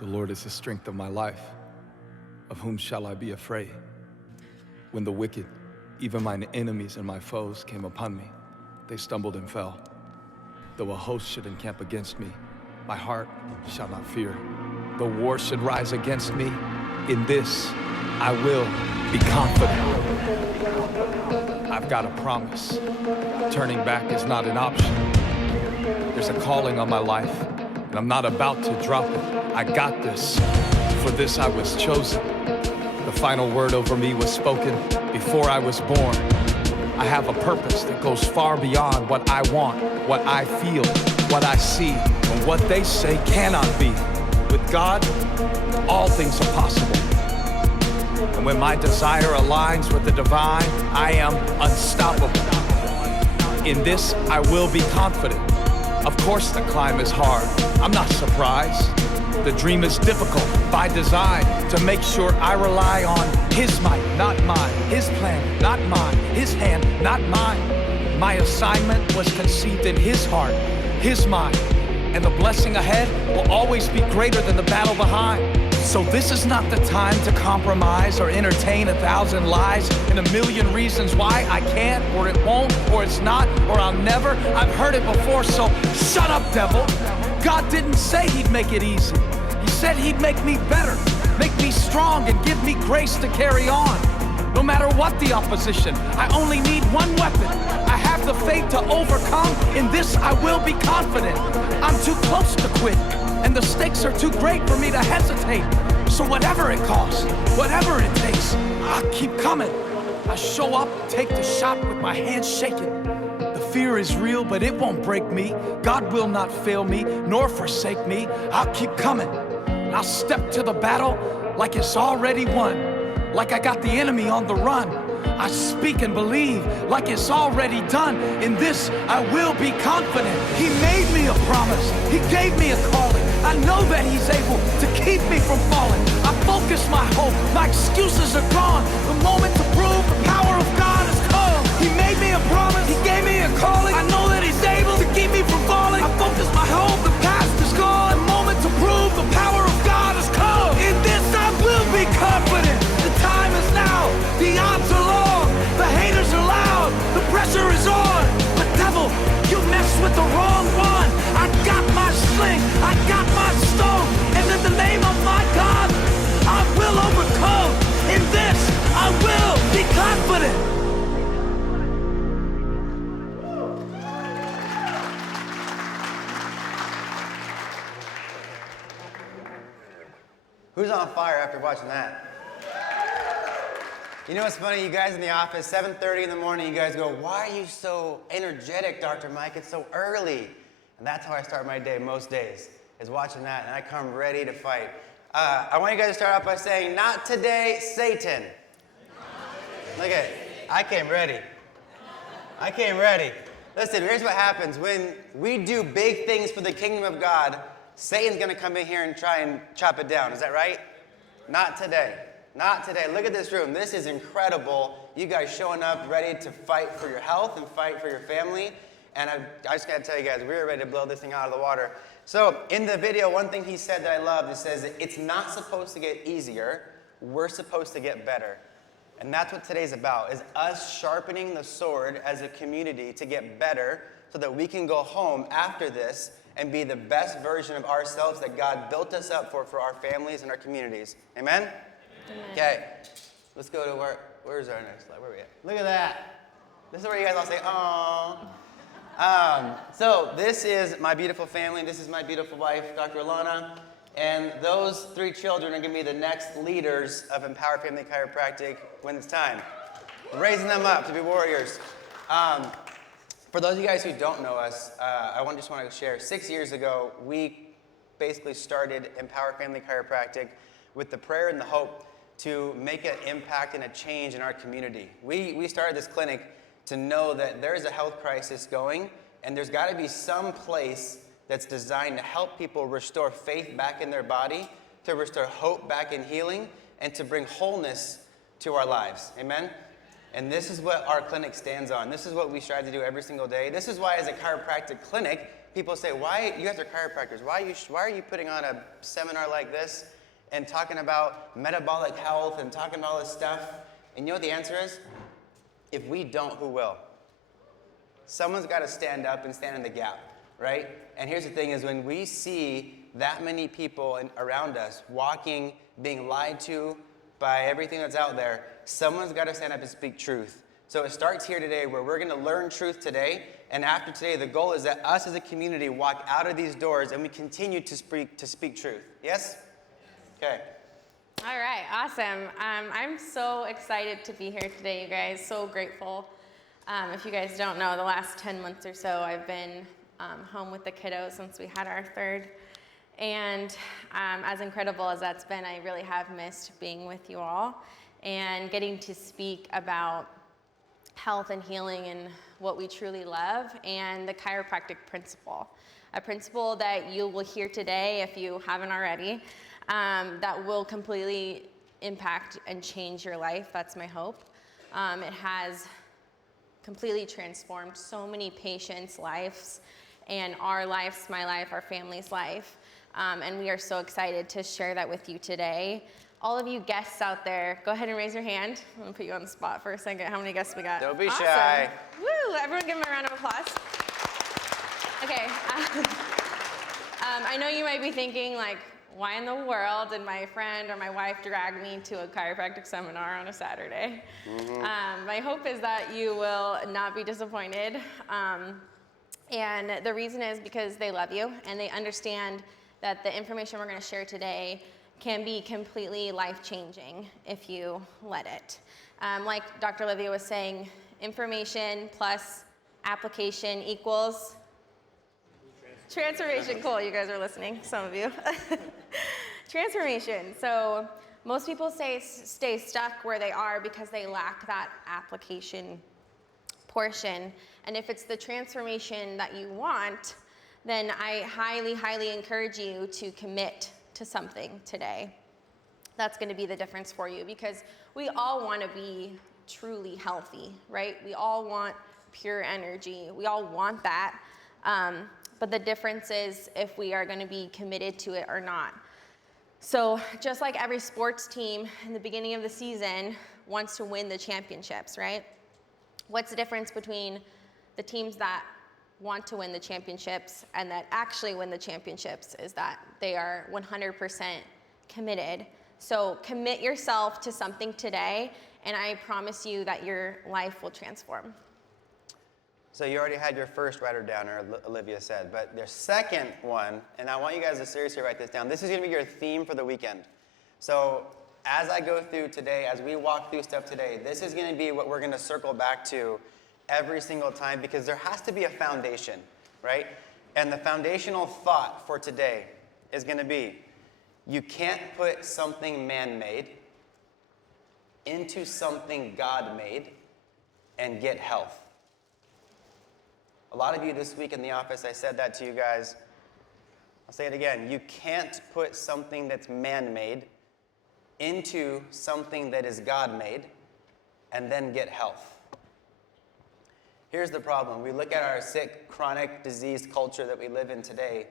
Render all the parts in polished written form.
The Lord is the strength of my life. Of whom shall I be afraid? When the wicked, even mine enemies and my foes, came upon me, they stumbled and fell. Though a host should encamp against me, my heart shall not fear. Though war should rise against me, in this I will be confident. I've got a promise. Turning back is not an option. There's a calling on my life, and I'm not about to drop it. I got this. For this I was chosen. The final word over me was spoken before I was born. I have a purpose that goes far beyond what I want, what I feel, what I see, and what they say cannot be. With God, all things are possible. And when my desire aligns with the divine, I am unstoppable. In this, I will be confident. Of course the climb is hard. I'm not surprised. The dream is difficult by design to make sure I rely on His might, not mine. His plan, not mine. His hand, not mine. My assignment was conceived in His heart, His mind. And the blessing ahead will always be greater than the battle behind. So this is not the time to compromise or entertain 1,000 lies and a million reasons why I can't, or it won't, or it's not, or I'll never. I've heard it before, so shut up, devil. God didn't say He'd make it easy. He said He'd make me better, make me strong, and give me grace to carry on. No matter what the opposition, I only need one weapon. I have the faith to overcome. In this, I will be confident. I'm too close to quit, and the stakes are too great for me to hesitate. So whatever it costs, whatever it takes, I'll keep coming. I show up, take the shot with my hands shaking. The fear is real, but it won't break me. God will not fail me, nor forsake me. I'll keep coming. I'll step to the battle like it's already won. Like I got the enemy on the run. I speak and believe like it's already done. In this, I will be confident. He made me a promise. He gave me a calling. I know that He's able to keep me from falling. I focus my hope. My excuses are gone. The moment to prove the power of God has come. He made me a promise. He gave me a calling. I know that He's able to keep me from falling. I focus my hope. The past is gone. The moment to prove the power of God has come. In this, I will be confident. The time is now. The odds are long. The haters are loud. The pressure is on. But devil, you messed with the wrong one. I got my sling. I got my stone. And in the name of my God, I will overcome. In this, I will be confident. Who's on fire after watching that? You know what's funny? You guys in the office, 7:30 in the morning, you guys go, why are you so energetic, Dr. Mike? It's so early. And that's how I start my day most days, is watching that, and I come ready to fight. I want you guys to start off by saying, not today, Satan. Look at it. I came ready. I came ready. Listen, here's what happens. When we do big things for the kingdom of God, Satan's going to come in here and try and chop it down. Is that right? Not today. Not today. Look at this room. This is incredible. You guys showing up ready to fight for your health and fight for your family. And I just got to tell you guys, we're ready to blow this thing out of the water. So in the video, one thing he said that I loved, it says, it's not supposed to get easier. We're supposed to get better. And that's what today's about, is us sharpening the sword as a community to get better so that we can go home after this and be the best version of ourselves that God built us up for our families and our communities. Amen? Amen. Okay, let's go to where's our next slide? Where are we at? Look at that. This is where you guys all say, "Aww." So this is my beautiful family. This is my beautiful wife, Dr. Alanna. And those 3 children are going to be the next leaders of Empower Family Chiropractic when it's time. We're raising them up to be warriors. For those of you guys who don't know us, I just want to share, 6 years ago, we basically started Empower Family Chiropractic with the prayer and the hope to make an impact and a change in our community. We started this clinic to know that there is a health crisis going, and there's got to be some place that's designed to help people restore faith back in their body, to restore hope back in healing, and to bring wholeness to our lives. Amen? And this is what our clinic stands on. This is what we strive to do every single day. This is why, as a chiropractic clinic, people say, why, you guys are chiropractors, why are you putting on a seminar like this and talking about metabolic health and talking about all this stuff? And you know what the answer is? If we don't, who will? Someone's got to stand up and stand in the gap, right? And here's the thing is when we see that many people around us walking, being lied to by everything that's out there, someone's got to stand up and speak truth. So it starts here today where we're going to learn truth today. And after today, the goal is that us as a community walk out of these doors and we continue to speak truth. Yes? Okay. All right, awesome. I'm so excited to be here today, you guys. So grateful. If you guys don't know, the last 10 months or so, I've been home with the kiddos since we had our third. And as incredible as that's been, I really have missed being with you all and getting to speak about health and healing and what we truly love and the chiropractic principle. A principle that you will hear today, if you haven't already, that will completely impact and change your life. That's my hope. It has completely transformed so many patients' lives and our lives, my life, our family's life. And we are so excited to share that with you today. All of you guests out there, go ahead and raise your hand. I'm gonna put you on the spot for a second. How many guests we got? Don't be awesome. shy. Woo, everyone give them a round of applause. Okay, I know you might be thinking like, why in the world did my friend or my wife drag me to a chiropractic seminar on a Saturday? My hope is that you will not be disappointed. And the reason is because they love you and they understand that the information we're gonna share today can be completely life-changing if you let it. Like Dr. Olivia was saying, information plus application equals transformation. Cool, you guys are listening, some of you. Transformation. So most people stay stuck where they are because they lack that application portion. And if it's the transformation that you want, then I highly, highly encourage you to commit to something today. That's going to be the difference for you because we all want to be truly healthy, right? We all want pure energy. We all want that. But the difference is if we are going to be committed to it or not. So just like every sports team in the beginning of the season wants to win the championships, right? What's the difference between the teams that want to win the championships and that actually win the championships is that they are 100% committed. So commit yourself to something today, and I promise you that your life will transform. So you already had your first writer-downer, Olivia said, but their second one, and I want you guys to seriously write this down. This is going to be your theme for the weekend. So as I go through today, as we walk through stuff today, this is going to be what we're going to circle back to every single time because there has to be a foundation, right? And the foundational thought for today is going to be, you can't put something man-made into something God-made and get health. A lot of you this week in the office, I said that to you guys. I'll say it again. You can't put something that's man-made into something that is God-made and then get health. Here's the problem. We look at our sick, chronic disease culture that we live in today,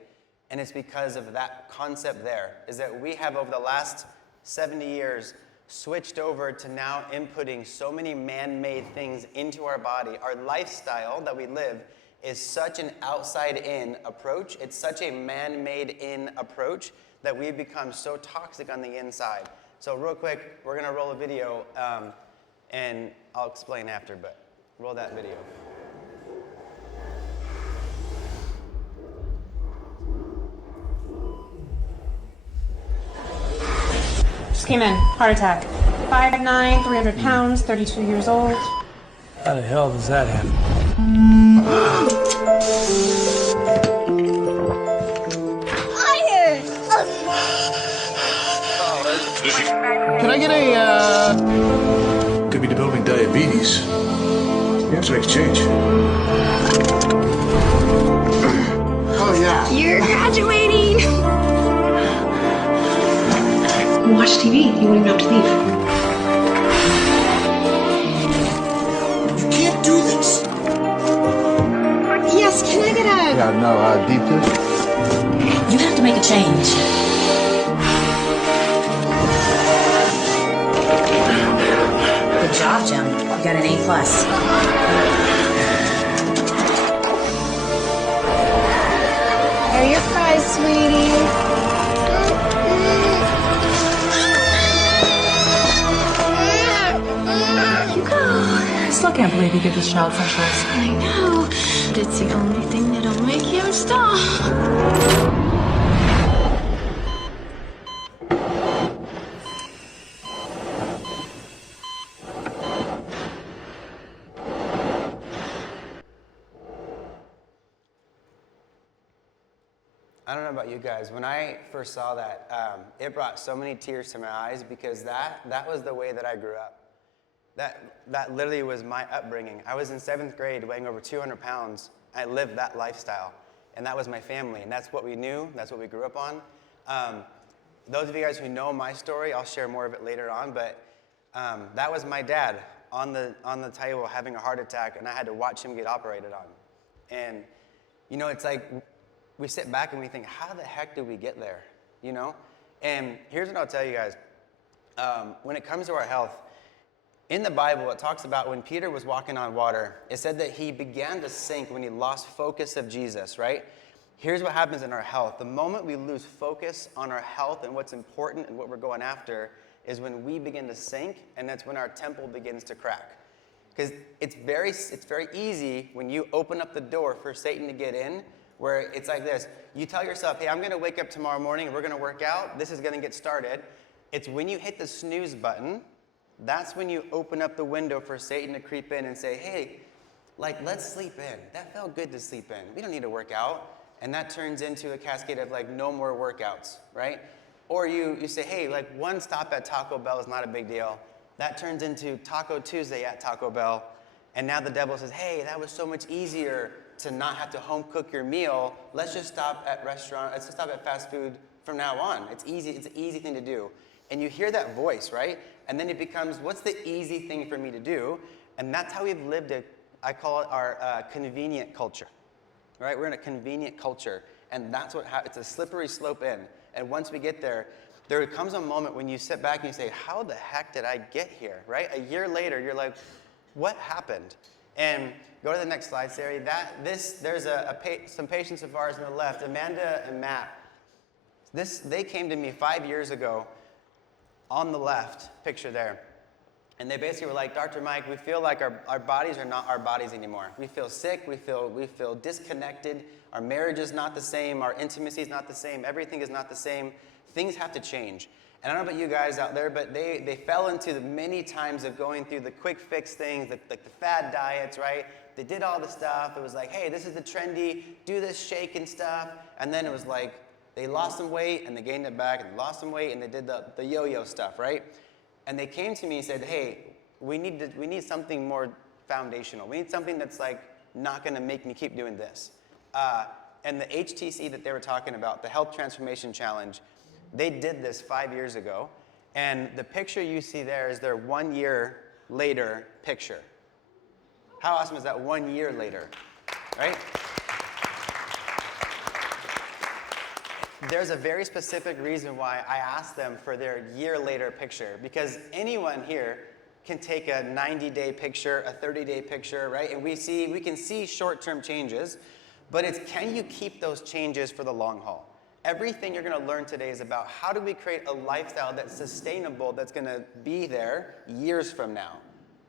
and it's because of that concept there, is that we have over the last 70 years switched over to now inputting so many man-made things into our body. Our lifestyle that we live is such an outside-in approach. It's such a man-made-in approach that we've become so toxic on the inside. So real quick, we're going to roll a video, and I'll explain after, but roll that video. Just came in, heart attack. 5'9", 300 pounds, 32 years old. How the hell does that happen? Can I get a, Could be developing diabetes. You have to make a change. Oh, yeah. You're graduating! Watch TV. You won't even have to leave. You can't do this. Yes, can I get a gotta know how deep this. You have to make a change. Good job, Jim. You got an A+. Here are your fries, sweetie. I still can't believe you give this child French fries. I know, but it's the only thing that'll make him stop. I don't know about you guys. When I first saw that, it brought so many tears to my eyes because that was the way that I grew up. That literally was my upbringing. I was in 7th grade weighing over 200 pounds. I lived that lifestyle. And that was my family. And that's what we knew. That's what we grew up on. Those of you guys who know my story, I'll share more of it later on. But that was my dad on the table having a heart attack. And I had to watch him get operated on. And, you know, it's like we sit back and we think, how the heck did we get there? You know? And here's what I'll tell you guys. When it comes to our health, in the Bible, it talks about when Peter was walking on water, it said that he began to sink when he lost focus of Jesus, right? Here's what happens in our health. The moment we lose focus on our health and what's important and what we're going after is when we begin to sink, and that's when our temple begins to crack. Because it's very easy when you open up the door for Satan to get in, where it's like this. You tell yourself, hey, I'm going to wake up tomorrow morning and we're going to work out. This is going to get started. It's when you hit the snooze button, that's when you open up the window for Satan to creep in and say, hey, like, let's sleep in. That felt good to sleep in. We don't need to work out. And that turns into a cascade of, like, no more workouts, right? Or you say, hey, like, one stop at Taco Bell is not a big deal. That turns into Taco Tuesday at Taco Bell. And now the devil says, hey, that was so much easier to not have to home cook your meal. Let's just stop at let's just stop at fast food from now on. It's easy. It's an easy thing to do. And you hear that voice, right? And then it becomes, what's the easy thing for me to do? And that's how we've lived I call it our convenient culture, right? We're in a convenient culture. And that's it's a slippery slope in. And once we get there, there comes a moment when you sit back and you say, how the heck did I get here, right? A year later, you're like, what happened? And go to the next slide, Sari. There's some patients of ours on the left, Amanda and Matt. They came to me 5 years ago on the left, picture there. And they basically were like, Dr. Mike, we feel like our bodies are not our bodies anymore. We feel sick, we feel disconnected, our marriage is not the same, our intimacy is not the same, everything is not the same. Things have to change. And I don't know about you guys out there, but they fell into the many times of going through the quick fix things, like the fad diets, right? They did all the stuff. It was like, hey, this is the trendy, do this shake and stuff. And then it was like, they lost some weight and they gained it back, and they lost some weight and they did the yo-yo stuff, right? And they came to me and said, hey, we need something more foundational. We need something that's like not going to make me keep doing this. And the HTC that they were talking about, the Health Transformation Challenge, they did this 5 years ago. And the picture you see there is their 1 year later picture. How awesome is that 1 year later, right? There's a very specific reason why I asked them for their year later picture, because anyone here can take a 90-day picture, a 30-day picture, right? And we can see short-term changes, but it's can you keep those changes for the long haul? Everything you're going to learn today is about how do we create a lifestyle that's sustainable, that's going to be there years from now.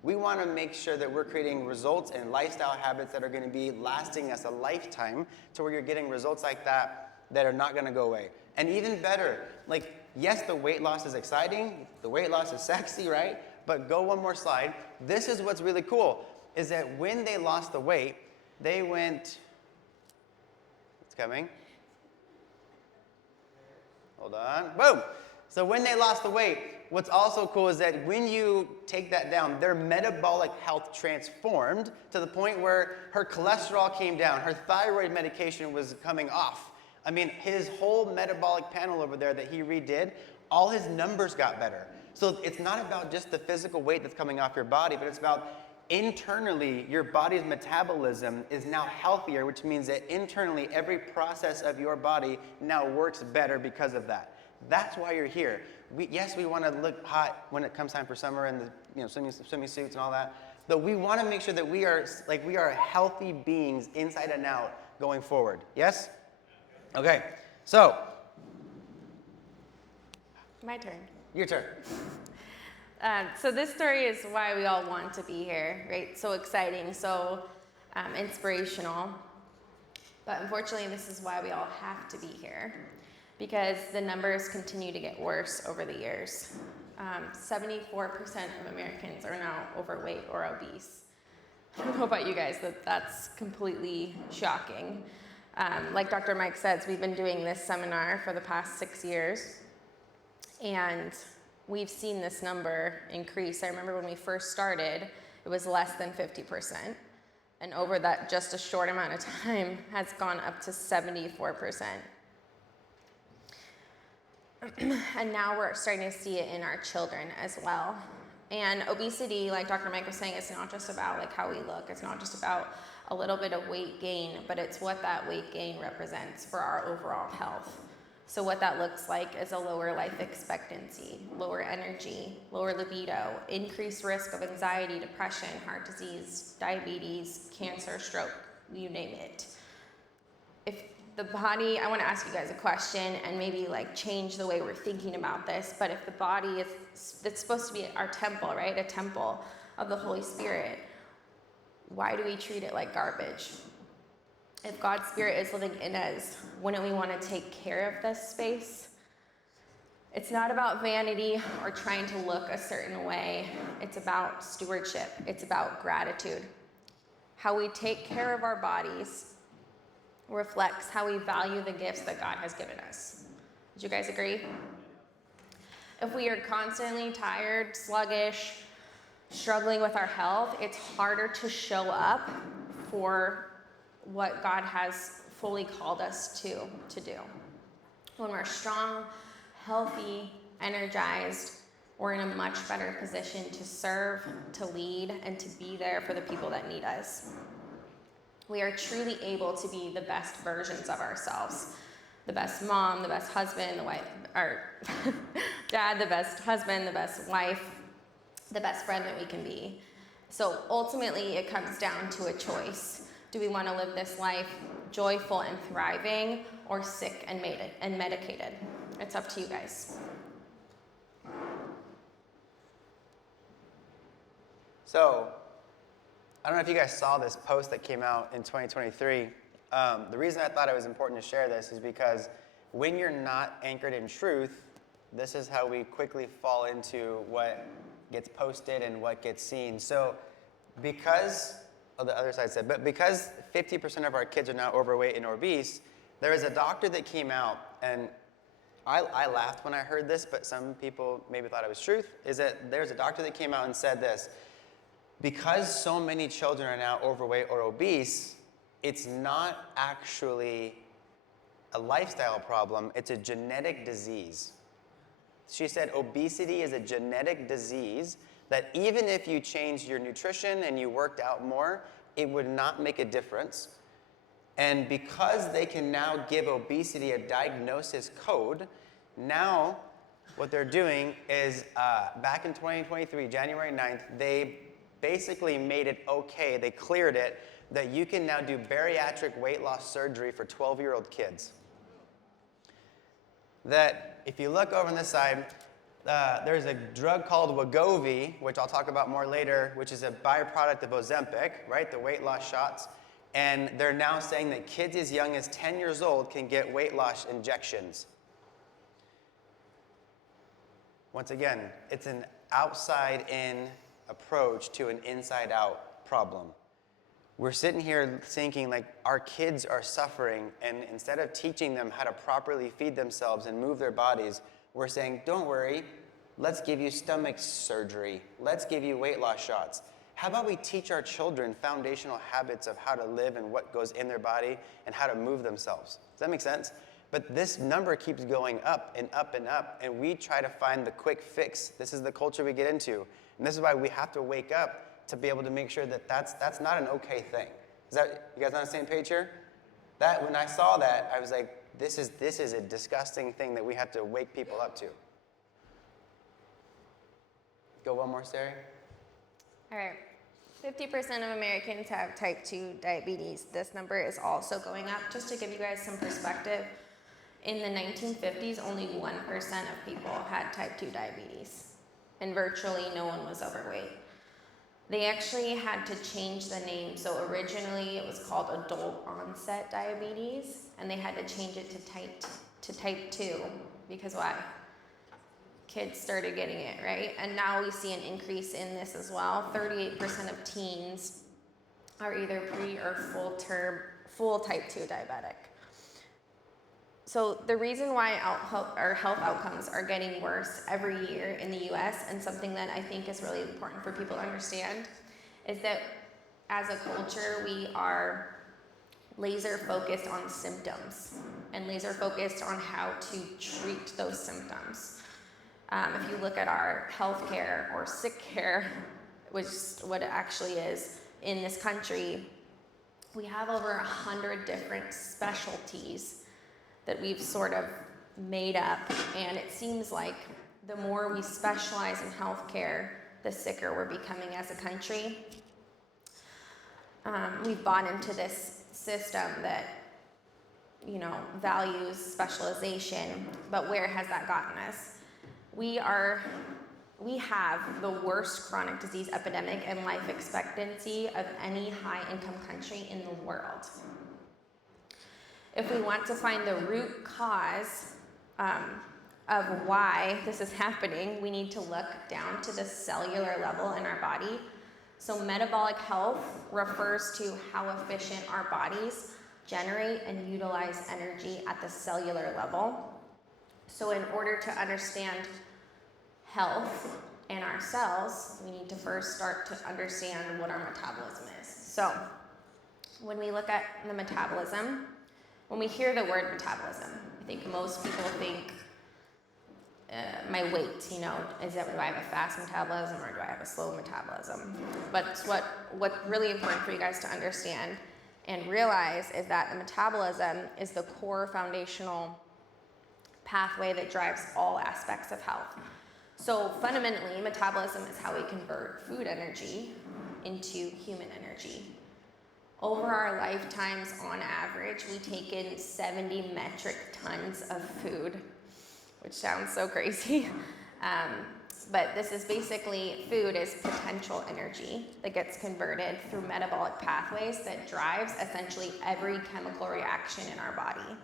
We want to make sure that we're creating results and lifestyle habits that are going to be lasting us a lifetime, to where you're getting results like that are not going to go away. And even better, like, yes, the weight loss is exciting, the weight loss is sexy, right? But go one more slide. This is what's really cool, is that when they lost the weight, they went, it's coming. Hold on, boom. So when they lost the weight, what's also cool is that when you take that down, their metabolic health transformed to the point where her cholesterol came down, her thyroid medication was coming off. I mean, his whole metabolic panel over there that he redid, all his numbers got better. So it's not about just the physical weight that's coming off your body, but it's about internally, your body's metabolism is now healthier, which means that internally, every process of your body now works better because of that. That's why you're here. Yes, we want to look hot when it comes time for summer and the swimming suits and all that, but we want to make sure that we are healthy beings inside and out going forward. Yes? Okay. So. My turn. Your turn. So this story is why we all want to be here, right? So exciting, so inspirational. But unfortunately, this is why we all have to be here, because the numbers continue to get worse over the years. 74% of Americans are now overweight or obese. I don't know about you guys, that's completely shocking. Like Dr. Mike says, we've been doing this seminar for the past 6 years, and we've seen this number increase. I remember when we first started, it was less than 50%. And over that just a short amount of time has gone up to 74%. And now we're starting to see it in our children as well. And obesity, like Dr. Mike was saying, it's not just about like how we look. It's not just about a little bit of weight gain, but it's what that weight gain represents for our overall health. So what that looks like is a lower life expectancy, lower energy, lower libido, increased risk of anxiety, depression, heart disease, diabetes, cancer, stroke, you name it. If the body, I want to ask you guys a question and maybe like change the way we're thinking about this, but if the body it's supposed to be our temple, right? A temple of the Holy Spirit, why do we treat it like garbage? If God's Spirit is living in us, wouldn't we want to take care of this space? It's not about vanity or trying to look a certain way. It's about stewardship. It's about gratitude. How we take care of our bodies reflects how we value the gifts that God has given us. Would you guys agree? If we are constantly tired, sluggish, struggling with our health, it's harder to show up for what God has fully called us to do. When we're strong, healthy, energized, we're in a much better position to serve, to lead, and to be there for the people that need us. We are truly able to be the best versions of ourselves. The best mom, the best husband, the wife, or dad, the best husband, the best wife, the best friend that we can be. So ultimately, it comes down to a choice. Do we want to live this life joyful and thriving, or sick and medicated? It's up to you guys. So, I don't know if you guys saw this post that came out in 2023. The reason I thought it was important to share this is because when you're not anchored in truth, this is how we quickly fall into what gets posted and what gets seen. So, because the other side said, but because 50% of our kids are now overweight and obese, there is a doctor that came out, and I laughed when I heard this, but some people maybe thought it was truth, is that there's a doctor that came out and said this: because so many children are now overweight or obese, it's not actually a lifestyle problem, it's a genetic disease. She said obesity is a genetic disease that even if you changed your nutrition and you worked out more, it would not make a difference. And because they can now give obesity a diagnosis code, now what they're doing is, back in 2023, January 9th, they basically made it okay, they cleared it, that you can now do bariatric weight loss surgery for 12-year-old kids. That if you look over on this side, there's a drug called Wegovy, which I'll talk about more later, which is a byproduct of Ozempic, right, the weight loss shots. And they're now saying that kids as young as 10 years old can get weight loss injections. Once again, it's an outside-in approach to an inside-out problem. We're sitting here thinking like our kids are suffering, and instead of teaching them how to properly feed themselves and move their bodies, we're saying, don't worry, let's give you stomach surgery. Let's give you weight loss shots. How about we teach our children foundational habits of how to live and what goes in their body and how to move themselves? Does that make sense? But this number keeps going up and up and up, and we try to find the quick fix. This is the culture we get into. And this is why we have to wake up to be able to make sure that that's not an okay thing. Is that, you guys on the same page here? That, when I saw that, I was like, this is a disgusting thing that we have to wake people up to. Go one more, Sari. All right. 50% of Americans have type 2 diabetes. This number is also going up. Just to give you guys some perspective, in the 1950s, only 1% of people had type 2 diabetes, and virtually no one was overweight. They actually had to change the name. So originally it was called adult onset diabetes, and they had to change it to type 2, because why? Kids started getting it, right? And now we see an increase in this as well. 38% of teens are either pre or full type 2 diabetic. So the reason why our health outcomes are getting worse every year in the US, and something that I think is really important for people to understand, is that as a culture, we are laser focused on symptoms and laser focused on how to treat those symptoms. If you look at our healthcare or sick care, which is what it actually is in this country, we have over 100 different specialties that we've sort of made up, and it seems like the more we specialize in healthcare, the sicker we're becoming as a country. We've bought into this system that, you know, values specialization, but where has that gotten us? We have the worst chronic disease epidemic and life expectancy of any high-income country in the world. If we want to find the root cause of why this is happening, we need to look down to the cellular level in our body. So metabolic health refers to how efficient our bodies generate and utilize energy at the cellular level. So in order to understand health and our cells, we need to first start to understand what our metabolism is. So when we look at the metabolism, when we hear the word metabolism, I think most people think my weight, you know, do I have a fast metabolism or do I have a slow metabolism? But what's really important for you guys to understand and realize is that the metabolism is the core foundational pathway that drives all aspects of health. So fundamentally, metabolism is how we convert food energy into human energy. Over our lifetimes, on average, we take in 70 metric tons of food, which sounds so crazy. But this is basically, food is potential energy that gets converted through metabolic pathways that drives essentially every chemical reaction in our body.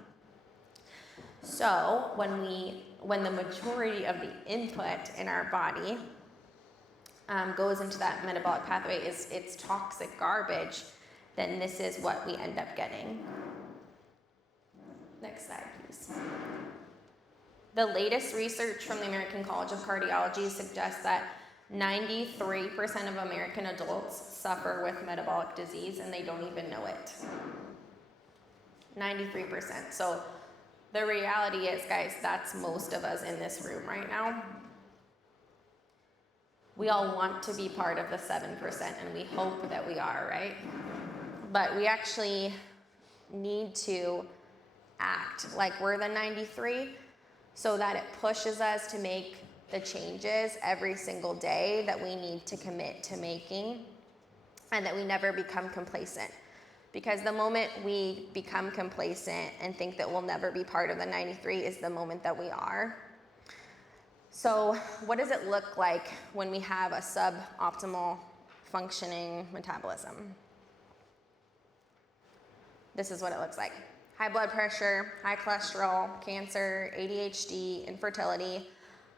So when the majority of the input in our body goes into that metabolic pathway it's toxic garbage, then this is what we end up getting. Next slide, please. The latest research from the American College of Cardiology suggests that 93% of American adults suffer with metabolic disease and they don't even know it. 93%. So the reality is, guys, that's most of us in this room right now. We all want to be part of the 7%, and we hope that we are, right? But we actually need to act like we're the 93 so that it pushes us to make the changes every single day that we need to commit to making, and that we never become complacent. Because the moment we become complacent and think that we'll never be part of the 93 is the moment that we are. So what does it look like when we have a suboptimal functioning metabolism? This is what it looks like. High blood pressure, high cholesterol, cancer, ADHD, infertility.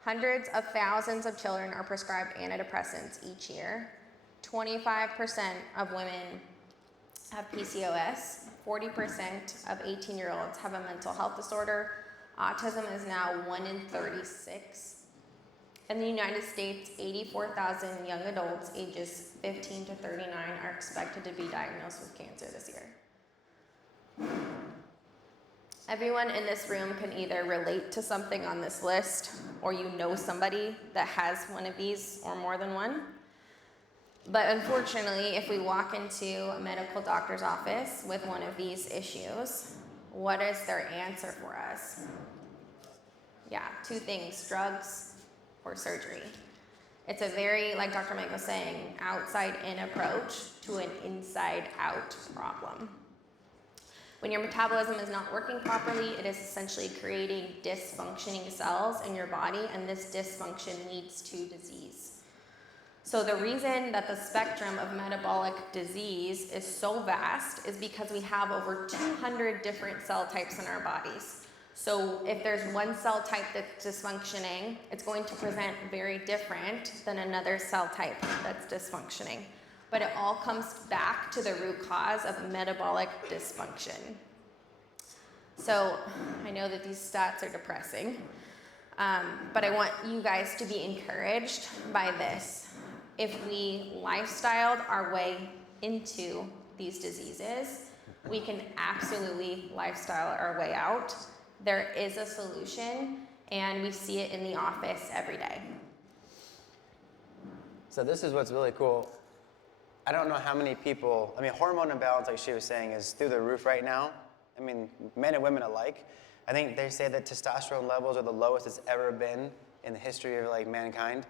Hundreds of thousands of children are prescribed antidepressants each year. 25% of women have PCOS. 40% of 18-year-olds have a mental health disorder. Autism is now 1 in 36. In the United States, 84,000 young adults ages 15 to 39 are expected to be diagnosed with cancer this year. Everyone in this room can either relate to something on this list, or you know somebody that has one of these or more than one. But unfortunately, if we walk into a medical doctor's office with one of these issues, what is their answer for us? Yeah, two things, drugs or surgery. It's a very, like Dr. Mike was saying, outside-in approach to an inside-out problem. When your metabolism is not working properly, it is essentially creating dysfunctioning cells in your body, and this dysfunction leads to disease. So the reason that the spectrum of metabolic disease is so vast is because we have over 200 different cell types in our bodies. So if there's one cell type that's dysfunctioning, it's going to present very different than another cell type that's dysfunctioning. But it all comes back to the root cause of metabolic dysfunction. So I know that these stats are depressing, but I want you guys to be encouraged by this. If we lifestyled our way into these diseases, we can absolutely lifestyle our way out. There is a solution, and we see it in the office every day. So this is what's really cool. I don't know how many people, hormone imbalance, like she was saying, is through the roof right now. Men and women alike. I think they say that testosterone levels are the lowest it's ever been in the history of mankind.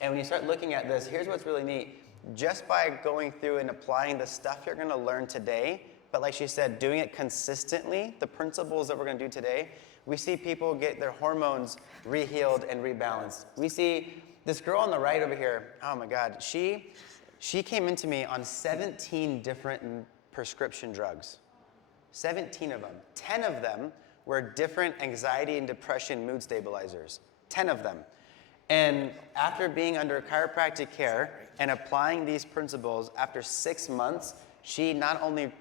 And when you start looking at this, here's what's really neat. Just by going through and applying the stuff you're gonna learn today, but like she said, doing it consistently, the principles that we're gonna do today, we see people get their hormones rehealed and rebalanced. We see this girl on the right over here, oh my God, she came into me on 17 different prescription drugs. 17 of them. 10 of them were different anxiety and depression mood stabilizers. 10 of them. And after being under chiropractic care and applying these principles, after 6 months, she not only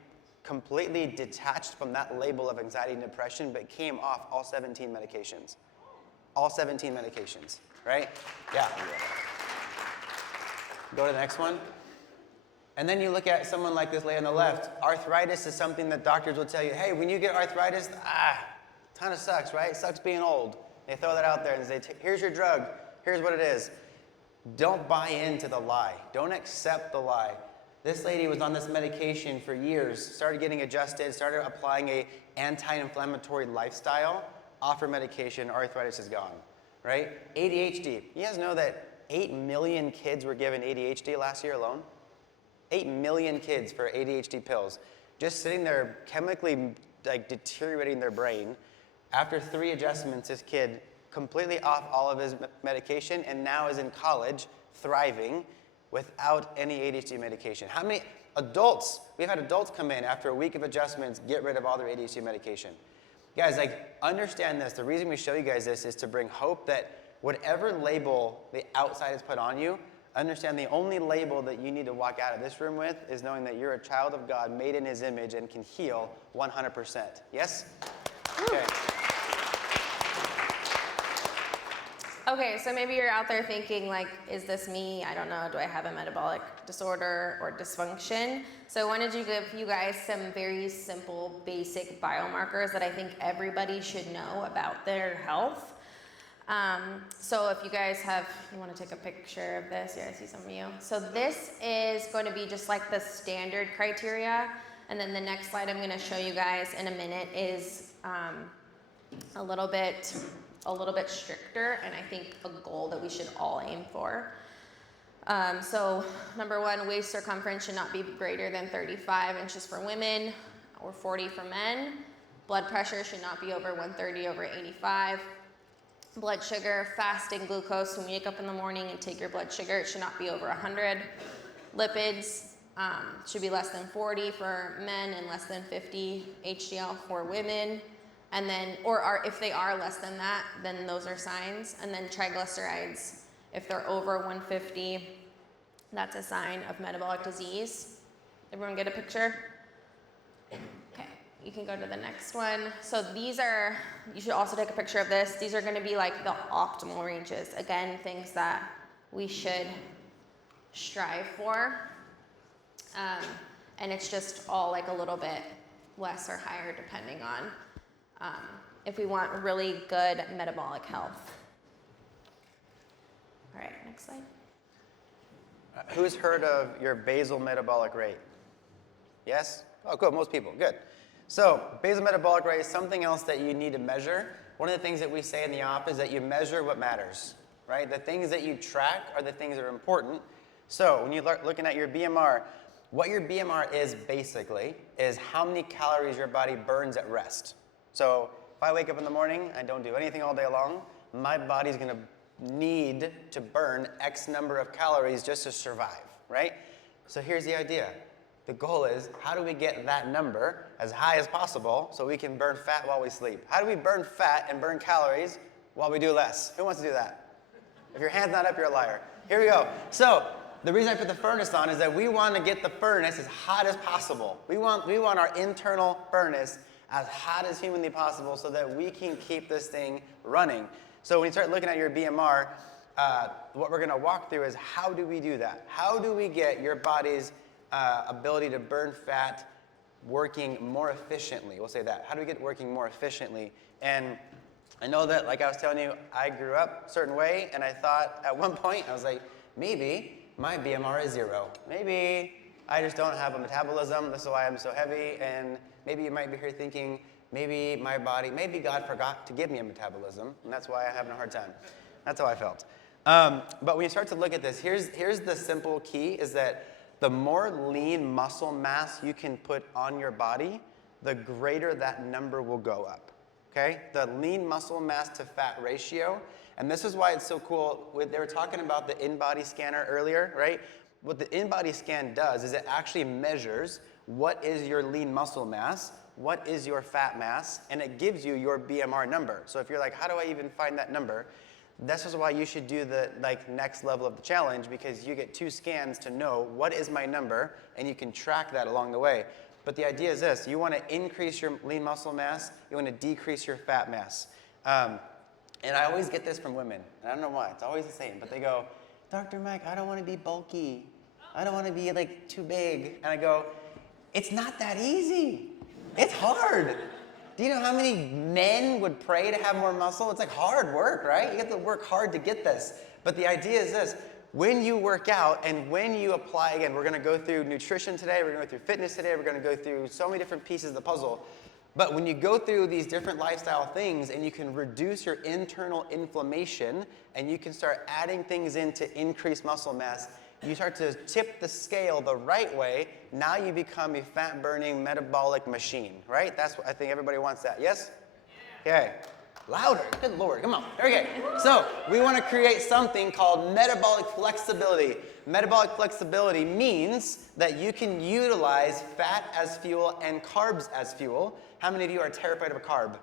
completely detached from that label of anxiety and depression, but came off all 17 medications. All 17 medications, right? Yeah. Go to the next one. And then you look at someone like this lady on the left. Arthritis is something that doctors will tell you, hey, when you get arthritis, kind of sucks, right? Sucks being old. They throw that out there and say, here's your drug. Here's what it is. Don't buy into the lie. Don't accept the lie. This lady was on this medication for years, started getting adjusted, started applying a anti-inflammatory lifestyle, off her medication, arthritis is gone, right? ADHD. You guys know that 8 million kids were given ADHD last year alone? 8 million kids for ADHD pills, just sitting there chemically deteriorating their brain. After 3 adjustments, this kid completely off all of his medication and now is in college, thriving, without any ADHD medication. How many adults, we've had adults come in after a week of adjustments, get rid of all their ADHD medication. Guys, understand this. The reason we show you guys this is to bring hope that whatever label the outside has put on you, understand the only label that you need to walk out of this room with is knowing that you're a child of God made in his image and can heal 100%. Yes? Okay. Okay, so maybe you're out there thinking is this me? I don't know, do I have a metabolic disorder or dysfunction? So I wanted to give you guys some very simple, basic biomarkers that I think everybody should know about their health. So if you guys you want to take a picture of this? Yeah, I see some of you. So this is going to be just the standard criteria. And then the next slide I'm going to show you guys in a minute is a little bit stricter, and I think a goal that we should all aim for. So number 1, waist circumference should not be greater than 35 inches for women or 40 for men. Blood pressure should not be over 130/85. Blood sugar, fasting glucose, when you wake up in the morning and take your blood sugar, it should not be over 100. Lipids should be less than 40 for men and less than 50 HDL for women. And then, if they are less than that, then those are signs. And then triglycerides, if they're over 150, that's a sign of metabolic disease. Everyone get a picture? Okay, you can go to the next one. So you should also take a picture of this. These are gonna be the optimal ranges. Again, things that we should strive for. And it's just all a little bit less or higher depending on if we want really good metabolic health. All right, next slide. Who's heard of your basal metabolic rate? Yes? Oh, cool. Most people. Good. So basal metabolic rate is something else that you need to measure. One of the things that we say in the office is that you measure what matters, right? The things that you track are the things that are important. So when you're looking at your BMR, what your BMR is basically is how many calories your body burns at rest. So if I wake up in the morning, I don't do anything all day long, my body's going to need to burn X number of calories just to survive, right? So here's the idea. The goal is, how do we get that number as high as possible so we can burn fat while we sleep? How do we burn fat and burn calories while we do less? Who wants to do that? If your hand's not up, you're a liar. Here we go. So the reason I put the furnace on is that we want to get the furnace as hot as possible. We want our internal furnace as hot as humanly possible so that we can keep this thing running. So when you start looking at your BMR, what we're going to walk through is how do we do that? How do we get your body's ability to burn fat working more efficiently? We'll say that. How do we get working more efficiently? And I know that, like I was telling you, I grew up a certain way, and I thought at one point, I was like, maybe my BMR is 0. Maybe I just don't have a metabolism. This is why I'm so heavy. And maybe you might be here thinking, maybe God forgot to give me a metabolism, and that's why I'm having a hard time. That's how I felt. But when you start to look at this, here's the simple key, is that the more lean muscle mass you can put on your body, the greater that number will go up, okay? The lean muscle mass to fat ratio, and this is why it's so cool. They were talking about the in-body scanner earlier, right? What the in-body scan does is it actually measures what is your lean muscle mass, what is your fat mass, and it gives you your BMR number. So if you're like, how do I even find that number? This is why you should do the next level of the challenge, because you get 2 scans to know what is my number, and you can track that along the way. But the idea is this: you want to increase your lean muscle mass, you want to decrease your fat mass. And I always get this from women, and I don't know why, it's always the same, but they go, Dr. Mike, I don't want to be bulky. I don't want to be too big. And I go, it's not that easy. It's hard. Do you know how many men would pray to have more muscle? It's hard work, right? You have to work hard to get this. But the idea is this: when you work out and when you apply, again, we're going to go through nutrition today, we're going to go through fitness today, we're going to go through so many different pieces of the puzzle. But when you go through these different lifestyle things and you can reduce your internal inflammation and you can start adding things in to increase muscle mass, you start to tip the scale the right way. Now you become a fat-burning metabolic machine, right? That's what I think everybody wants that. Yes? Okay. Louder. Good Lord. Come on. Okay. So we want to create something called metabolic flexibility. Metabolic flexibility means that you can utilize fat as fuel and carbs as fuel. How many of you are terrified of a carb?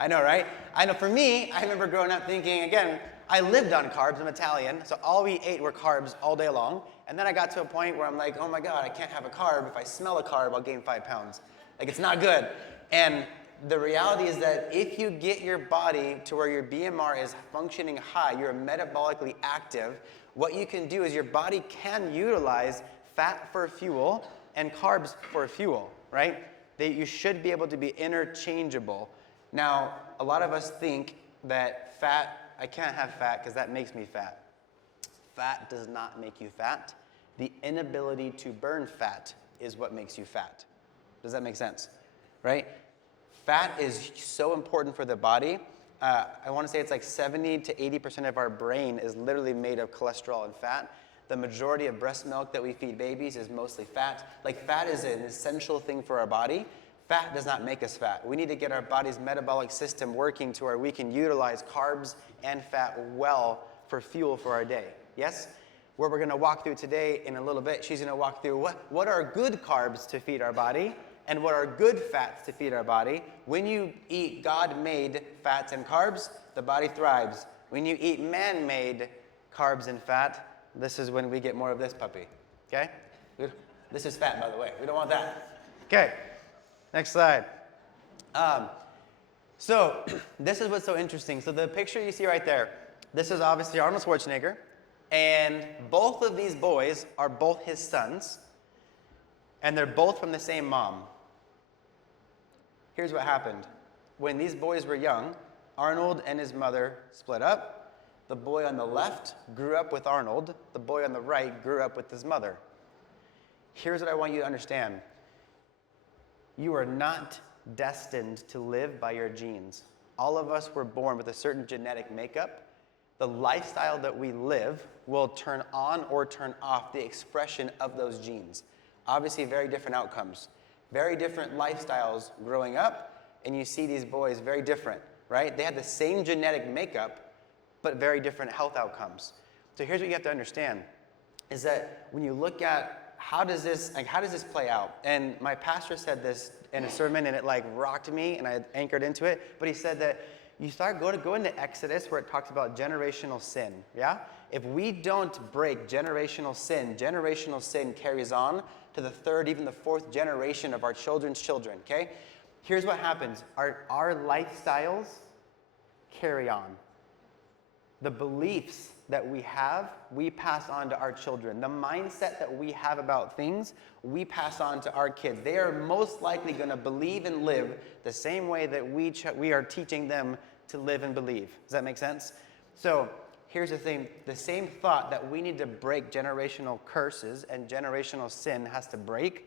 I know, right? I know for me, I remember growing up thinking, again, I lived on carbs. I'm Italian, so all we ate were carbs all day long. And then I got to a point where I'm like, oh my God, I can't have a carb. If I smell a carb, I'll gain 5 pounds. It's not good. And the reality is that if you get your body to where your BMR is functioning high, you're metabolically active, what you can do is your body can utilize fat for fuel and carbs for fuel, right? You should be able to be interchangeable. Now, a lot of us think that I can't have fat because that makes me fat. Fat does not make you fat. The inability to burn fat is what makes you fat. Does that make sense? Right? Fat is so important for the body. I want to say it's 70 to 80% of our brain is literally made of cholesterol and fat. The majority of breast milk that we feed babies is mostly fat. Fat is an essential thing for our body. Fat does not make us fat. We need to get our body's metabolic system working to where we can utilize carbs and fat well for fuel for our day. Yes? Where we're going to walk through today in a little bit, she's going to walk through what are good carbs to feed our body and what are good fats to feed our body. When you eat God-made fats and carbs, the body thrives. When you eat man-made carbs and fat, this is when we get more of this puppy. Okay? This is fat, by the way. We don't want that. Okay. Next slide. So this is what's so interesting. So the picture you see right there, this is obviously Arnold Schwarzenegger, and both of these boys are both his sons, and they're both from the same mom. Here's what happened. When these boys were young, Arnold and his mother split up, The boy on the left grew up with Arnold. The boy on the right grew up with his mother. Here's what I want you to understand. You are not destined to live by your genes. All of us were born with a certain genetic makeup. The lifestyle that we live will turn on or turn off the expression of those genes. Obviously, very different outcomes. Very different lifestyles growing up, and you see these boys very different, right? They had the same genetic makeup, but very different health outcomes. So here's what you have to understand, is that when you look at how does this play out? And my pastor said this in a sermon, and it like rocked me, and I anchored into it. But he said that you go into Exodus where it talks about generational sin, yeah? If we don't break generational sin carries on to the third, even the fourth generation of our children's children, okay? Here's what happens. Our lifestyles carry on. The beliefs that we have, we pass on to our children. The mindset that we have about things, we pass on to our kids. They are most likely going to believe and live the same way that we are teaching them to live and believe. Does that make sense? So here's the thing. The same thought that we need to break generational curses and generational sin has to break.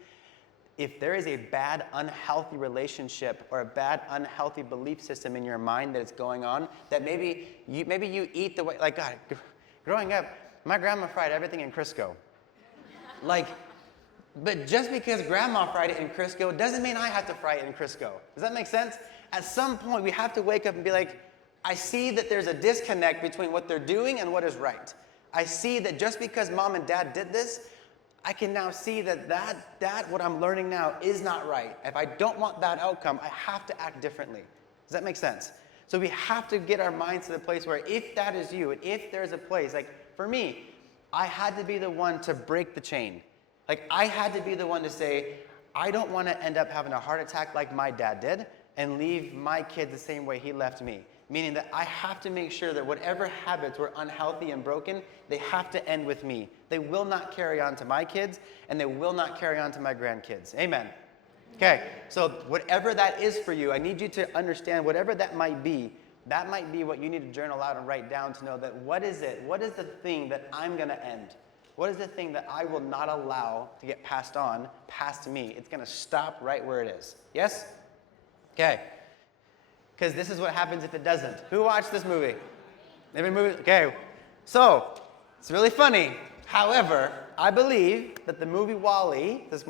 If there is a bad, unhealthy relationship or a bad, unhealthy belief system in your mind that is going on, that maybe you eat the way, like God, growing up, my grandma fried everything in Crisco. But just because grandma fried it in Crisco doesn't mean I have to fry it in Crisco. Does that make sense? At some point, we have to wake up and be like, I see that there's a disconnect between what they're doing and what is right. I see that just because mom and dad did this, I can now see that what I'm learning now is not right. If I don't want that outcome, I have to act differently. Does that make sense? So we have to get our minds to the place where if that is you, and if there's a place, like for me, I had to be the one to break the chain. Like I had to be the one to say, I don't want to end up having a heart attack like my dad did and leave my kids the same way he left me. Meaning that I have to make sure that whatever habits were unhealthy and broken, they have to end with me. They will not carry on to my kids, and they will not carry on to my grandkids. Amen. Okay, so whatever that is for you, I need you to understand whatever that might be what you need to journal out and write down to know that what is it? What is the thing that I'm going to end? What is the thing that I will not allow to get passed on, past me? It's going to stop right where it is. Yes? Okay. Because this is what happens if it doesn't. Who watched this movie? Every movie? Okay. So, it's really funny. However, I believe that this movie WALL-E, was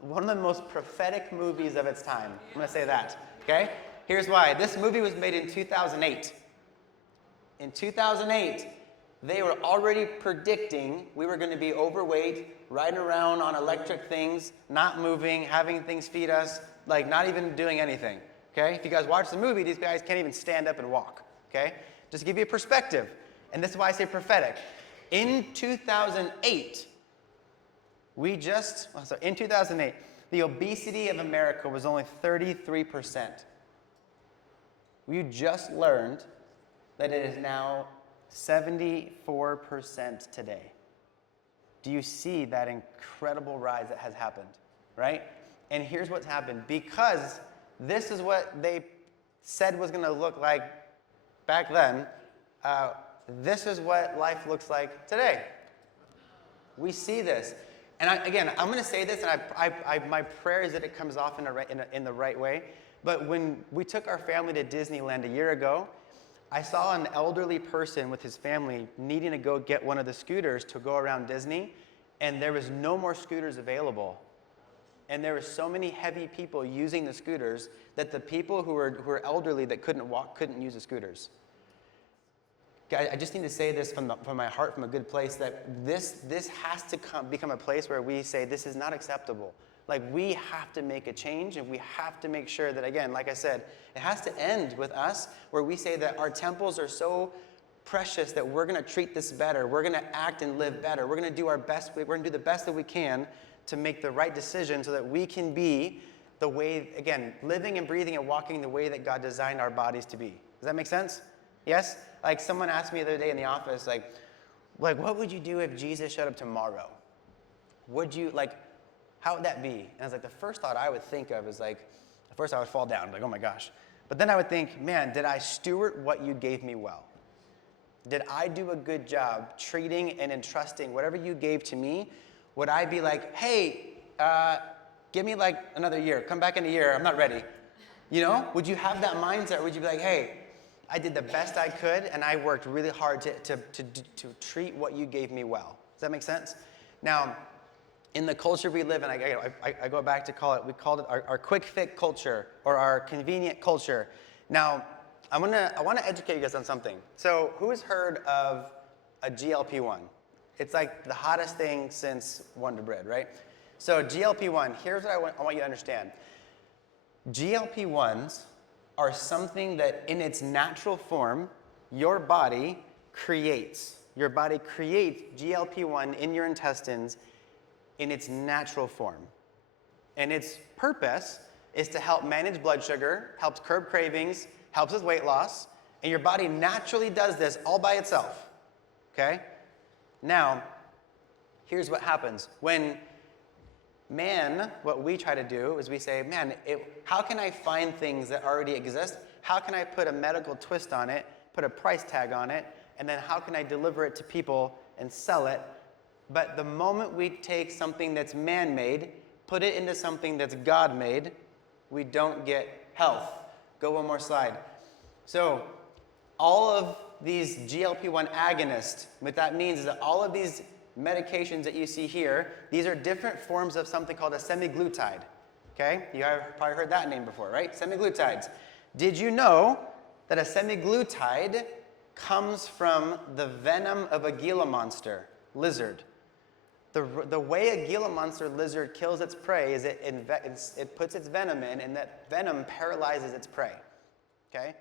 one of the most prophetic movies of its time. I'm going to say that. Okay? Here's why. This movie was made in 2008. In 2008, they were already predicting we were going to be overweight, riding around on electric things, not moving, having things feed us, like not even doing anything. Okay? If you guys watch the movie, these guys can't even stand up and walk. Okay? Just to give you a perspective. And this is why I say prophetic. In 2008, in 2008, the obesity of America was only 33%. We just learned that it is now 74% today. Do you see that incredible rise that has happened? Right? And here's what's happened. Because this is what they said was going to look like back then. This is what life looks like today. We see this. And I'm going to say this, and my prayer is that it comes off in the right way. But when we took our family to Disneyland a year ago, I saw an elderly person with his family needing to go get one of the scooters to go around Disney, and there was no more scooters available. And there were so many heavy people using the scooters that the people who were elderly that couldn't walk couldn't use the scooters. I just need to say this from my heart, from a good place, that this has to become a place where we say this is not acceptable. Like we have to make a change, and we have to make sure that, again, like I said, it has to end with us where we say that our temples are so precious that we're going to treat this better. We're going to act and live better. We're going to do our best. We're going to do the best that we can to make the right decision so that we can be the way, again, living and breathing and walking the way that God designed our bodies to be. Does that make sense? Yes? Like someone asked me the other day in the office, like what would you do if Jesus showed up tomorrow? How would that be? And I was like, the first thought I would think of is like, at first I would fall down, like, oh my gosh. But then I would think, man, did I steward what you gave me well? did I do a good job treating and entrusting whatever you gave to me? Would I be like, hey, give me like another year, come back in a year, I'm not ready. You know, would you have that mindset? Would you be like, hey, I did the best I could and I worked really hard to treat what you gave me well. Does that make sense? Now, in the culture we live in, I go back to we called it our quick fix culture or our convenient culture. Now, I want to educate you guys on something. So who has heard of a GLP-1? It's like the hottest thing since Wonder Bread, right? So GLP-1, here's what I want you to understand. GLP-1s are something that in its natural form, your body creates. Your body creates GLP-1 in your intestines in its natural form. And its purpose is to help manage blood sugar, helps curb cravings, helps with weight loss, and your body naturally does this all by itself, okay? Now, here's what happens. When man, what we try to do is we say, man, how can I find things that already exist? How can I put a medical twist on it, put a price tag on it, and then how can I deliver it to people and sell it? But the moment we take something that's man-made, put it into something that's God-made, we don't get health. Go one more slide. So all of these GLP-1 agonists, what that means is that all of these medications that you see here, these are different forms of something called a semaglutide. Okay? You have probably heard that name before, right? Semaglutides. Did you know that a semaglutide comes from the venom of a Gila monster, lizard? The way a Gila monster lizard kills its prey is it puts its venom in, and that venom paralyzes its prey. Okay?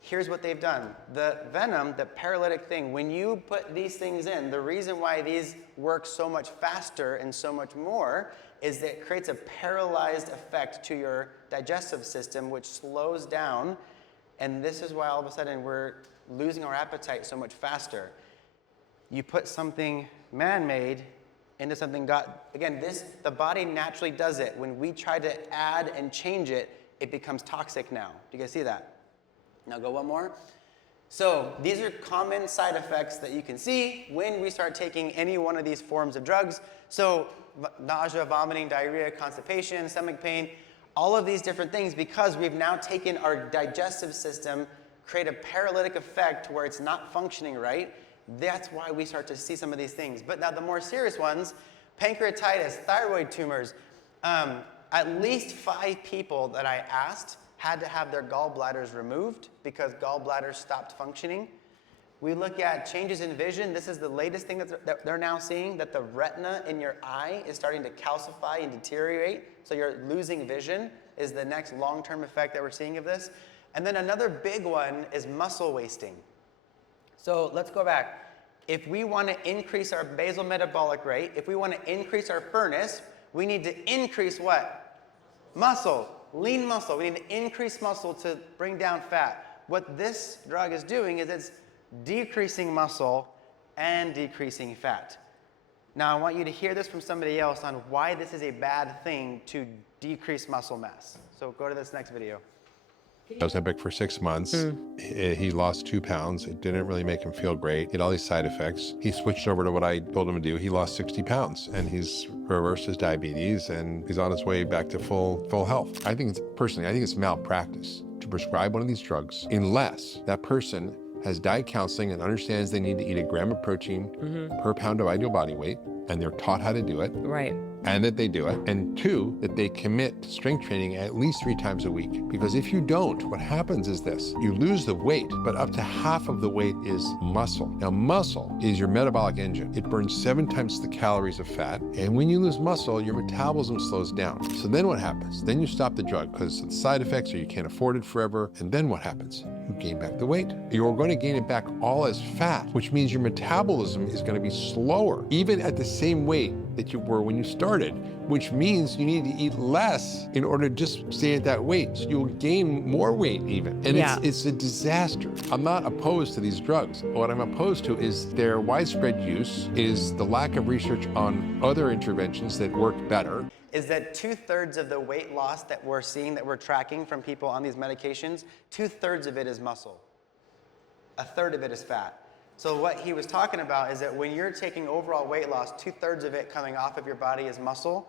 Here's what they've done. The venom, the paralytic thing, when you put these things in, the reason why these work so much faster and so much more is that it creates a paralyzed effect to your digestive system, which slows down, and this is why all of a sudden we're losing our appetite so much faster. You put something man-made into something God, again, the body naturally does it. When we try to add and change it, it becomes toxic now. Do you guys see that? Now go one more. So these are common side effects that you can see when we start taking any one of these forms of drugs. So nausea, vomiting, diarrhea, constipation, stomach pain, all of these different things, because we've now taken our digestive system, create a paralytic effect where it's not functioning right. That's why we start to see some of these things. But now the more serious ones, pancreatitis, thyroid tumors, at least 5 people that I asked had to have their gallbladders removed because gallbladders stopped functioning. We look at changes in vision. This is the latest thing that they're now seeing, that the retina in your eye is starting to calcify and deteriorate, so you're losing vision is the next long-term effect that we're seeing of this. And then another big one is muscle wasting. So let's go back. If we want to increase our basal metabolic rate, if we want to increase our furnace, we need to increase what? Muscle. Lean muscle. We need to increase muscle to bring down fat. What this drug is doing is it's decreasing muscle and decreasing fat. Now I want you to hear this from somebody else on why this is a bad thing to decrease muscle mass. So go to this next video. I was Ozempic for 6 months. He lost 2 pounds. It didn't really make him feel great. He had all these side effects. He switched over to what I told him to do. He lost 60 pounds and he's reversed his diabetes and he's on his way back to full health. I think it's malpractice to prescribe one of these drugs unless that person has diet counseling and understands they need to eat a gram of protein per pound of ideal body weight, and they're taught how to do it. Right. And that they do it. And 2, that they commit to strength training at least 3 times a week. Because if you don't, what happens is this. You lose the weight, but up to half of the weight is muscle. Now, muscle is your metabolic engine. It burns 7 times the calories of fat. And when you lose muscle, your metabolism slows down. So then what happens? Then you stop the drug because of the side effects or you can't afford it forever. And then what happens? You gain back the weight. You're going to gain it back all as fat, which means your metabolism is going to be slower, even at the same weight that you were when you started, which means you need to eat less in order to just stay at that weight. So you'll gain more weight even. And it's a disaster. I'm not opposed to these drugs. What I'm opposed to is their widespread use, is the lack of research on other interventions that work better. Is that 2/3 of the weight loss that we're seeing, that we're tracking from people on these medications, 2/3 of it is muscle. 1/3 of it is fat. So what he was talking about is that when you're taking overall weight loss, 2/3 of it coming off of your body is muscle.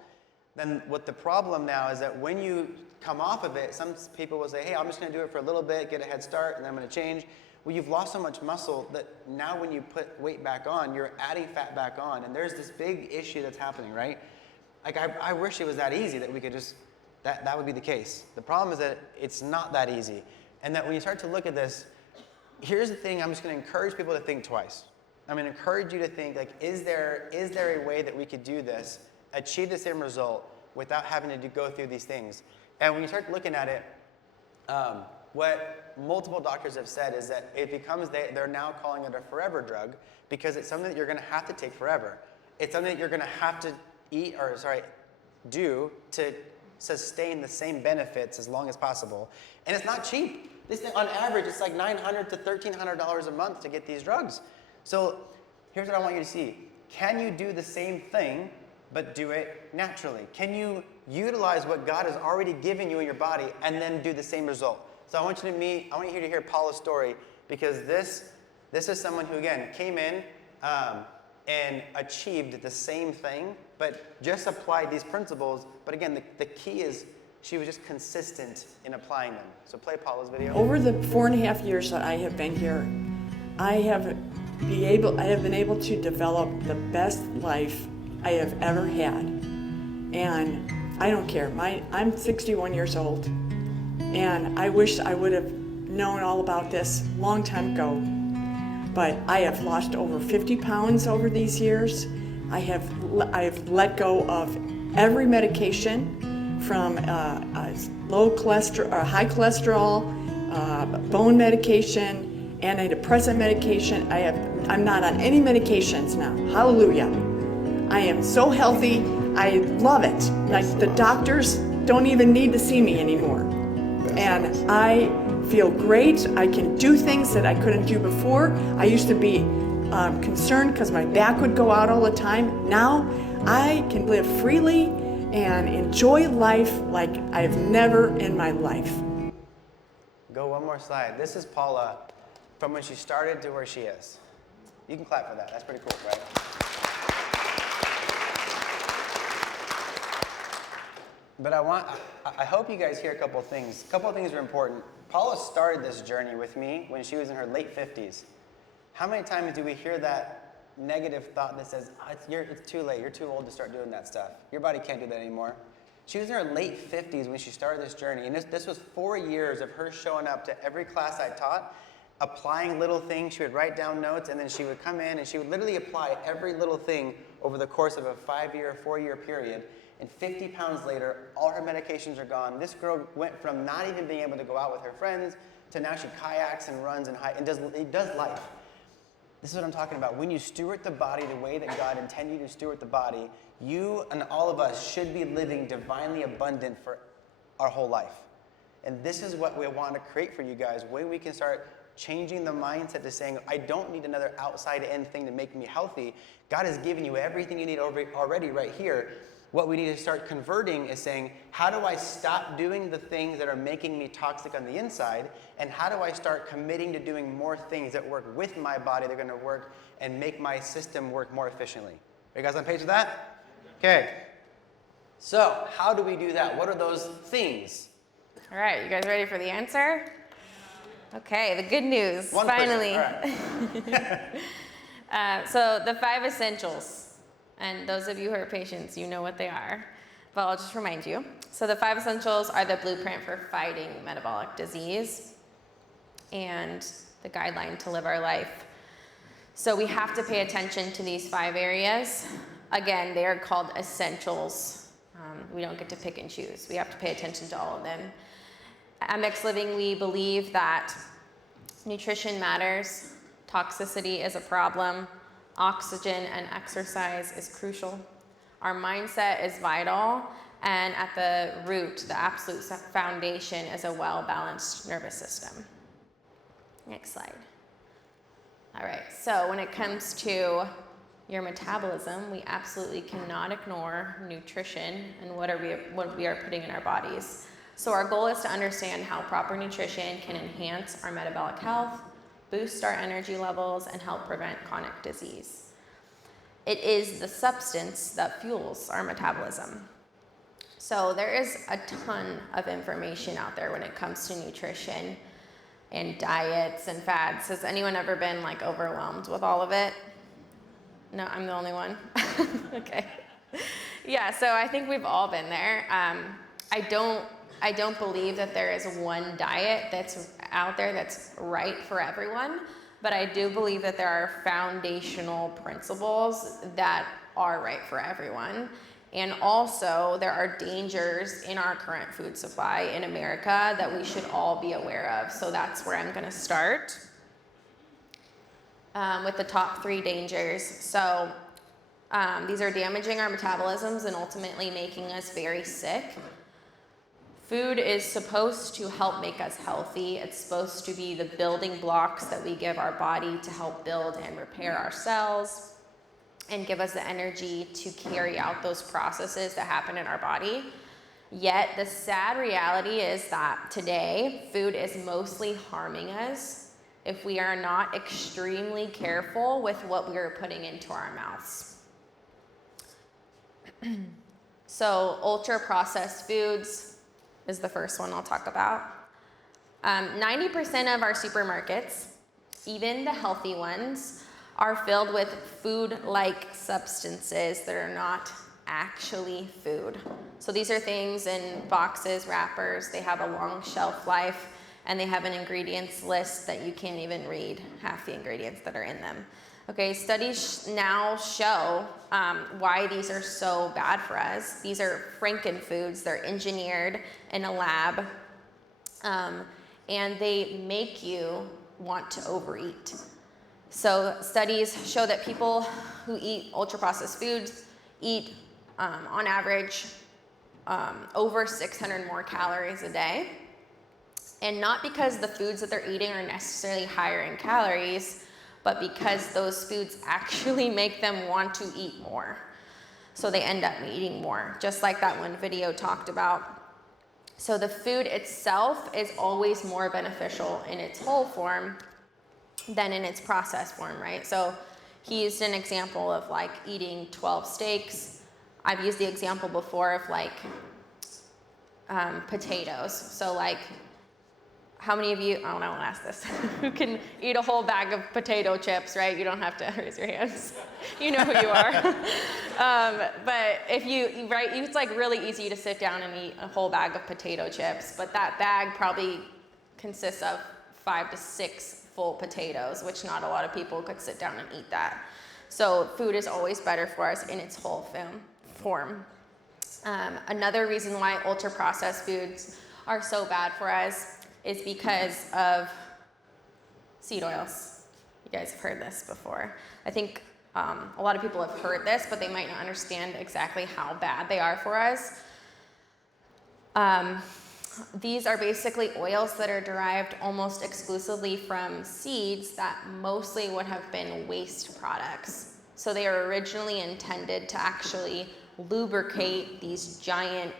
Then what the problem now is that when you come off of it, some people will say, hey, I'm just going to do it for a little bit, get a head start, and then I'm going to change. Well, you've lost so much muscle that now when you put weight back on, you're adding fat back on. And there's this big issue that's happening, right? Like, I wish it was that easy that we could just, that would be the case. The problem is that it's not that easy. And that when you start to look at this, here's the thing, I'm just going to encourage people to think twice. I'm going to encourage you to think, like, is there a way that we could do this, achieve the same result without having to go through these things? And when you start looking at it, what multiple doctors have said is that it becomes, they're now calling it a forever drug because it's something that you're going to have to take forever. It's something that you're going to have to do to sustain the same benefits as long as possible. And it's not cheap. This thing, on average, it's like $900 to $1,300 a month to get these drugs. So here's what I want you to see. Can you do the same thing, but do it naturally? Can you utilize what God has already given you in your body and then do the same result? So I want you to hear Paula's story, because this is someone who, again, came in and achieved the same thing, but just applied these principles. But again, the key is she was just consistent in applying them. So play Paula's video. Over the 4.5 years that I have been here, I have been able to develop the best life I have ever had. And I don't care. I'm 61 years old, and I wish I would have known all about this a long time ago. But I have lost over 50 pounds over these years. I've let go of every medication, from low cholesterol, or high cholesterol, bone medication, antidepressant medication. I'm not on any medications now. Hallelujah. I am so healthy. I love it. Like, the doctors don't even need to see me anymore. And I feel great. I can do things that I couldn't do before. I used to be concerned because my back would go out all the time. Now I can live freely and enjoy life like I've never in my life. Go one more slide. This is Paula from when she started to where she is. You can clap for that. That's pretty cool, right? But I hope you guys hear a couple things. A couple of things are important. Paula started this journey with me when she was in her late 50s. How many times do we hear that negative thought that says, it's too late, you're too old to start doing that stuff. Your body can't do that anymore. She was in her late 50s when she started this journey, and this was 4 years of her showing up to every class I taught, applying little things. She would write down notes, and then she would come in and she would literally apply every little thing over the course of a 5-year, 4-year period. And 50 pounds later, all her medications are gone. This girl went from not even being able to go out with her friends to now she kayaks and runs and does life. This is what I'm talking about. When you steward the body the way that God intended you to steward the body, you and all of us should be living divinely abundant for our whole life. And this is what we want to create for you guys, when we can start changing the mindset to saying, I don't need another outside in thing to make me healthy. God has given you everything you need already right here. What we need to start converting is saying, how do I stop doing the things that are making me toxic on the inside? And how do I start committing to doing more things that work with my body, that are going to work and make my system work more efficiently? Are you guys on page with that? Okay. So how do we do that? What are those things? All right, you guys ready for the answer? Okay, the good news, One finally. All right. So the 5 essentials. And those of you who are patients, you know what they are, but I'll just remind you. So the 5 essentials are the blueprint for fighting metabolic disease and the guideline to live our life. So we have to pay attention to these 5 areas. Again, they are called essentials. We don't get to pick and choose. We have to pay attention to all of them. At Mixed Living, we believe that nutrition matters, toxicity is a problem, oxygen and exercise is crucial. Our mindset is vital, and at the root, the absolute foundation is a well-balanced nervous system. Next slide. All right, so when it comes to your metabolism, we absolutely cannot ignore nutrition and what we are putting in our bodies. So our goal is to understand how proper nutrition can enhance our metabolic health, boost our energy levels, and help prevent chronic disease. It is the substance that fuels our metabolism. So there is a ton of information out there when it comes to nutrition and diets and fads. Has anyone ever been like overwhelmed with all of it? No, I'm the only one. Okay. Yeah, so I think we've all been there. I don't believe that there is one diet that's out there that's right for everyone, but I do believe that there are foundational principles that are right for everyone. And also, there are dangers in our current food supply in America that we should all be aware of. So that's where I'm gonna start with the top 3 dangers. So these are damaging our metabolisms and ultimately making us very sick. Food is supposed to help make us healthy. It's supposed to be the building blocks that we give our body to help build and repair our cells and give us the energy to carry out those processes that happen in our body. Yet the sad reality is that today, food is mostly harming us if we are not extremely careful with what we are putting into our mouths. So ultra-processed foods is the first one I'll talk about. 90% of our supermarkets, even the healthy ones, are filled with food-like substances that are not actually food. So these are things in boxes, wrappers, they have a long shelf life, and they have an ingredients list that you can't even read half the ingredients that are in them. Okay, studies now show why these are so bad for us. These are frankenfoods, they're engineered in a lab, and they make you want to overeat. So studies show that people who eat ultra-processed foods eat, on average, over 600 more calories a day. And not because the foods that they're eating are necessarily higher in calories, but because those foods actually make them want to eat more. So they end up eating more, just like that one video talked about. So the food itself is always more beneficial in its whole form than in its processed form, right? So he used an example of like eating 12 steaks. I've used the example before of like potatoes. So like, how many of you, I don't know, I'll ask this, who can eat a whole bag of potato chips, right? You don't have to raise your hands. You know who you are. But if you, right, it's like really easy to sit down and eat a whole bag of potato chips, but that bag probably consists of 5 to 6 full potatoes, which not a lot of people could sit down and eat that. So food is always better for us in its whole form. Another reason why ultra-processed foods are so bad for us is because of seed oils. You guys have heard this before. I think a lot of people have heard this, but they might not understand exactly how bad they are for us. These are basically oils that are derived almost exclusively from seeds that mostly would have been waste products. So they are originally intended to actually lubricate these giant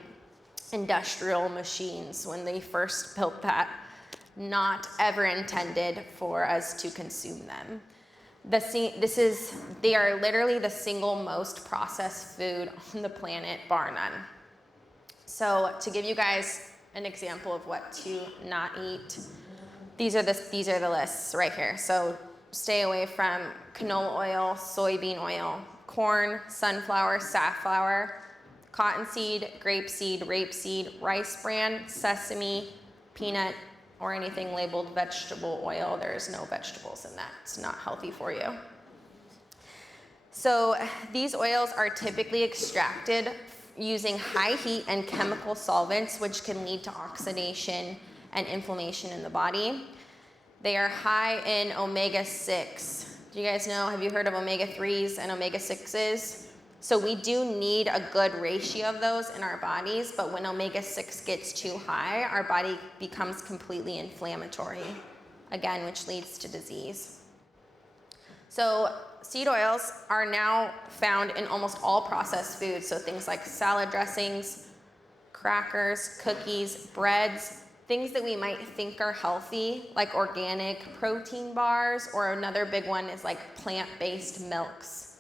industrial machines when they first built that, not ever intended for us to consume them. They are literally the single most processed food on the planet, bar none. So to give you guys an example of what to not eat, these are the lists right here. So stay away from canola oil, soybean oil, corn, sunflower, safflower, cottonseed, grapeseed, rapeseed, rice bran, sesame, peanut, or anything labeled vegetable oil. There's no vegetables in that. It's not healthy for you. So these oils are typically extracted using high heat and chemical solvents, which can lead to oxidation and inflammation in the body. They are high in omega-6. Do you guys know, have you heard of omega-3s and omega-6s? So we do need a good ratio of those in our bodies, but when omega-6 gets too high, our body becomes completely inflammatory, again, which leads to disease. So seed oils are now found in almost all processed foods, so things like salad dressings, crackers, cookies, breads, things that we might think are healthy, like organic protein bars, or another big one is like plant-based milks.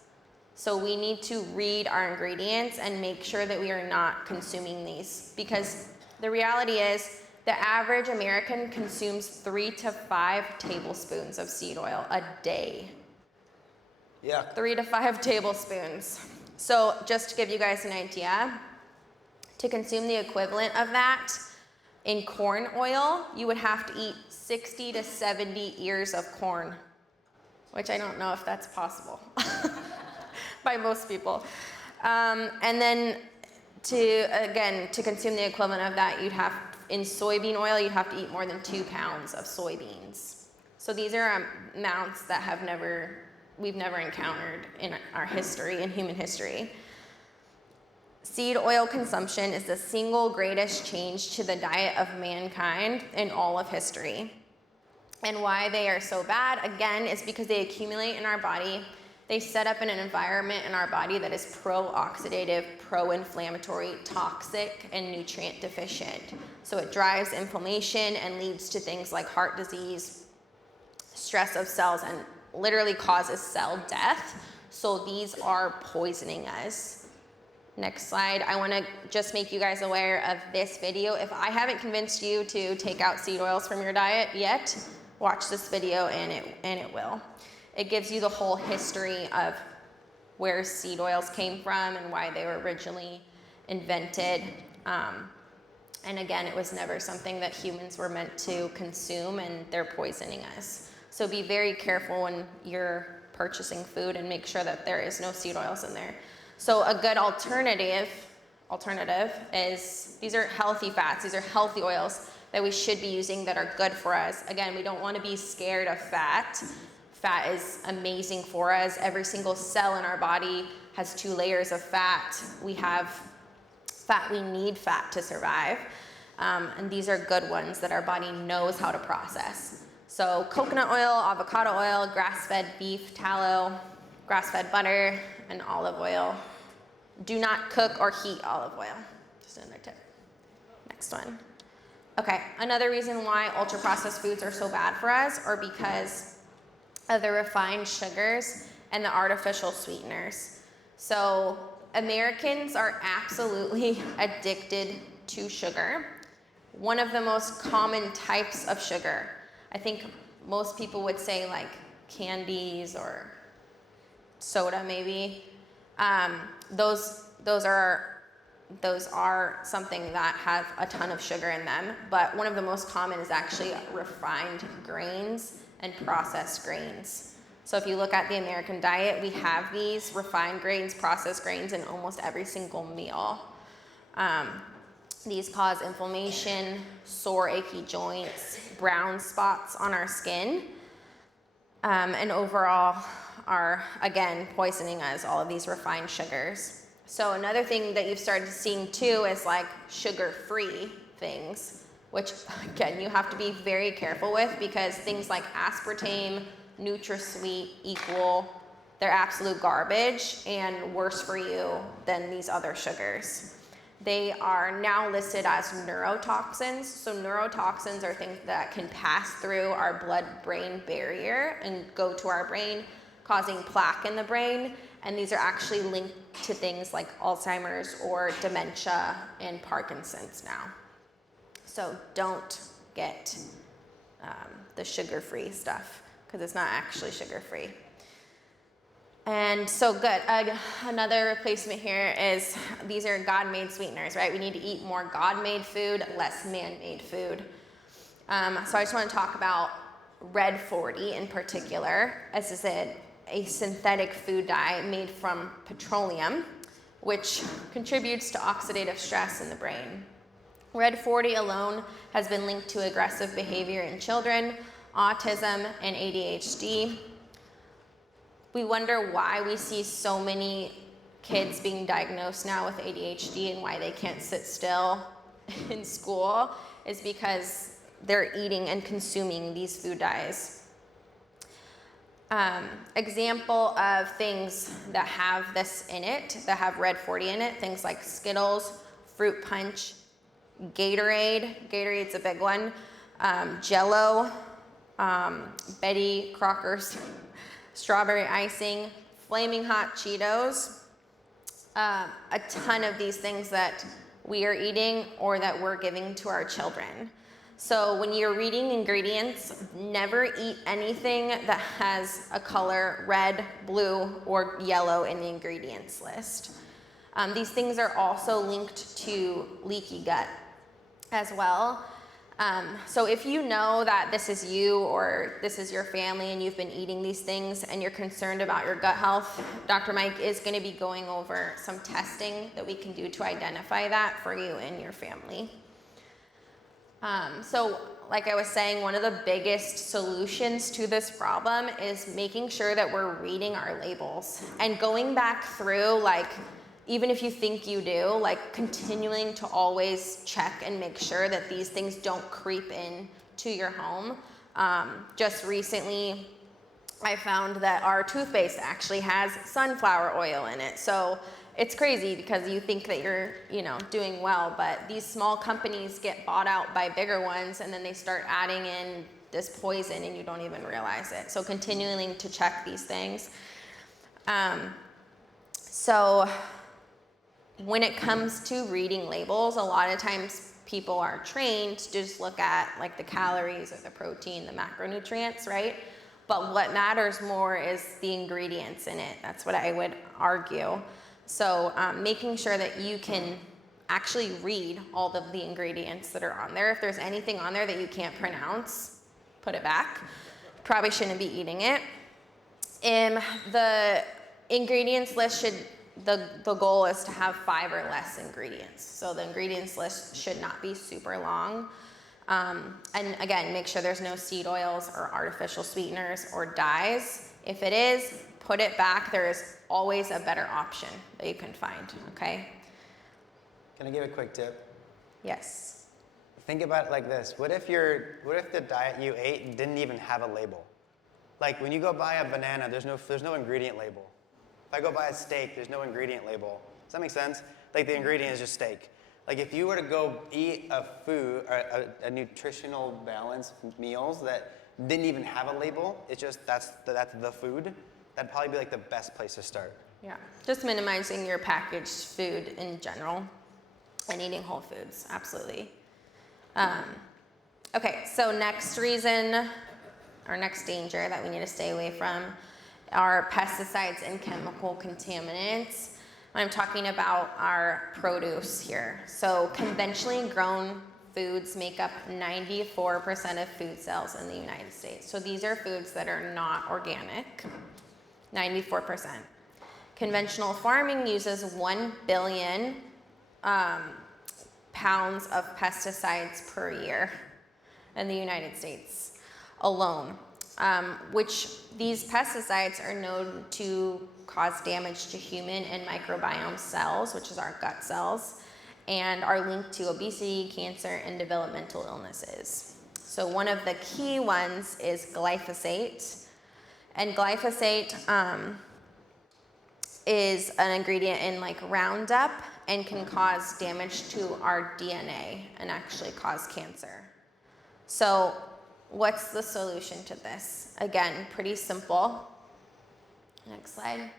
So we need to read our ingredients and make sure that we are not consuming these, because the reality is the average American consumes 3 to 5 tablespoons of seed oil a day. Yeah. 3 to 5 tablespoons. So just to give you guys an idea, to consume the equivalent of that in corn oil, you would have to eat 60 to 70 ears of corn, which I don't know if that's possible by most people. And then to consume the equivalent of that, in soybean oil, you'd have to eat more than 2 pounds of soybeans. So these are amounts that we've never encountered in our history, in human history. Seed oil consumption is the single greatest change to the diet of mankind in all of history. And why they are so bad, again, is because they accumulate in our body. They set up in an environment in our body that is pro-oxidative, pro-inflammatory, toxic, and nutrient deficient. So it drives inflammation and leads to things like heart disease, stress of cells, and literally causes cell death. So these are poisoning us. Next slide. I want to just make you guys aware of this video. If I haven't convinced you to take out seed oils from your diet yet, watch this video and it will. It gives you the whole history of where seed oils came from and why they were originally invented. And again, it was never something that humans were meant to consume, and they're poisoning us. So be very careful when you're purchasing food and make sure that there is no seed oils in there. So a good alternative is, these are healthy fats, these are healthy oils that we should be using that are good for us. Again, we don't want to be scared of fat. Fat is amazing for us. Every single cell in our body has 2 layers of fat. We need fat to survive. And these are good ones that our body knows how to process. So coconut oil, avocado oil, grass-fed beef tallow, grass-fed butter, and olive oil. Do not cook or heat olive oil. Just another tip. Next one. Okay, another reason why ultra-processed foods are so bad for us are because of the refined sugars and the artificial sweeteners. So Americans are absolutely addicted to sugar. One of the most common types of sugar, I think most people would say like candies or soda maybe. Those are something that have a ton of sugar in them, but one of the most common is actually refined grains and processed grains. So if you look at the American diet, we have these refined grains, processed grains in almost every single meal. These cause inflammation, sore, achy joints, brown spots on our skin, and overall are, again, poisoning us, all of these refined sugars. So another thing that you've started seeing too is like sugar-free things, which again, you have to be very careful with, because things like aspartame, NutraSweet, Equal, they're absolute garbage and worse for you than these other sugars. They are now listed as neurotoxins. So neurotoxins are things that can pass through our blood-brain barrier and go to our brain, causing plaque in the brain. And these are actually linked to things like Alzheimer's or dementia and Parkinson's now. So don't get the sugar-free stuff, because it's not actually sugar-free. And so good. Another replacement here is, these are God-made sweeteners, right? We need to eat more God-made food, less man-made food. So I just want to talk about Red 40 in particular. As I said, a synthetic food dye made from petroleum, which contributes to oxidative stress in the brain. Red 40 alone has been linked to aggressive behavior in children, autism, and ADHD. We wonder why we see so many kids being diagnosed now with ADHD and why they can't sit still in school is because they're eating and consuming these food dyes. Example of things that have this in it, that have Red 40 in it, things like Skittles, fruit punch, Gatorade's a big one, Jell-O, Betty Crocker's strawberry icing, Flaming Hot Cheetos, a ton of these things that we are eating or that we're giving to our children. So when you're reading ingredients, never eat anything that has a color red, blue, or yellow in the ingredients list. These things are also linked to leaky gut as well. So if you know that this is you or this is your family and you've been eating these things and you're concerned about your gut health, Dr. Mike is going to be going over some testing that we can do to identify that for you and your family. So like I was saying, one of the biggest solutions to this problem is making sure that we're reading our labels and going back through, like, even if you think you do, like continuing to always check and make sure that these things don't creep in to your home. Just recently, I found that our toothpaste actually has sunflower oil in it. So it's crazy because you think that you're, doing well, but these small companies get bought out by bigger ones and then they start adding in this poison and you don't even realize it. So continuing to check these things. So when it comes to reading labels, a lot of times people are trained to just look at like the calories or the protein, the macronutrients, right? But what matters more is the ingredients in it. That's what I would argue. So making sure that you can actually read all of the ingredients that are on there. If there's anything on there that you can't pronounce, put it back. Probably shouldn't be eating it. The ingredients list the goal is to have 5 or less ingredients. So the ingredients list should not be super long. And again, make sure there's no seed oils or artificial sweeteners or dyes. If it is, put it back. There is always a better option that you can find, okay? Can I give a quick tip? Yes. Think about it like this. What if the diet you ate didn't even have a label? Like when you go buy a banana, there's no ingredient label. If I go buy a steak, there's no ingredient label. Does that make sense? Like the ingredient is just steak. Like if you were to go eat a food, a nutritional balance meals that didn't even have a label, it's just that's the food, that'd probably be like the best place to start. Yeah, just minimizing your packaged food in general and eating whole foods, absolutely. Okay, so next reason, or next danger that we need to stay away from are pesticides and chemical contaminants. I'm talking about our produce here. So conventionally grown foods make up 94% of food sales in the United States. So these are foods that are not organic, 94%. Conventional farming uses 1 billion pounds of pesticides per year in the United States alone, which these pesticides are known to cause damage to human and microbiome cells, which is our gut cells, and are linked to obesity, cancer, and developmental illnesses. So one of the key ones is glyphosate. And glyphosate is an ingredient in like Roundup and can cause damage to our DNA and actually cause cancer. So what's the solution to this? Again, pretty simple. Next slide.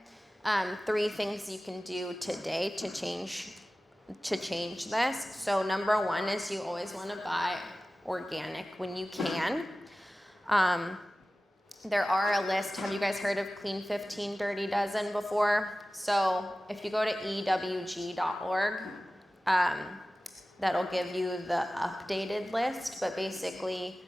3 things you can do today to change this. So number 1 is you always want to buy organic when you can. There are a list. Have you guys heard of Clean 15 Dirty Dozen before? So if you go to ewg.org, that'll give you the updated list. But basically,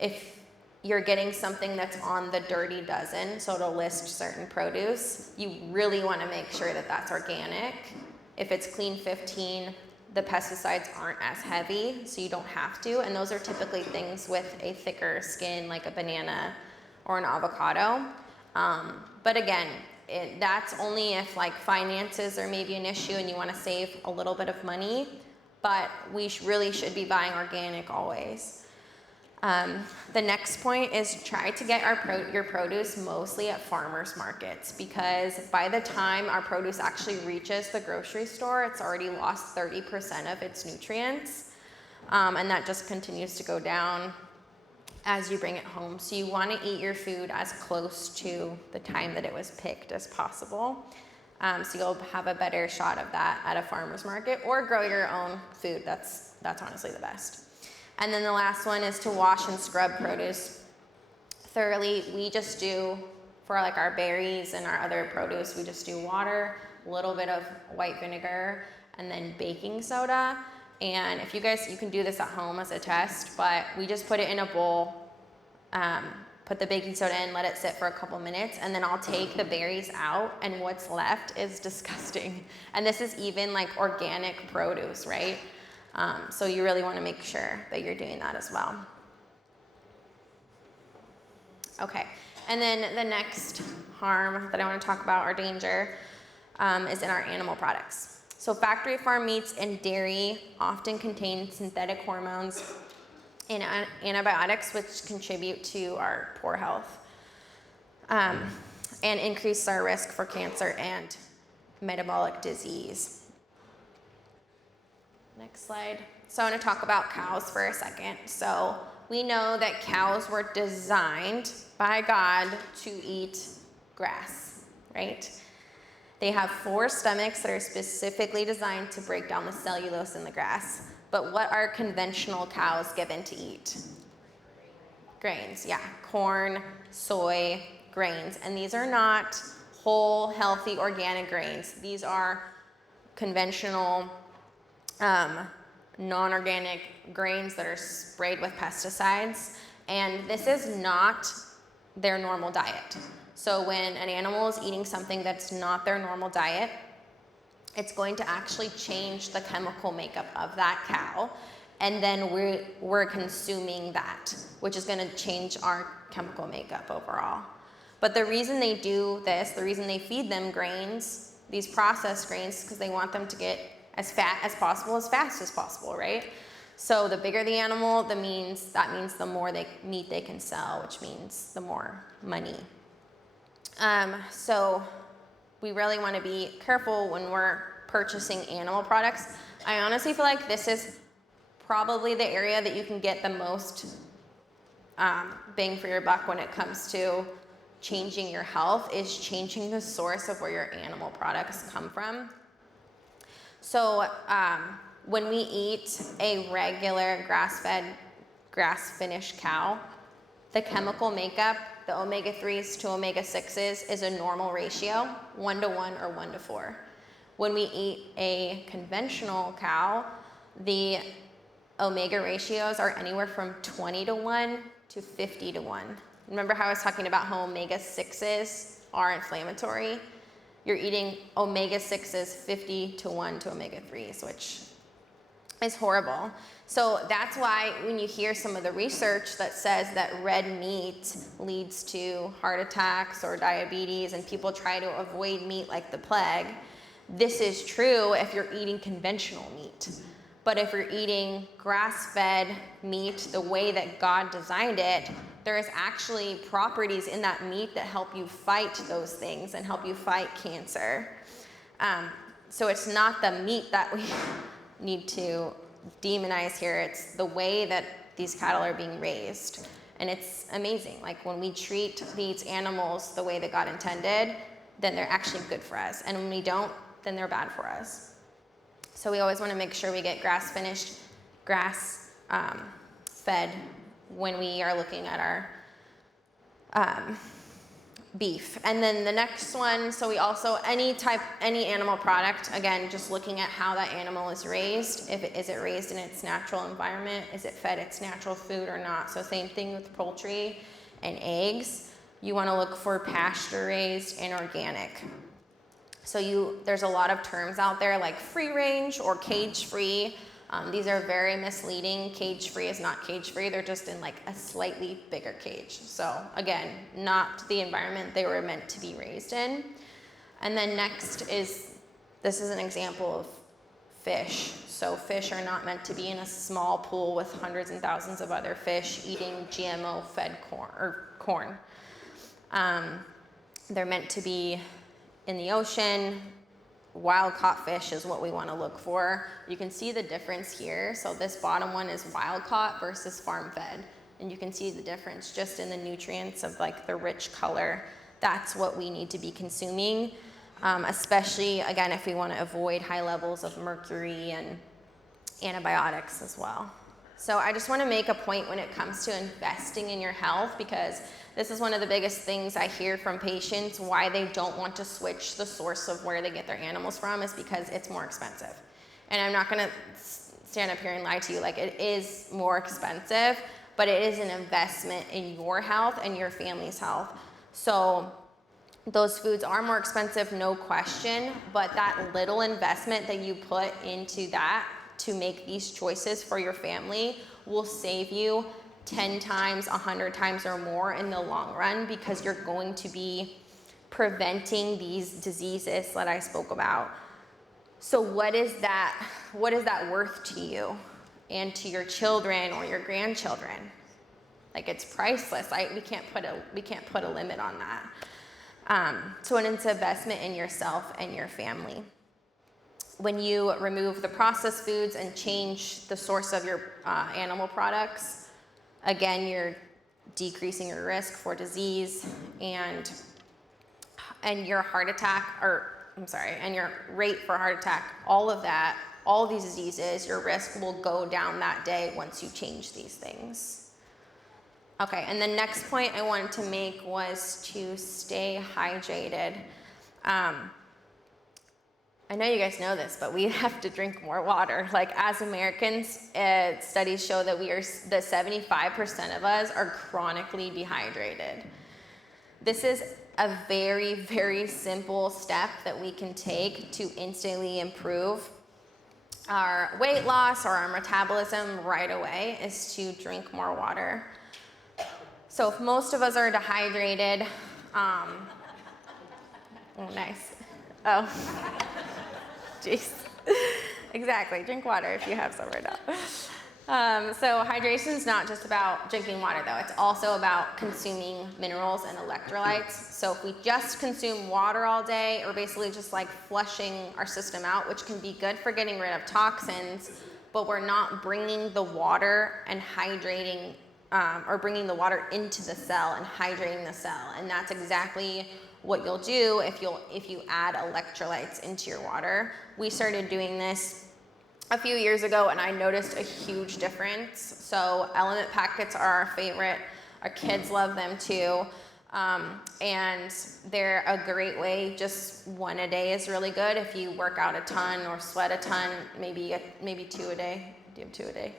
if you're getting something that's on the Dirty Dozen, so it'll list certain produce, you really want to make sure that that's organic. If it's Clean 15, the pesticides aren't as heavy, so you don't have to. And those are typically things with a thicker skin, like a banana or an avocado. But again, that's only if like finances are maybe an issue and you want to save a little bit of money, but we really should be buying organic always. The next point is try to get your produce mostly at farmers markets, because by the time our produce actually reaches the grocery store, it's already lost 30% of its nutrients. and that just continues to go down as you bring it home. So you want to eat your food as close to the time that it was picked as possible. So you'll have a better shot of that at a farmer's market, or grow your own food. That's honestly the best. And then the last one is to wash and scrub produce thoroughly. We just do, for like our berries and our other produce, we just do water, a little bit of white vinegar, and then baking soda. And if you can do this at home as a test, but we just put it in a bowl, put the baking soda in, let it sit for a couple minutes, and then I'll take the berries out, and what's left is disgusting. And this is even like organic produce, right? So you really want to make sure that you're doing that as well. Okay, and then the next harm that I want to talk about, or danger, is in our animal products. So factory farm meats and dairy often contain synthetic hormones and antibiotics, which contribute to our poor health and increase our risk for cancer and metabolic disease. Next slide. So I want to talk about cows for a second. So we know that cows were designed by God to eat grass, right? They have 4 stomachs that are specifically designed to break down the cellulose in the grass. But what are conventional cows given to eat? Grains, yeah. Corn, soy, grains. And these are not whole, healthy, organic grains. These are conventional, non-organic grains that are sprayed with pesticides. And this is not their normal diet. So when an animal is eating something that's not their normal diet, it's going to actually change the chemical makeup of that cow, and then we're consuming that, which is going to change our chemical makeup overall. But the reason they do this, the reason they feed them grains, these processed grains, because they want them to get as fat as possible, as fast as possible, right? So the bigger the animal, that means the more meat they can sell, which means the more money. So we really want to be careful when we're purchasing animal products. I honestly feel like this is probably the area that you can get the most bang for your buck when it comes to changing your health, is changing the source of where your animal products come from. So when we eat a regular grass-fed, grass-finished cow, the chemical makeup, the omega-3s to omega-6s, is a normal ratio, 1-to-1 or 1-to-4. When we eat a conventional cow, the omega ratios are anywhere from 20-to-1 to 50-to-1. Remember how I was talking about how omega-6s are inflammatory? You're eating omega-6s 50-to-1 to omega-3s, which is horrible. So that's why when you hear some of the research that says that red meat leads to heart attacks or diabetes, and people try to avoid meat like the plague, this is true if you're eating conventional meat. But if you're eating grass-fed meat the way that God designed it, there is actually properties in that meat that help you fight those things and help you fight cancer. So it's not the meat that we need to demonize here. It's the way that these cattle are being raised. And it's amazing. Like when we treat these animals the way that God intended, then they're actually good for us. And when we don't, then they're bad for us. So we always want to make sure we get grass-finished, grass-fed when we are looking at our beef. And then the next one, so we also, any animal product, again, just looking at how that animal is raised. Is it raised in its natural environment? Is it fed its natural food or not? So same thing with poultry and eggs. You want to look for pasture-raised and organic. So there's a lot of terms out there like free range or cage-free. These are very misleading. Cage-free is not cage-free. They're just in like a slightly bigger cage. So again, not the environment they were meant to be raised in. And then next this is an example of fish. So fish are not meant to be in a small pool with hundreds and thousands of other fish eating GMO-fed corn. They're meant to be in the ocean, wild caught fish is what we want to look for. You can see the difference here. So this bottom one is wild caught versus farm fed. And you can see the difference just in the nutrients of like the rich color. That's what we need to be consuming, especially, again, if we want to avoid high levels of mercury and antibiotics as well. So I just want to make a point when it comes to investing in your health, because this is one of the biggest things I hear from patients why they don't want to switch the source of where they get their animals from, is because it's more expensive. And I'm not going to stand up here and lie to you, like, it is more expensive, but it is an investment in your health and your family's health. So those foods are more expensive, no question, but that little investment that you put into that to make these choices for your family will save you 10 times, 100 times or more in the long run, because you're going to be preventing these diseases that I spoke about. So what is that worth to you and to your children or your grandchildren? Like, it's priceless. We can't put a limit on that. So it's an investment in yourself and your family. When you remove the processed foods and change the source of your animal products, again, you're decreasing your risk for disease and your heart attack, and your rate for heart attack, all of that, all these diseases, your risk will go down that day once you change these things. Okay, and the next point I wanted to make was to stay hydrated. I know you guys know this, but we have to drink more water. Like, as Americans, studies show that that 75% of us are chronically dehydrated. This is a very, very simple step that we can take to instantly improve our weight loss or our metabolism right away, is to drink more water. So if most of us are dehydrated, oh, nice. Oh, jeez. Exactly, drink water if you have some right now. So hydration is not just about drinking water though, it's also about consuming minerals and electrolytes. So if we just consume water all day, or basically just like flushing our system out, which can be good for getting rid of toxins, but we're not bringing the water and hydrating, or bringing the water into the cell and hydrating the cell. And that's exactly what you'll do if you add electrolytes into your water. We started doing this a few years ago, and I noticed a huge difference. So Element packets are our favorite. Our kids love them too. And they're a great way. Just one a day is really good. If you work out a ton or sweat a ton, maybe 2 a day. Do you have 2 a day?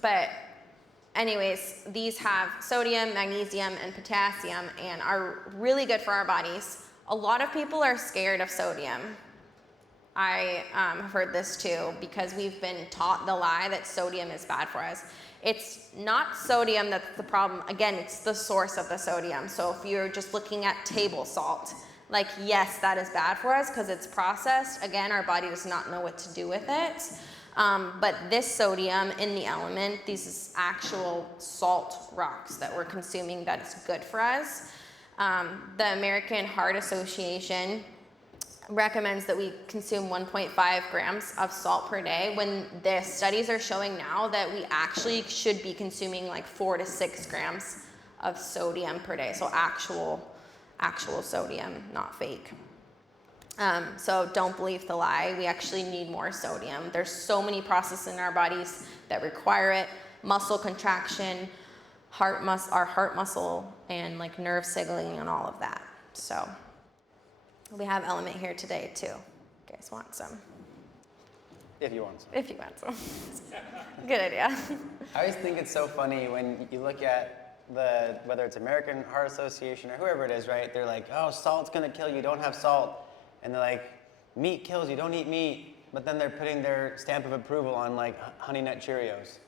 But anyways, these have sodium, magnesium, and potassium, and are really good for our bodies. A lot of people are scared of sodium. I have heard this too, because we've been taught the lie that sodium is bad for us. It's not sodium that's the problem. Again, it's the source of the sodium. So if you're just looking at table salt, like, yes, that is bad for us because it's processed. Again, our body does not know what to do with it. But this sodium in the element, these is actual salt rocks that we're consuming that is good for us. The American Heart Association recommends that we consume 1.5 grams of salt per day, when the studies are showing now that we actually should be consuming like 4 to 6 grams of sodium per day. So actual sodium, not fake. So don't believe the lie. We actually need more sodium. There's so many processes in our bodies that require it. Muscle contraction, our heart muscle, and like nerve signaling and all of that. So we have Element here today too. You guys want some? If you want some. If you want some. Good idea. I always think it's so funny when you look at whether it's American Heart Association or whoever it is, right? They're like, oh, salt's gonna kill you, don't have salt. And they're like, meat kills you, don't eat meat. But then they're putting their stamp of approval on like Honey Nut Cheerios.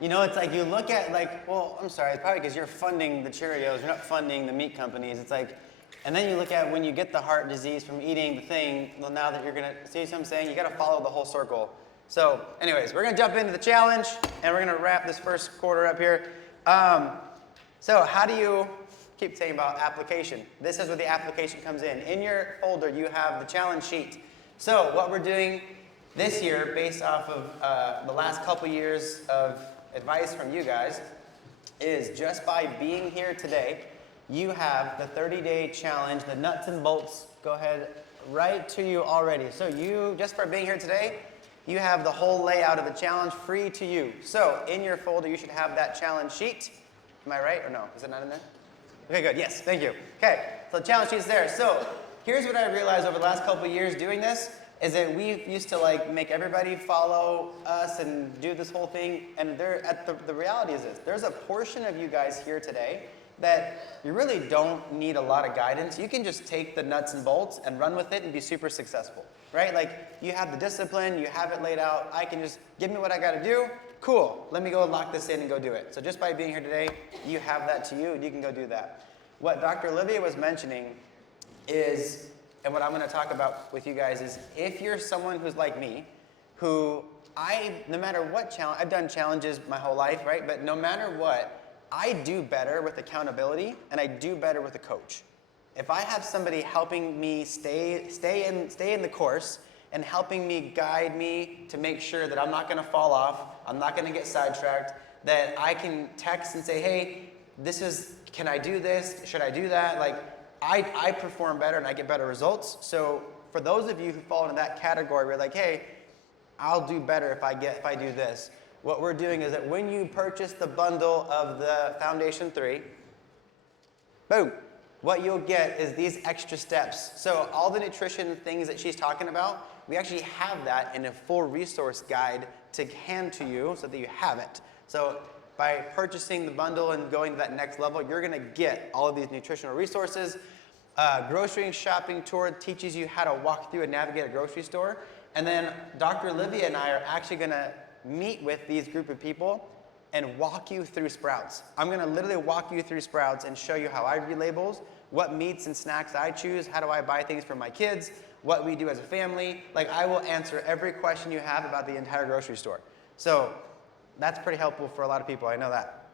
You know, it's like you look at like, well, I'm sorry, it's probably because you're funding the Cheerios, you're not funding the meat companies. It's like, and then you look at when you get the heart disease from eating the thing, well, now that you're gonna, see what I'm saying? You gotta follow the whole circle. So anyways, we're gonna jump into the challenge and we're gonna wrap this first quarter up here. So how do you keep saying about application. This is where the application comes in. In your folder, you have the challenge sheet. So what we're doing this year, based off of the last couple years of advice from you guys, is just by being here today, you have the 30-day challenge, the nuts and bolts, go ahead, right to you already. So you, just for being here today, you have the whole layout of the challenge free to you. So in your folder, you should have that challenge sheet. Am I right or no? Is it not in there? Okay, good. Yes, thank you. Okay, so the challenge sheet's there. So here's what I realized over the last couple of years doing this, is that we used to like make everybody follow us and do this whole thing. And the reality is this, there's a portion of you guys here today that you really don't need a lot of guidance. You can just take the nuts and bolts and run with it and be super successful, right? Like you have the discipline, you have it laid out. I can just give me what I got to do. Cool, let me go lock this in and go do it. So just by being here today, you have that to you and you can go do that. What Dr. Olivia was mentioning is, and what I'm going to talk about with you guys is, if you're someone who's like me, who no matter what challenge, I've done challenges my whole life, right? But no matter what, I do better with accountability, and I do better with a coach. If I have somebody helping me stay in the course and helping me guide me to make sure that I'm not going to fall off, I'm not going to get sidetracked, that I can text and say, hey, can I do this? Should I do that? Like, I perform better and I get better results. So for those of you who fall into that category, we're like, hey, I'll do better if I do this. What we're doing is that when you purchase the bundle of the Foundation 3, boom, what you'll get is these extra steps. So all the nutrition things that she's talking about, we actually have that in a full resource guide to hand to you so that you have it. So by purchasing the bundle and going to that next level, you're going to get all of these nutritional resources. Grocery and shopping tour teaches you how to walk through and navigate a grocery store. And then Dr. Olivia and I are actually going to meet with these group of people and walk you through Sprouts. I'm going to literally walk you through Sprouts and show you how I read labels, what meats and snacks I choose, how do I buy things for my kids, what we do as a family. Like, I will answer every question you have about the entire grocery store. So that's pretty helpful for a lot of people, I know that.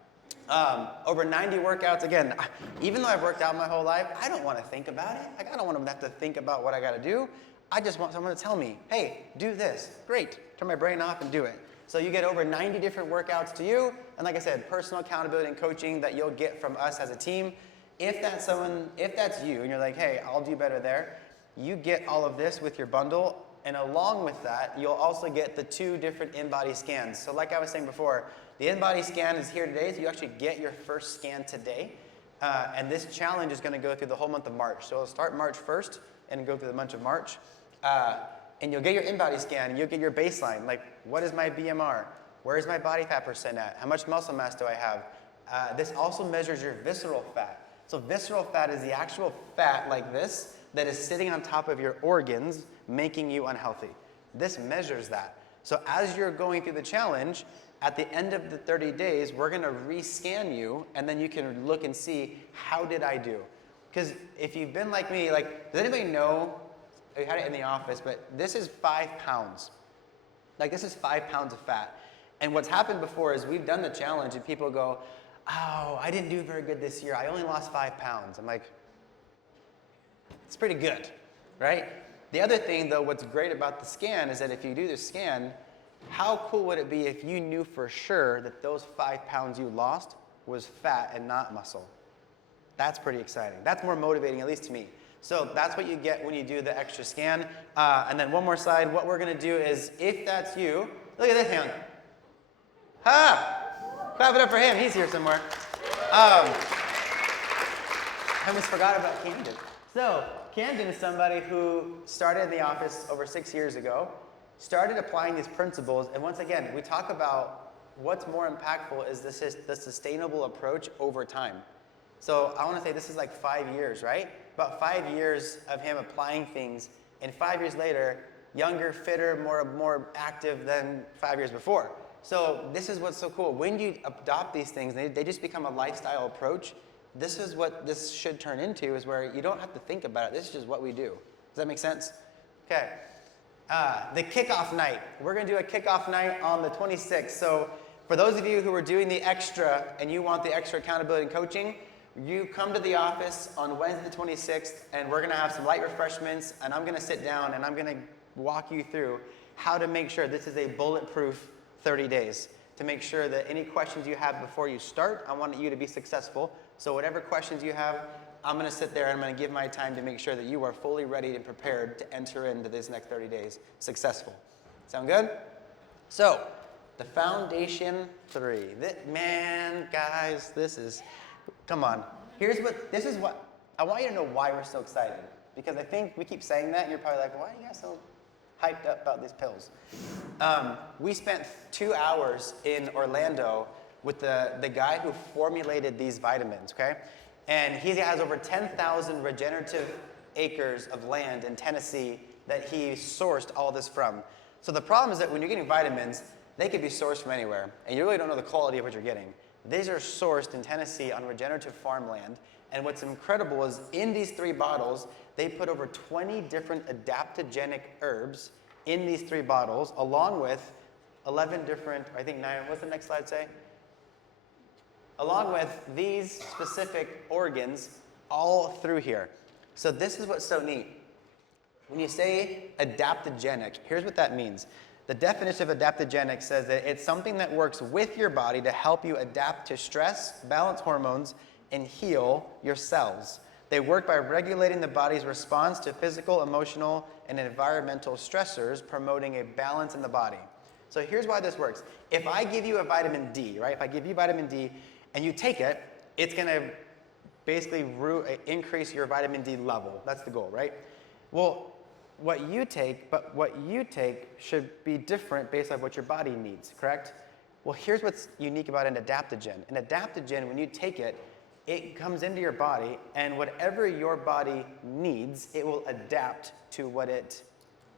Over 90 workouts. Again, even though I've worked out my whole life, I don't want to think about it. Like, I don't want to have to think about what I got to do. I just want someone to tell me, hey, do this. Great. Turn my brain off and do it. So you get over 90 different workouts to you. And like I said, personal accountability and coaching that you'll get from us as a team. If that's you, and you're like, hey, I'll do better there, you get all of this with your bundle. And along with that, you'll also get the 2 different in-body scans. So like I was saying before, the in-body scan is here today, so you actually get your first scan today. And this challenge is going to go through the whole month of March. So it'll start March 1st and go through the month of March. And you'll get your in-body scan, and you'll get your baseline, like, what is my BMR? Where is my body fat percent at? How much muscle mass do I have? This also measures your visceral fat. So visceral fat is the actual fat like this that is sitting on top of your organs, making you unhealthy. This measures that. So as you're going through the challenge, at the end of the 30 days, we're going to rescan you, and then you can look and see, how did I do? Because if you've been like me, like, does anybody know, we had it in the office, but this is 5 pounds. Like, this is 5 pounds of fat. And what's happened before is we've done the challenge and people go, oh, I didn't do very good this year. I only lost 5 pounds. I'm like, it's pretty good, right? The other thing, though, what's great about the scan is that if you do the scan, how cool would it be if you knew for sure that those 5 pounds you lost was fat and not muscle? That's pretty exciting. That's more motivating, at least to me. So that's what you get when you do the extra scan. And then one more slide. What we're going to do is, if that's you, look at this hand. Ha! Clap it up for him. He's here somewhere. I almost forgot about Camden. So Camden is somebody who started in the office over 6 years ago, started applying these principles. And once again, we talk about what's more impactful is the sustainable approach over time. So I want to say this is like 5 years, right? About 5 years of him applying things, and 5 years later, younger, fitter, more active than 5 years before. So this is what's so cool. When you adopt these things, they just become a lifestyle approach. This is what this should turn into, is where you don't have to think about it. This is just what we do. Does that make sense? Okay. The kickoff night. We're going to do a kickoff night on the 26th. So for those of you who are doing the extra and you want the extra accountability and coaching, you come to the office on Wednesday the 26th, and we're going to have some light refreshments, and I'm going to sit down, and I'm going to walk you through how to make sure this is a bulletproof 30 days. To make sure that any questions you have before you start, I want you to be successful. So whatever questions you have, I'm going to sit there and I'm going to give my time to make sure that you are fully ready and prepared to enter into this next 30 days successful. Sound good? So, the foundation 3. Man, guys, come on. This is what, I want you to know why we're so excited. Because I think we keep saying that and you're probably like, why are you guys so hyped up about these pills? We spent 2 hours in Orlando with the guy who formulated these vitamins, okay? And he has over 10,000 regenerative acres of land in Tennessee that he sourced all this from. So the problem is that when you're getting vitamins, they could be sourced from anywhere, and you really don't know the quality of what you're getting. These are sourced in Tennessee on regenerative farmland, and what's incredible is in these 3 bottles, they put over 20 different adaptogenic herbs in these 3 bottles, along with 11 different, I think 9, what's the next slide say? Along with these specific organs all through here. So this is what's so neat. When you say adaptogenic, here's what that means. The definition of adaptogenic says that it's something that works with your body to help you adapt to stress, balance hormones, and heal your cells. They work by regulating the body's response to physical, emotional, and environmental stressors, promoting a balance in the body. So here's why this works. If I give you a vitamin D, right? If I give you vitamin D and you take it, it's going to basically increase your vitamin D level. That's the goal, right? Well, what you take should be different based on what your body needs, correct? Well, here's what's unique about an adaptogen. An adaptogen, when you take it, it comes into your body, and whatever your body needs, it will adapt to what its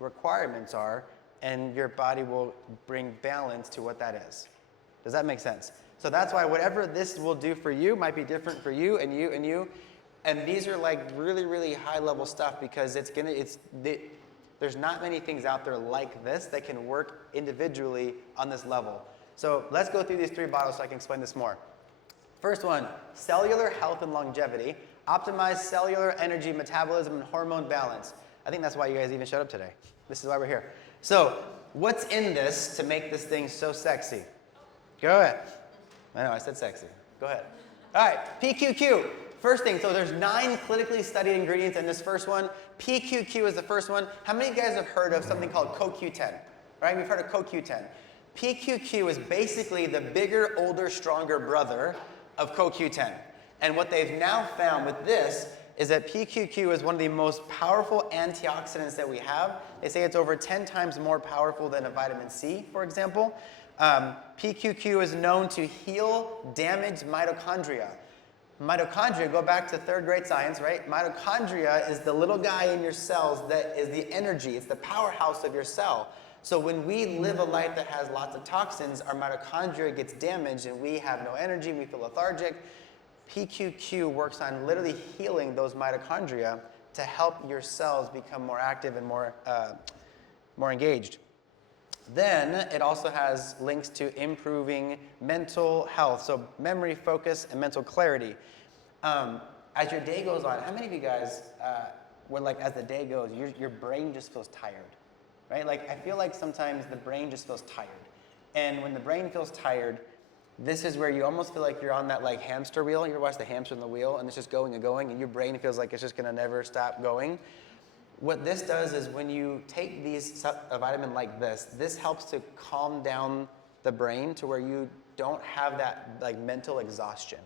requirements are, and your body will bring balance to what that is. Does that make sense? So that's why whatever this will do for you might be different for you and you and you. And these are like really, really high level stuff because there's not many things out there like this that can work individually on this level. So let's go through these 3 bottles so I can explain this more. First one, cellular health and longevity, optimize cellular energy, metabolism, and hormone balance. I think that's why you guys even showed up today. This is why we're here. So what's in this to make this thing so sexy? Go ahead. I know, I said sexy. Go ahead. All right, PQQ. First thing, so there's 9 clinically studied ingredients in this first one. PQQ is the first one. How many of you guys have heard of something called CoQ10? Right, we've heard of CoQ10. PQQ is basically the bigger, older, stronger brother of CoQ10. And what they've now found with this is that PQQ is one of the most powerful antioxidants that we have. They say it's over 10 times more powerful than a vitamin C, for example. PQQ is known to heal damaged mitochondria. Mitochondria, go back to 3rd grade science, right? Mitochondria is the little guy in your cells that is the energy. It's the powerhouse of your cell. So when we live a life that has lots of toxins, our mitochondria gets damaged and we have no energy, we feel lethargic. PQQ works on literally healing those mitochondria to help your cells become more active and more engaged. Then it also has links to improving mental health, so memory, focus, and mental clarity. As your day goes on, how many of you guys, as the day goes, your brain just feels tired, right? Like, I feel like sometimes the brain just feels tired. And when the brain feels tired, this is where you almost feel like you're on that like hamster wheel. You ever watch the hamster on the wheel, and it's just going and going, and your brain feels like it's just gonna never stop going. What this does is when you take a vitamin like this helps to calm down the brain to where you don't have that like mental exhaustion.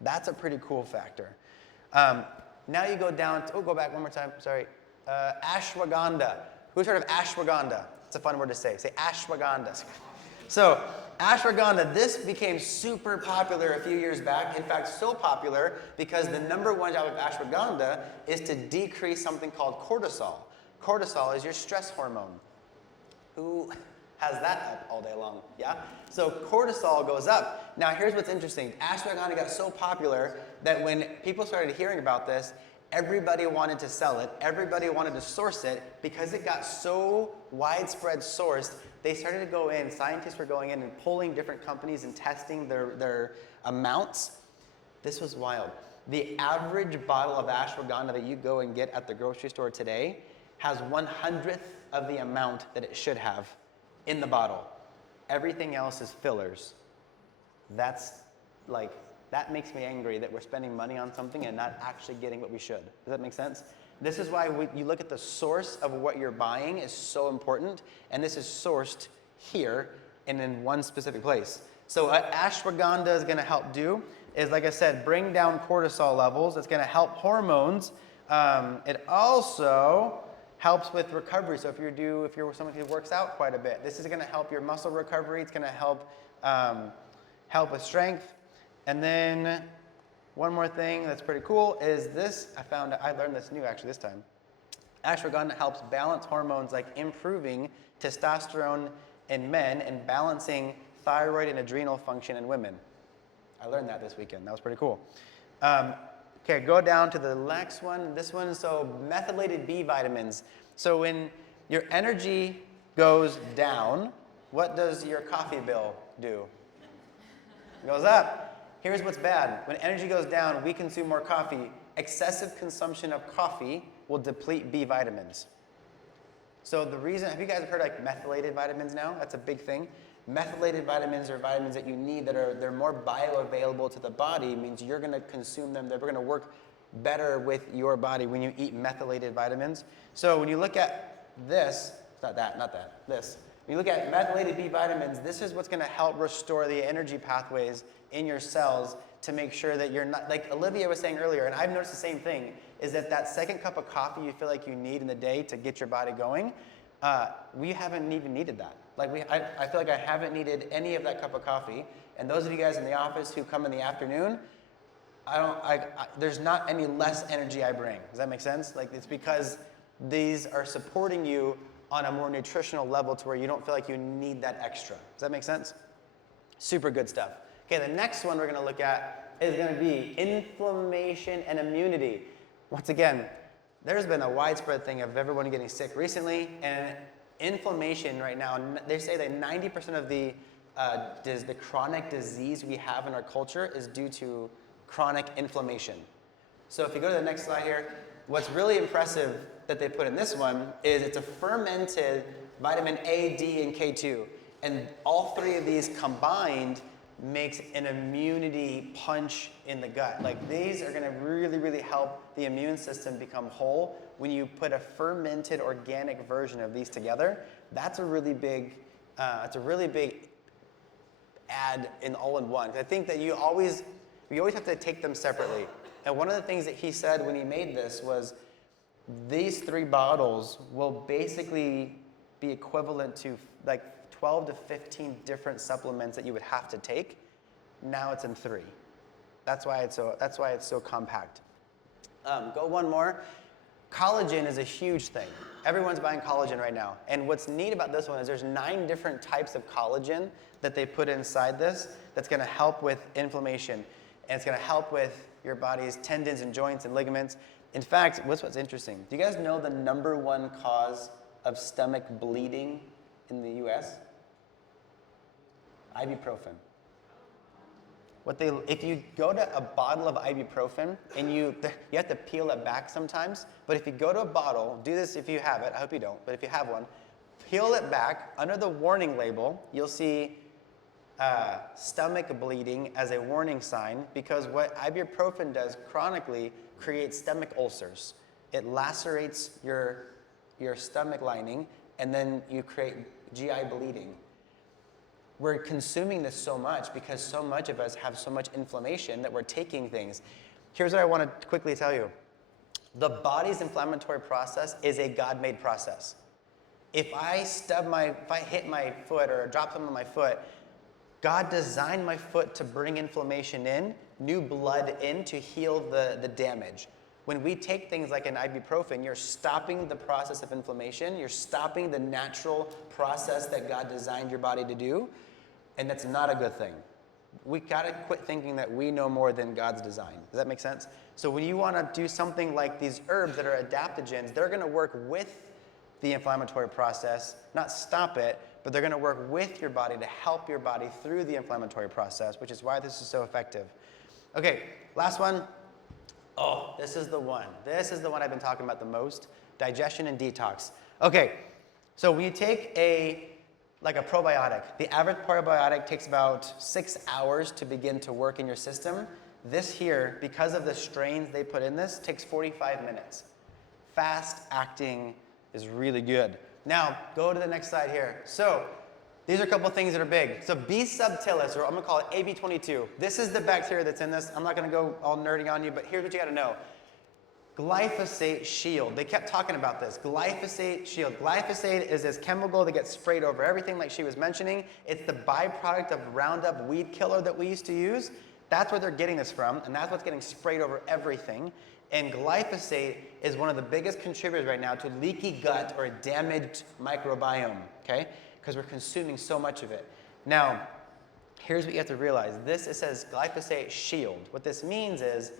That's a pretty cool factor. Now you go down to, go back one more time, sorry. Ashwagandha. Who's heard of ashwagandha? It's a fun word to say. Say ashwagandha. So ashwagandha, this became super popular a few years back. In fact, so popular because the #1 job of ashwagandha is to decrease something called cortisol. Cortisol is your stress hormone. Who has that up all day long? Yeah? So cortisol goes up. Now here's what's interesting. Ashwagandha got so popular that when people started hearing about this, everybody wanted to sell it. Everybody wanted to source it because it got so widespread sourced. They started to go in, scientists were going in and pulling different companies and testing their amounts. This was wild. The average bottle of ashwagandha that you go and get at the grocery store today has 1/100th of the amount that it should have in the bottle. Everything else is fillers. That makes me angry that we're spending money on something and not actually getting what we should. Does that make sense? This is why you look at the source of what you're buying is so important, and this is sourced here and in one specific place. So what ashwagandha is going to help do is, like I said, bring down cortisol levels. It's going to help hormones. It also helps with recovery. So if you're someone who works out quite a bit, this is going to help your muscle recovery. It's going to help with strength. And then one more thing that's pretty cool is this. I learned this new actually this time. Ashwagandha helps balance hormones, like improving testosterone in men and balancing thyroid and adrenal function in women. I learned that this weekend. That was pretty cool. Okay, go down to the next one. This one, so methylated B vitamins. So when your energy goes down, what does your coffee bill do? It goes up. Here's what's bad. When energy goes down, we consume more coffee. Excessive consumption of coffee will deplete B vitamins. So the reason, have you guys heard like methylated vitamins now? That's a big thing. Methylated vitamins are vitamins that you need they're more bioavailable to the body, means you're going to consume them. They're going to work better with your body when you eat methylated vitamins. So when you look at this, this. When you look at methylated B vitamins, this is what's going to help restore the energy pathways in your cells to make sure that you're not, like Olivia was saying earlier, and I've noticed the same thing, is that second cup of coffee you feel like you need in the day to get your body going, we haven't even needed that. I feel like I haven't needed any of that cup of coffee. And those of you guys in the office who come in the afternoon, there's not any less energy I bring. Does that make sense? Like, it's because these are supporting you on a more nutritional level to where you don't feel like you need that extra. Does that make sense? Super good stuff. Okay, the next one we're going to look at is going to be inflammation and immunity. Once again, there's been a widespread thing of everyone getting sick recently, and inflammation right now, they say that 90% of the chronic disease we have in our culture is due to chronic inflammation. So if you go to the next slide here, what's really impressive that they put in this one is it's a fermented vitamin A, D, and K2. And all three of these combined makes an immunity punch in the gut. Like, these are gonna really, really help the immune system become whole. When you put a fermented organic version of these together, that's a really big, add in all in one. I think that we always have to take them separately. And one of the things that he said when he made this was, these 3 bottles will basically be equivalent to like 12 to 15 different supplements that you would have to take. Now it's in 3. That's why it's so compact. Go one more. Collagen is a huge thing. Everyone's buying collagen right now. And what's neat about this one is there's 9 different types of collagen that they put inside this that's going to help with inflammation. And it's going to help with your body's tendons and joints and ligaments. In fact, what's interesting? Do you guys know the #1 cause of stomach bleeding in the US? Ibuprofen. If you go to a bottle of ibuprofen and you have to peel it back sometimes, but if you go to a bottle, do this if you have it, I hope you don't, but if you have one, peel it back. Under the warning label, you'll see stomach bleeding as a warning sign, because what ibuprofen does chronically creates stomach ulcers. It lacerates your stomach lining, and then you create GI bleeding. We're consuming this so much because so much of us have so much inflammation that we're taking things. Here's what I want to quickly tell you. The body's inflammatory process is a God-made process. If I hit my foot or drop something on my foot, God designed my foot to bring inflammation in, new blood in to heal the damage. When we take things like an ibuprofen, you're stopping the process of inflammation. You're stopping the natural process that God designed your body to do, and that's not a good thing. We gotta quit thinking that we know more than God's design. Does that make sense? So when you wanna do something like these herbs that are adaptogens, they're gonna work with the inflammatory process, not stop it, but they're gonna work with your body to help your body through the inflammatory process, which is why this is so effective. Okay, last one. Oh, this is the one. This is the one I've been talking about the most. Digestion and detox. Okay, so when you take a probiotic, the average probiotic takes about 6 hours to begin to work in your system. This here, because of the strains they put in this, takes 45 minutes. Fast acting is really good. Now, go to the next slide here. So, these are a couple things that are big. So B. subtilis, or I'm gonna call it AB22. This is the bacteria that's in this. I'm not gonna go all nerdy on you, but here's what you gotta know. Glyphosate shield. They kept talking about this. Glyphosate shield. Glyphosate is this chemical that gets sprayed over everything like she was mentioning. It's the byproduct of Roundup weed killer that we used to use. That's where they're getting this from, and that's what's getting sprayed over everything. And glyphosate is one of the biggest contributors right now to leaky gut or a damaged microbiome, okay? Because we're consuming so much of it. Now, here's what you have to realize. It says glyphosate shield. What this means is,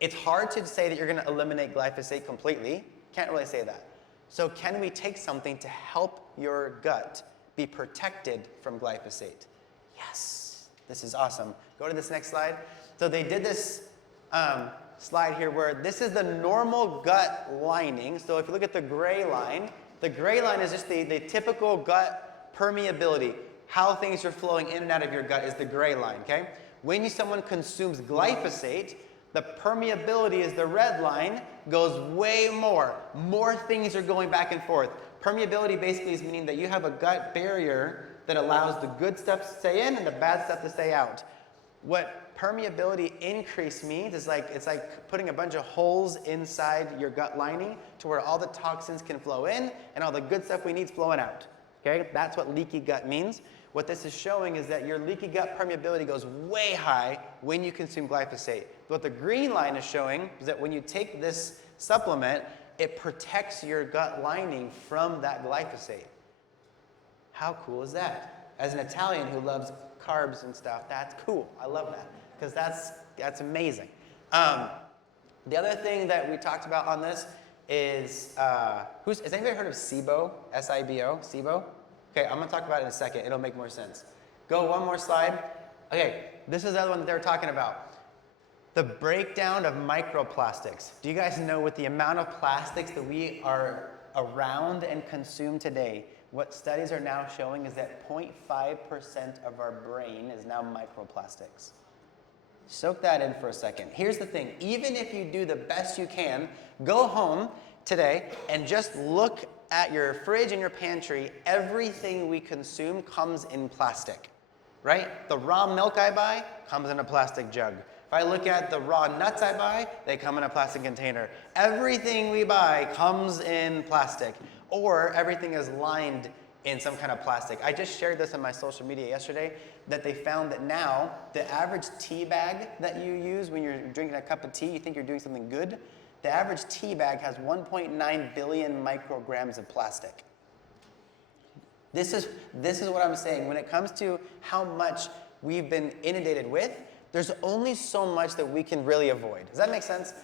it's hard to say that you're going to eliminate glyphosate completely. Can't really say that. So can we take something to help your gut be protected from glyphosate? Yes. This is awesome. Go to this next slide. So they did this slide here where this is the normal gut lining. So if you look at the gray line is just the typical gut permeability. How things are flowing in and out of your gut is the gray line, okay? When someone consumes glyphosate, the permeability is the red line, goes way more. More things are going back and forth. Permeability basically is meaning that you have a gut barrier that allows the good stuff to stay in and the bad stuff to stay out. What permeability increase means is it's like putting a bunch of holes inside your gut lining to where all the toxins can flow in and all the good stuff we need is flowing out. Okay? That's what leaky gut means. What this is showing is that your leaky gut permeability goes way high when you consume glyphosate. What the green line is showing is that when you take this supplement, it protects your gut lining from that glyphosate. How cool is that? As an Italian who loves carbs and stuff, that's cool. I love that because that's amazing. The other thing that we talked about on this is, has anybody heard of SIBO? S-I-B-O? SIBO? Okay, I'm going to talk about it in a second. It'll make more sense. Go one more slide. Okay, this is the other one that they were talking about. The breakdown of microplastics. Do you guys know with the amount of plastics that we are around and consume today, what studies are now showing is that 0.5% of our brain is now microplastics. Soak that in for a second. Here's the thing. Even if you do the best you can, go home today and just look at your fridge and your pantry. Everything we consume comes in plastic, right? The raw milk I buy comes in a plastic jug. If I look at the raw nuts I buy, they come in a plastic container. Everything we buy comes in plastic, or everything is lined in some kind of plastic. I just shared this on my social media yesterday, that they found that now the average tea bag that you use when you're drinking a cup of tea, you think you're doing something good, the average tea bag has 1.9 billion micrograms of plastic. This is what I'm saying. When it comes to how much we've been inundated with, there's only so much that we can really avoid. Does that make sense?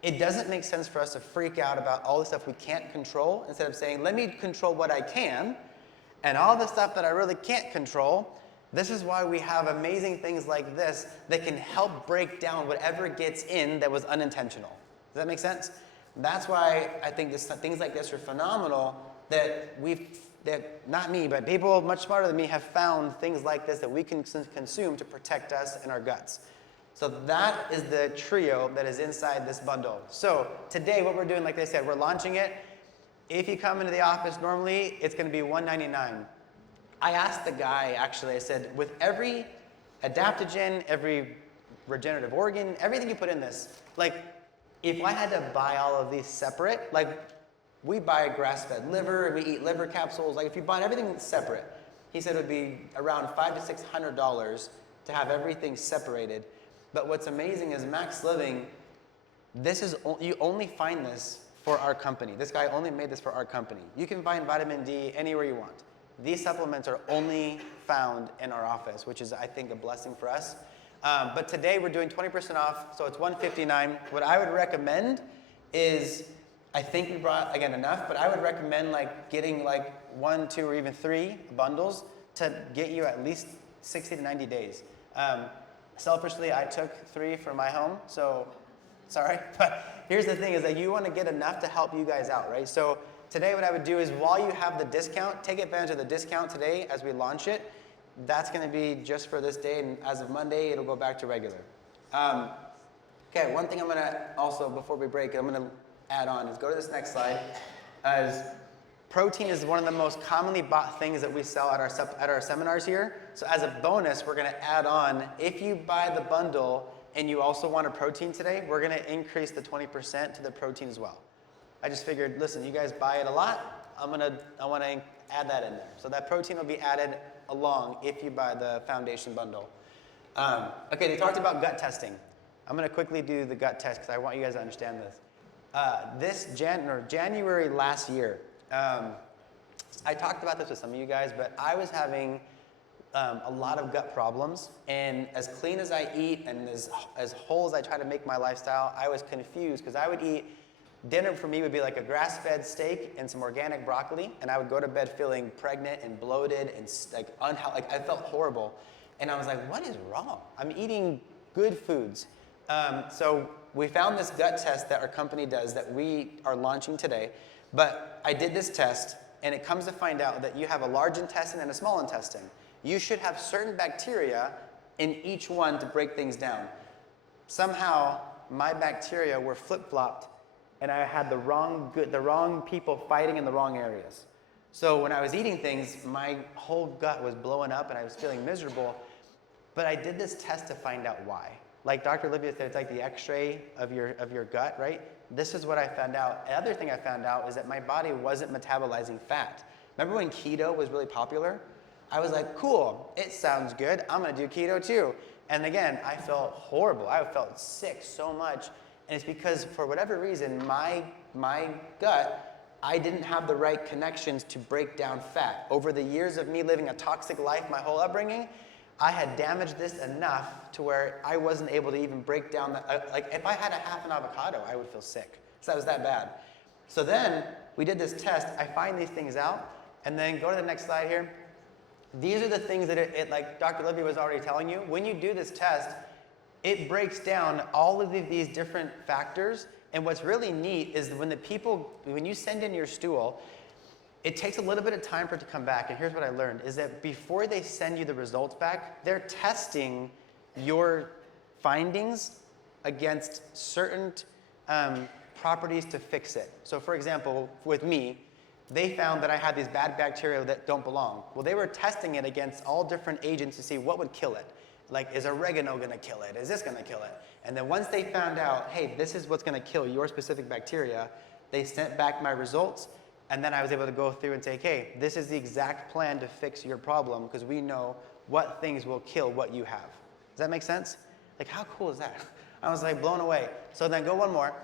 It doesn't make sense for us to freak out about all the stuff we can't control instead of saying, let me control what I can, and all the stuff that I really can't control. This is why we have amazing things like this that can help break down whatever gets in that was unintentional. Does that make sense? That's why I think things like this are phenomenal, that not me, but people much smarter than me have found things like this that we can consume to protect us and our guts. So that is the trio that is inside this bundle. So today what we're doing, like I said, we're launching it. If you come into the office normally, it's going to be $199. I asked the guy, actually, I said, with every adaptogen, every regenerative organ, everything you put in this, if I had to buy all of these separate, we buy grass-fed liver, and we eat liver capsules, if you bought everything separate, he said it would be around $500 to $600 to have everything separated. But what's amazing is Max Living, you only find this for our company. This guy only made this for our company. You can find vitamin D anywhere you want. These supplements are only found in our office, which is, I think, a blessing for us. But today we're doing 20% off, so it's $159. What I would recommend is, I think we brought, again, enough, but I would recommend getting 1, 2, or even 3 bundles to get you at least 60 to 90 days. Selfishly, I took 3 for my home, so Sorry, but here's the thing is that you want to get enough to help you guys out, right? So today what I would do is while you have the discount, take advantage of the discount today as we launch it. That's going to be just for this day, and as of Monday, it'll go back to regular. Okay, one thing I'm going to also, before we break, I'm going to add on is go to this next slide. As protein is one of the most commonly bought things that we sell at our seminars here. So as a bonus, we're going to add on, if you buy the bundle and you also want a protein today, we're going to increase the 20% to the protein as well. I just figured, listen, you guys buy it a lot, I want to add that in there. So that protein will be added along if you buy the foundation bundle. Okay, they talked about gut testing. I'm going to quickly do the gut test because I want you guys to understand this. January last year, I talked about this with some of you guys, but I was having a lot of gut problems, and as clean as I eat and as whole as I try to make my lifestyle, I was confused because I would eat, dinner for me would be like a grass-fed steak and some organic broccoli, and I would go to bed feeling pregnant and bloated and like I felt horrible, and I was like, what is wrong? I'm eating good foods. So we found this gut test that our company does that we are launching today, but I did this test, and it comes to find out that you have a large intestine and a small intestine. You should have certain bacteria in each one to break things down. Somehow, my bacteria were flip-flopped, and I had the wrong people fighting in the wrong areas. So when I was eating things, my whole gut was blowing up, and I was feeling miserable. But I did this test to find out why. Like Dr. Olivia said, it's like the X-ray of your gut, right? This is what I found out. The other thing I found out is that my body wasn't metabolizing fat. Remember when keto was really popular? I was like, cool, it sounds good. I'm going to do keto too. And again, I felt horrible. I felt sick so much. And it's because for whatever reason, my gut, I didn't have the right connections to break down fat. Over the years of me living a toxic life, my whole upbringing, I had damaged this enough to where I wasn't able to even break down like if I had a half an avocado, I would feel sick. So that was that bad. So then we did this test. I find these things out, and then go to the next slide here. These are the things that it like Dr. Libby was already telling you. When you do this test, it breaks down all of these different factors. And what's really neat is when you send in your stool, it takes a little bit of time for it to come back. And here's what I learned, is that before they send you the results back, they're testing your findings against certain properties to fix it. So for example, with me, they found that I had these bad bacteria that don't belong. Well, they were testing it against all different agents to see what would kill it. Like, is oregano going to kill it? Is this going to kill it? And then once they found out, hey, this is what's going to kill your specific bacteria, they sent back my results, and then I was able to go through and say, hey, this is the exact plan to fix your problem because we know what things will kill what you have. Does that make sense? Like, how cool is that? I was like blown away. So then go one more.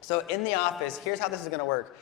So in the office, here's how this is going to work.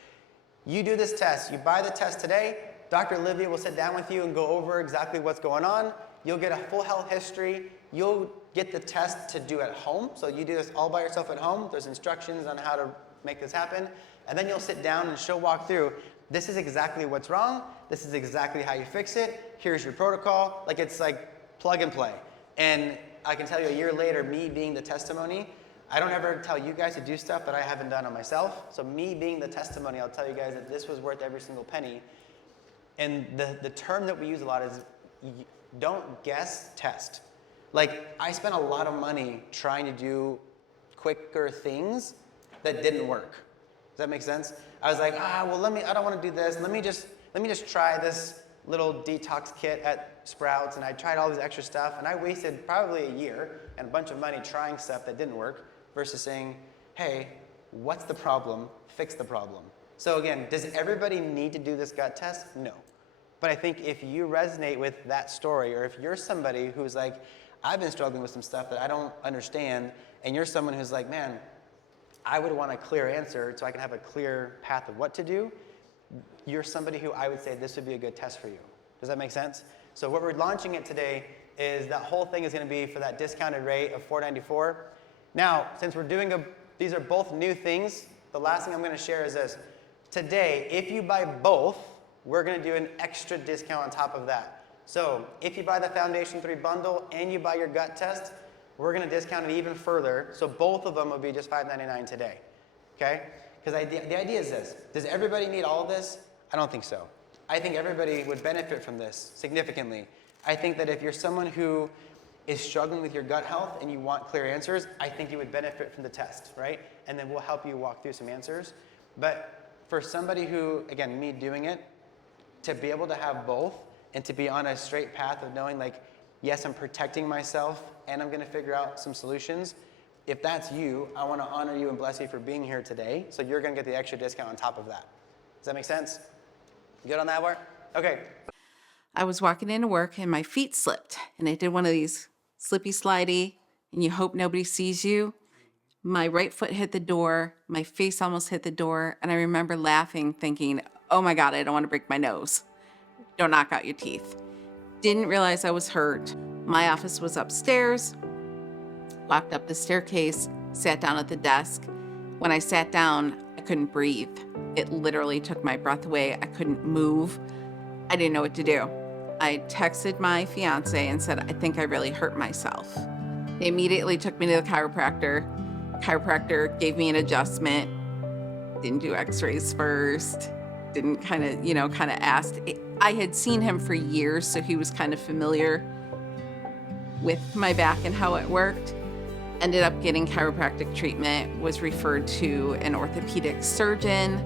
You do this test. You buy the test today. Dr. Olivia will sit down with you and go over exactly what's going on. You'll get a full health history. You'll get the test to do at home. So you do this all by yourself at home. There's instructions on how to make this happen. And then you'll sit down and she'll walk through. This is exactly what's wrong. This is exactly how you fix it. Here's your protocol. Like, it's like plug and play. And I can tell you a year later, me being the testimony, I don't ever tell you guys to do stuff that I haven't done on myself. So me being the testimony, I'll tell you guys that this was worth every single penny. And the term that we use a lot is don't guess, test. Like, I spent a lot of money trying to do quicker things that didn't work. Does that make sense? I was like, I don't want to do this. Let me just try this little detox kit at Sprouts, and I tried all this extra stuff, and I wasted probably a year and a bunch of money trying stuff that didn't work versus saying, hey, what's the problem? Fix the problem. So again, does everybody need to do this gut test? No. But I think if you resonate with that story, or if you're somebody who's like, I've been struggling with some stuff that I don't understand, and you're someone who's like, man, I would want a clear answer so I can have a clear path of what to do, you're somebody who I would say this would be a good test for you. Does that make sense? So what we're launching it today is that whole thing is going to be for that discounted rate of $494. Now, since we're doing these are both new things, the last thing I'm going to share is this. Today, if you buy both, we're going to do an extra discount on top of that. So if you buy the Foundation 3 bundle and you buy your gut test, we're gonna discount it even further, so both of them would be just $5.99 today, okay? Because the idea is this, does everybody need all of this? I don't think so. I think everybody would benefit from this significantly. I think that if you're someone who is struggling with your gut health and you want clear answers, I think you would benefit from the test, right? And then we'll help you walk through some answers. But for somebody who, again, me doing it, to be able to have both and to be on a straight path of knowing like, yes, I'm protecting myself and I'm gonna figure out some solutions. If that's you, I wanna honor you and bless you for being here today. So you're gonna get the extra discount on top of that. Does that make sense? Good on that part? Okay. I was walking into work and my feet slipped and I did one of these slippy slidey and you hope nobody sees you. My right foot hit the door, my face almost hit the door, and I remember laughing thinking, oh my God, I don't want to break my nose. Don't knock out your teeth. Didn't realize I was hurt. My office was upstairs, walked up the staircase, sat down at the desk. When I sat down, I couldn't breathe. It literally took my breath away. I couldn't move. I didn't know what to do. I texted my fiance and said, I think I really hurt myself. They immediately took me to the chiropractor. Chiropractor gave me an adjustment. Didn't do x-rays first. Didn't kind of asked. I had seen him for years, so he was kind of familiar with my back and how it worked. Ended up getting chiropractic treatment, was referred to an orthopedic surgeon.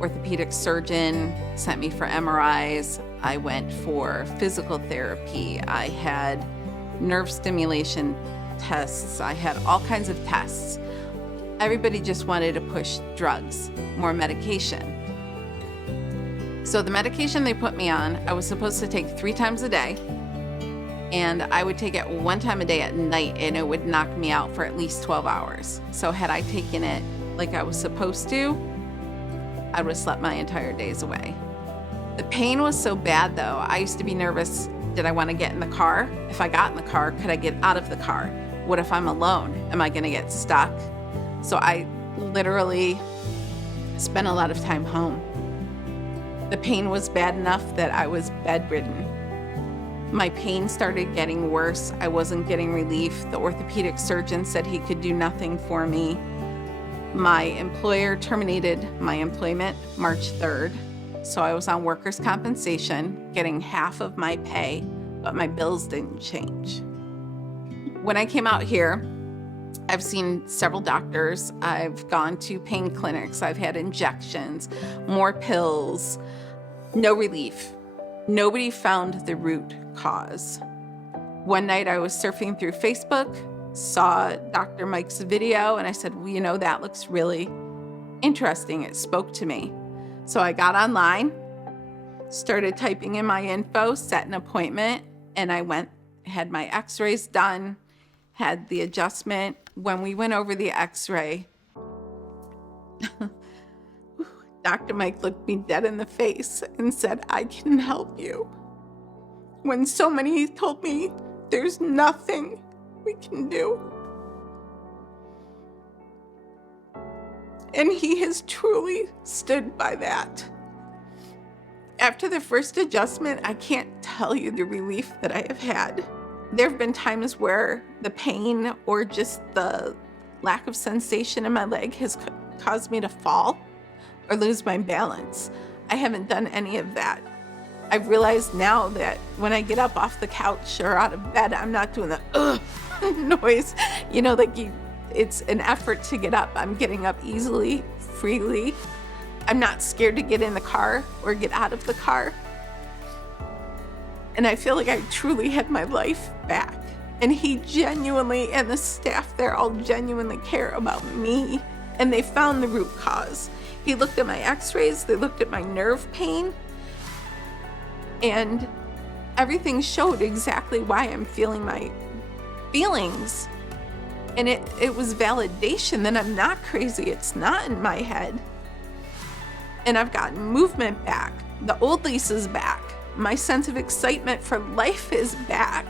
Orthopedic surgeon sent me for MRIs. I went for physical therapy. I had nerve stimulation tests. I had all kinds of tests. Everybody just wanted to push drugs, more medication. So the medication they put me on, I was supposed to take 3 times a day, and I would take it 1 time a day at night, and it would knock me out for at least 12 hours. So had I taken it like I was supposed to, I would have slept my entire days away. The pain was so bad though, I used to be nervous, did I want to get in the car? If I got in the car, could I get out of the car? What if I'm alone? Am I gonna get stuck? So I literally spent a lot of time home. The pain was bad enough that I was bedridden. My pain started getting worse. I wasn't getting relief. The orthopedic surgeon said he could do nothing for me. My employer terminated my employment March 3rd. So I was on workers' compensation, getting half of my pay, but my bills didn't change. When I came out here, I've seen several doctors. I've gone to pain clinics. I've had injections, more pills, no relief. Nobody found the root cause. One night I was surfing through Facebook, saw Dr. Mike's video, and I said, well, you know, that looks really interesting. It spoke to me. So I got online, started typing in my info, set an appointment, and I went, had my x-rays done, had the adjustment. When we went over the x-ray, Dr. Mike looked me dead in the face and said, I can help you. When so many told me there's nothing we can do. And he has truly stood by that. After the first adjustment, I can't tell you the relief that I have had. There have been times where the pain or just the lack of sensation in my leg has caused me to fall or lose my balance. I haven't done any of that. I've realized now that when I get up off the couch or out of bed, I'm not doing the ugh noise. You know, like it's an effort to get up. I'm getting up easily, freely. I'm not scared to get in the car or get out of the car. And I feel like I truly had my life back. And he genuinely, and the staff there all genuinely care about me. And they found the root cause. He looked at my x-rays, they looked at my nerve pain, and everything showed exactly why I'm feeling my feelings. And it was validation that I'm not crazy, it's not in my head. And I've gotten movement back. The old Lisa's back. My sense of excitement for life is back.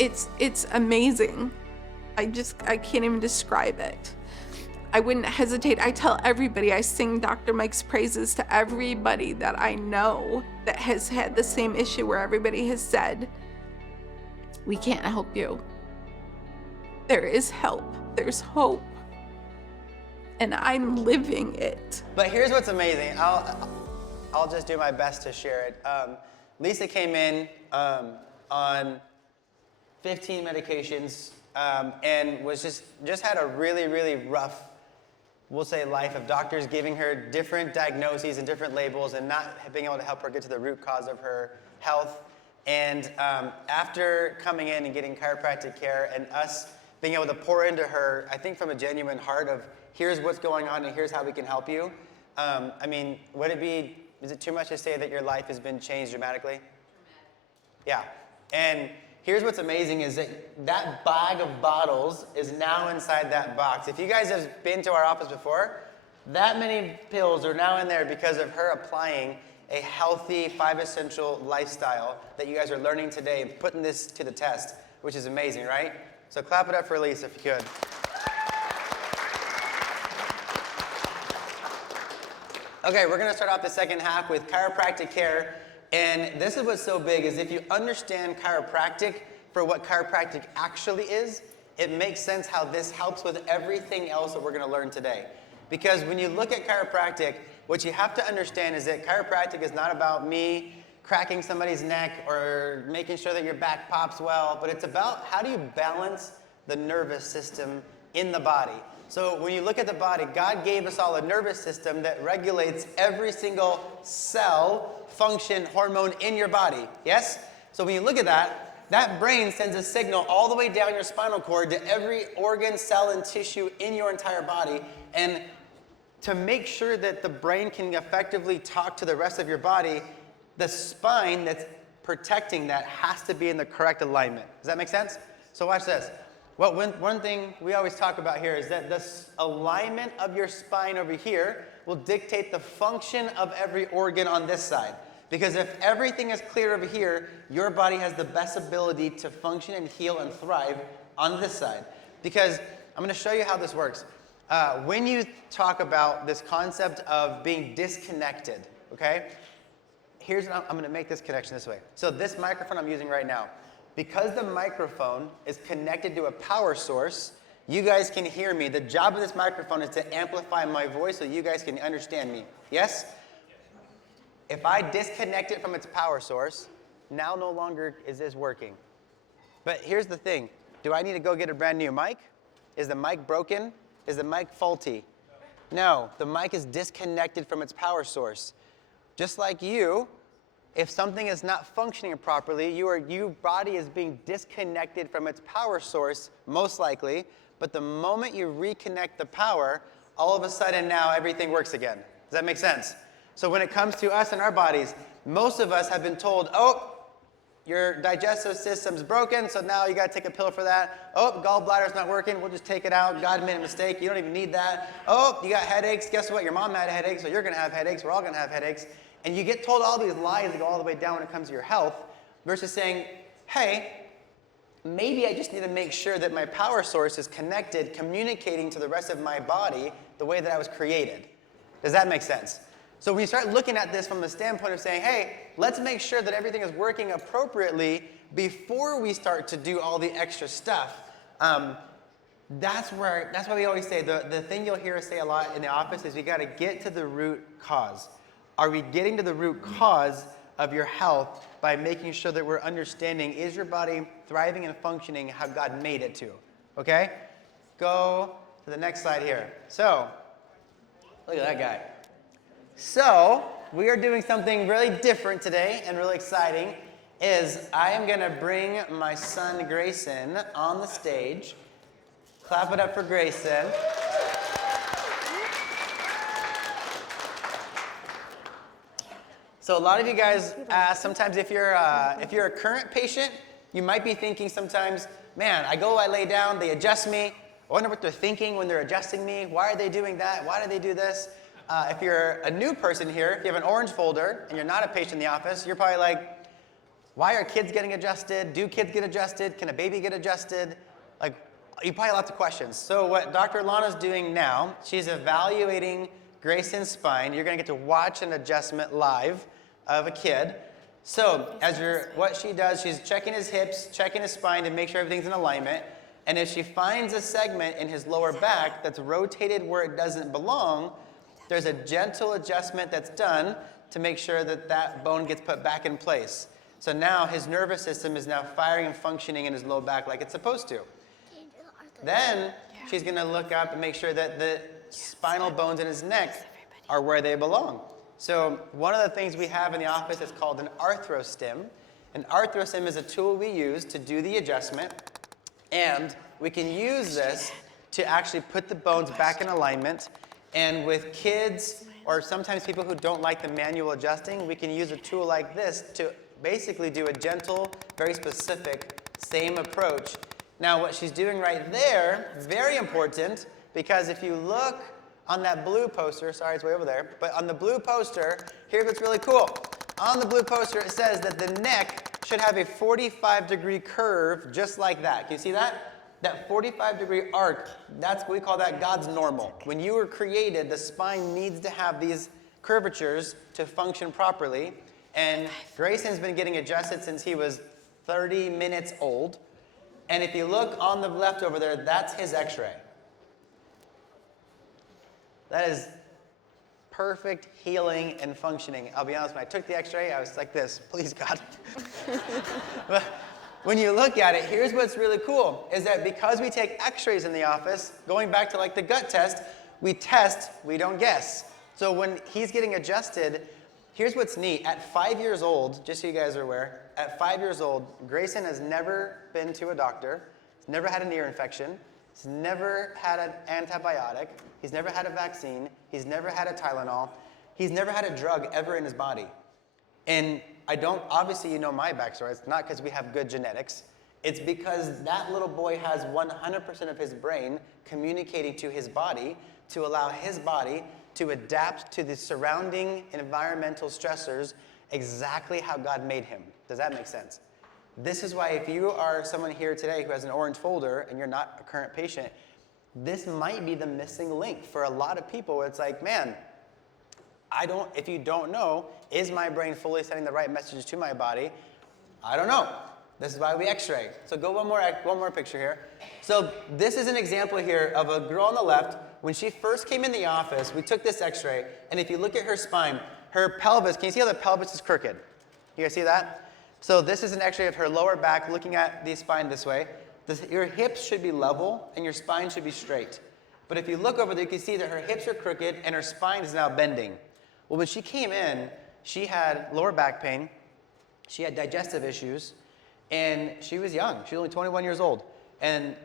It's amazing. I can't even describe it. I wouldn't hesitate. I tell everybody, I sing Dr. Mike's praises to everybody that I know that has had the same issue where everybody has said, we can't help you. There is help. There's hope. And I'm living it. But here's what's amazing. I'll just do my best to share it. Lisa came in on 15 medications and was just had a really, really rough, we'll say, life of doctors giving her different diagnoses and different labels and not being able to help her get to the root cause of her health. And after coming in and getting chiropractic care and us being able to pour into her, I think from a genuine heart of here's what's going on and here's how we can help you. I mean, is it too much to say that your life has been changed dramatically? Yeah. And here's what's amazing is that bag of bottles is now inside that box. If you guys have been to our office before, that many pills are now in there because of her applying a healthy 5 essential lifestyle that you guys are learning today and putting this to the test, which is amazing, right? So clap it up for Elise if you could. Okay, we're going to start off the second half with chiropractic care. And this is what's so big is if you understand chiropractic for what chiropractic actually is, it makes sense how this helps with everything else that we're going to learn today. Because when you look at chiropractic, what you have to understand is that chiropractic is not about me cracking somebody's neck or making sure that your back pops well, but it's about how do you balance the nervous system in the body. So when you look at the body, God gave us all a nervous system that regulates every single cell, function, hormone in your body. Yes? So when you look at that brain sends a signal all the way down your spinal cord to every organ, cell, and tissue in your entire body. And to make sure that the brain can effectively talk to the rest of your body, the spine that's protecting that has to be in the correct alignment. Does that make sense? So watch this. Well, one thing we always talk about here is that the alignment of your spine over here will dictate the function of every organ on this side. Because if everything is clear over here, your body has the best ability to function and heal and thrive on this side. Because I'm going to show you how this works. When you talk about this concept of being disconnected, okay? I'm going to make this connection this way. So this microphone I'm using right now, because the microphone is connected to a power source, you guys can hear me. The job of this microphone is to amplify my voice so you guys can understand me. Yes? If I disconnect it from its power source, now no longer is this working. But here's the thing. Do I need to go get a brand new mic? Is the mic broken? Is the mic faulty? No, the mic is disconnected from its power source. Just like you, if something is not functioning properly, your body is being disconnected from its power source, most likely, but the moment you reconnect the power, all of a sudden now everything works again. Does that make sense? So when it comes to us and our bodies, most of us have been told, oh, your digestive system's broken, so now you got to take a pill for that. Oh, gallbladder's not working, we'll just take it out. God made a mistake, you don't even need that. Oh, you got headaches. Guess what? Your mom had a headache, so you're going to have headaches. We're all going to have headaches. And you get told all these lies that go all the way down when it comes to your health versus saying, hey, maybe I just need to make sure that my power source is connected, communicating to the rest of my body the way that I was created. Does that make sense? So when you start looking at this from the standpoint of saying, hey, let's make sure that everything is working appropriately before we start to do all the extra stuff, that's why we always say, the thing you'll hear us say a lot in the office is we got to get to the root cause. Are we getting to the root cause of your health by making sure that we're understanding, is your body thriving and functioning how God made it to? Okay? Go to the next slide here. So, look at that guy. So, we are doing something really different today and really exciting is I am going to bring my son Grayson on the stage. Clap it up for Grayson. So a lot of you guys ask sometimes if you're a current patient, you might be thinking sometimes, man, I lay down, they adjust me. I wonder what they're thinking when they're adjusting me. Why are they doing that? Why do they do this? If you're a new person here, if you have an orange folder and you're not a patient in the office, you're probably like, why are kids getting adjusted? Do kids get adjusted? Can a baby get adjusted? Like, you probably have lots of questions. So what Dr. Alanna's doing now, she's evaluating Grayson's spine. You're going to get to watch an adjustment live of a kid. So what she does, she's checking his hips, checking his spine to make sure everything's in alignment. And if she finds a segment in his lower back that's rotated where it doesn't belong, there's a gentle adjustment that's done to make sure that that bone gets put back in place. So now his nervous system is now firing and functioning in his low back like it's supposed to. Then she's going to look up and make sure that the spinal bones in his neck are where they belong. So one of the things we have in the office is called an arthrostim. An arthrostim is a tool we use to do the adjustment, and we can use this to actually put the bones back in alignment. And with kids, or sometimes people who don't like the manual adjusting, we can use a tool like this to basically do a gentle, very specific, same approach. Now what she's doing right there, very important, because if you look on that blue poster, sorry it's way over there, but on the blue poster, here's what's really cool. On the blue poster it says that the neck should have a 45-degree curve just like that. Can you see that? That 45-degree arc, we call that God's normal. When you were created, the spine needs to have these curvatures to function properly. And Grayson's been getting adjusted since he was 30 minutes old. And if you look on the left over there, that's his x-ray. That is perfect healing and functioning. I'll be honest, when I took the x-ray, I was like this, please God. But when you look at it, here's what's really cool, is that because we take x-rays in the office, going back to like the gut test, we test, we don't guess. So when he's getting adjusted, here's what's neat. At 5 years old, just so you guys are aware, at 5 years old, Grayson has never been to a doctor. He's never had an ear infection. He's never had an antibiotic. He's never had a vaccine. He's never had a Tylenol. He's never had a drug ever in his body. And obviously you know my backstory. It's not because we have good genetics. It's because that little boy has 100% of his brain communicating to his body to allow his body to adapt to the surrounding environmental stressors exactly how God made him. Does that make sense? This is why if you are someone here today who has an orange folder and you're not a current patient, this might be the missing link for a lot of people. It's like, man, if you don't know, is my brain fully sending the right messages to my body? I don't know. This is why we x-ray. So go one more picture here. So this is an example here of a girl on the left. When she first came in the office, we took this x-ray, and if you look at her spine, her pelvis, can you see how the pelvis is crooked? You guys see that? So this is an x-ray of her lower back looking at the spine this way. Your hips should be level, and your spine should be straight. But if you look over there, you can see that her hips are crooked, and her spine is now bending. Well, when she came in, she had lower back pain, she had digestive issues, and she was young. She was only 21 years old. And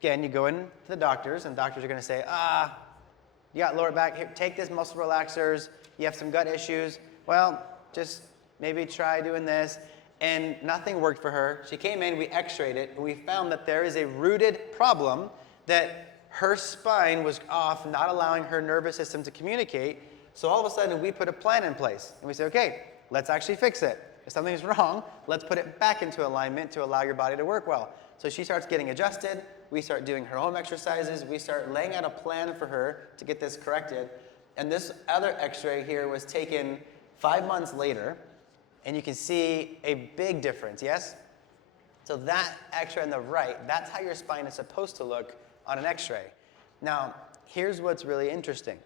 again, you go in to the doctors, and doctors are going to say, you got lower back, here, take this muscle relaxers, you have some gut issues. Well, just maybe try doing this. And nothing worked for her. She came in, we x-rayed it, and we found that there is a rooted problem that her spine was off, not allowing her nervous system to communicate. So all of a sudden, we put a plan in place. And we said, okay, let's actually fix it. If something's wrong, let's put it back into alignment to allow your body to work well. So she starts getting adjusted. We start doing her home exercises. We start laying out a plan for her to get this corrected. And this other x-ray here was taken 5 months later. And you can see a big difference, yes? So that x-ray on the right, that's how your spine is supposed to look on an x-ray. Now, here's what's really interesting.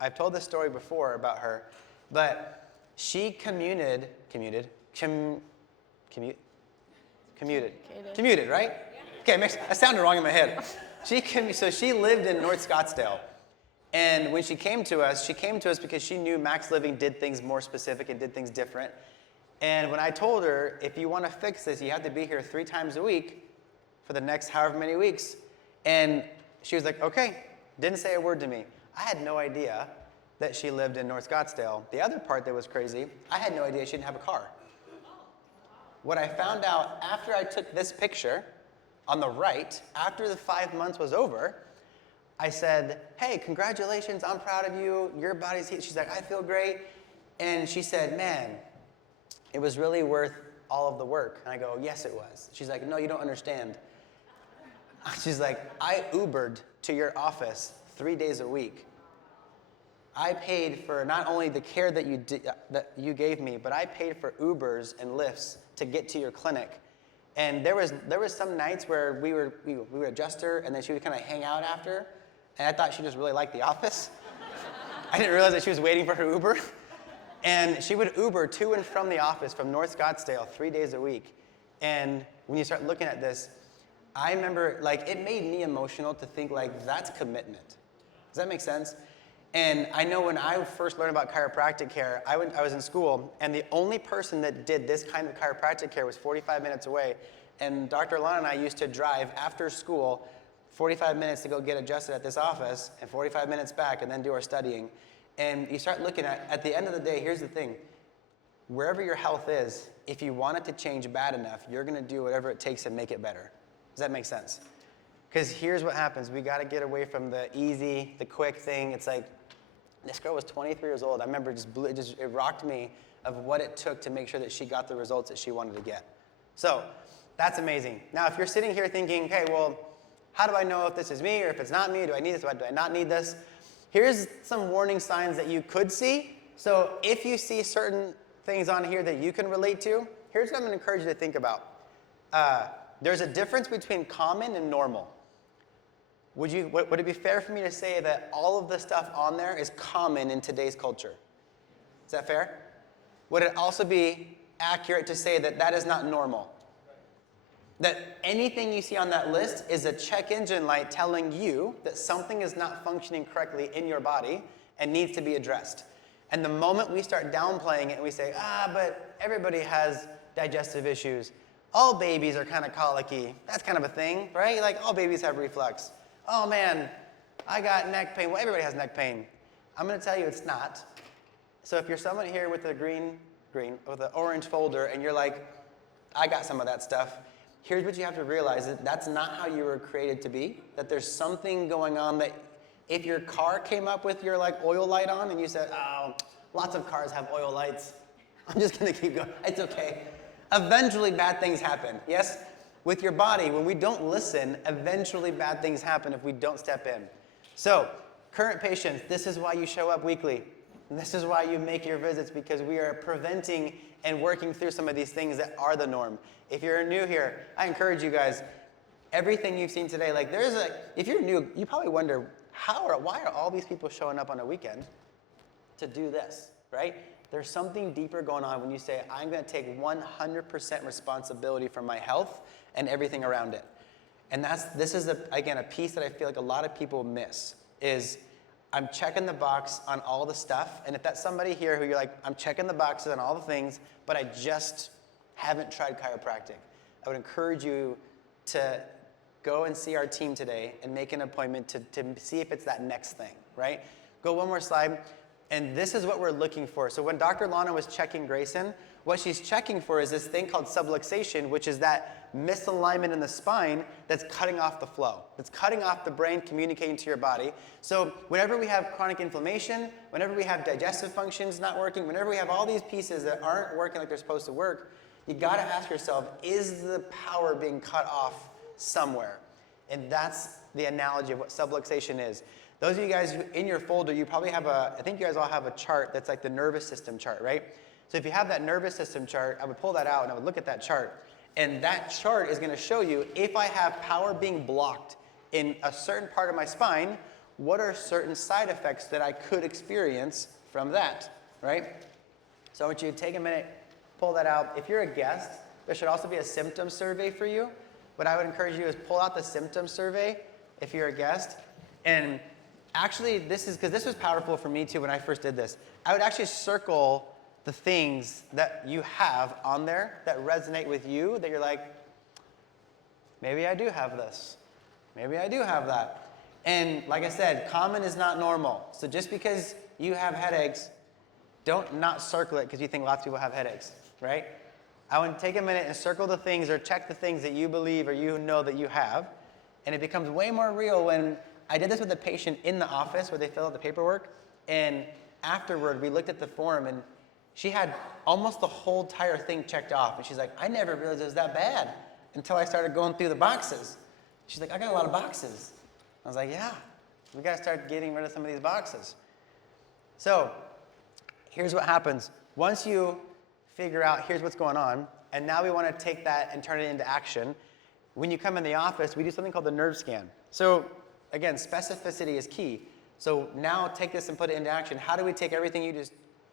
I've told this story before about her, but she commuted, right? Okay, that sounded wrong in my head. So she lived in North Scottsdale. And when she came to us because she knew Max Living did things more specific and did things different. And when I told her, if you want to fix this, you have to be here 3 times a week for the next however many weeks. And she was like, okay, didn't say a word to me. I had no idea that she lived in North Scottsdale. The other part that was crazy, I had no idea she didn't have a car. What I found out after I took this picture on the right, after the 5 months was over, I said, hey, congratulations, I'm proud of you, your body's healed. She's like, I feel great. And she said, man, it was really worth all of the work. And I go, yes, it was. She's like, no, you don't understand. She's like, I Ubered to your office 3 days a week. I paid for not only the care that you gave me, but I paid for Ubers and Lyfts to get to your clinic. And there was some nights where we would adjust her, and then she would kind of hang out after, and I thought she just really liked the office. I didn't realize that she was waiting for her Uber. And she would Uber to and from the office from North Scottsdale 3 days a week. And when you start looking at this, I remember, like, it made me emotional to think, like, that's commitment. Does that make sense? And I know when I first learned about chiropractic care, I was in school, and the only person that did this kind of chiropractic care was 45 minutes away. And Dr. Alanna and I used to drive after school 45 minutes to go get adjusted at this office, and 45 minutes back, and then do our studying. And you start looking at the end of the day, here's the thing. Wherever your health is, if you want it to change bad enough, you're going to do whatever it takes to make it better. Does that make sense? Because here's what happens. We got to get away from the easy, the quick thing. It's like, this girl was 23 years old. I remember it rocked me of what it took to make sure that she got the results that she wanted to get. So that's amazing. Now, if you're sitting here thinking, okay, well, how do I know if this is me or if it's not me? Do I need this? Do I not need this? Here's some warning signs that you could see. So if you see certain things on here that you can relate to, here's what I'm going to encourage you to think about. There's a difference between common and normal. Would it be fair for me to say that all of the stuff on there is common in today's culture? Is that fair? Would it also be accurate to say that that is not normal? That anything you see on that list is a check engine light telling you that something is not functioning correctly in your body and needs to be addressed. And the moment we start downplaying it and we say, but everybody has digestive issues. All babies are kind of colicky. That's kind of a thing, right? Like, all babies have reflux. Oh man, I got neck pain. Well, everybody has neck pain. I'm going to tell you it's not. So if you're someone here with a with an orange folder and you're like, I got some of that stuff, here's what you have to realize, that that's not how you were created to be, that there's something going on that if your car came up with your like oil light on and you said, oh, lots of cars have oil lights, I'm just going to keep going, it's okay. Eventually bad things happen, yes? With your body, when we don't listen, eventually bad things happen if we don't step in. So, current patients, this is why you show up weekly. And this is why you make your visits, because we are preventing and working through some of these things that are the norm. If you're new here, I encourage you guys, everything you've seen today, like if you're new, you probably wonder, why are all these people showing up on a weekend to do this, right? There's something deeper going on when you say, I'm going to take 100% responsibility for my health and everything around it. And this is, again, a piece that I feel like a lot of people miss, is I'm checking the box on all the stuff. And if that's somebody here who you're like, I'm checking the boxes on all the things, but I just haven't tried chiropractic, I would encourage you to go and see our team today and make an appointment to see if it's that next thing, right? Go one more slide. And this is what we're looking for. So when Dr. Alanna was checking Grayson, what she's checking for is this thing called subluxation, which is that misalignment in the spine that's cutting off the flow. It's cutting off the brain communicating to your body. So whenever we have chronic inflammation, whenever we have digestive functions not working, whenever we have all these pieces that aren't working like they're supposed to work, you gotta ask yourself, is the power being cut off somewhere? And that's the analogy of what subluxation is. Those of you guys in your folder, you probably have I think you guys all have a chart that's like the nervous system chart, right? So if you have that nervous system chart, I would pull that out and I would look at that chart. And that chart is gonna show you, if I have power being blocked in a certain part of my spine, what are certain side effects that I could experience from that, right? So I want you to take a minute, pull that out. If you're a guest, there should also be a symptom survey for you. What I would encourage you is pull out the symptom survey if you're a guest. And actually, this was powerful for me too when I first did this. I would actually circle the things that you have on there that resonate with you, that you're like, maybe I do have this. Maybe I do have that. And like I said, common is not normal. So just because you have headaches, don't not circle it because you think lots of people have headaches, right? I want to take a minute and circle the things or check the things that you believe or you know that you have. And it becomes way more real when I did this with a patient in the office where they fill out the paperwork. And afterward, we looked at the form and she had almost the whole entire thing checked off. And she's like, I never realized it was that bad until I started going through the boxes. She's like, I got a lot of boxes. I was like, yeah, we got to start getting rid of some of these boxes. So here's what happens. Once you figure out here's what's going on, And now we want to take that and turn it into action. When you come in the office, we do something called the nerve scan. So again, specificity is key. So now take this and put it into action. How do we take everything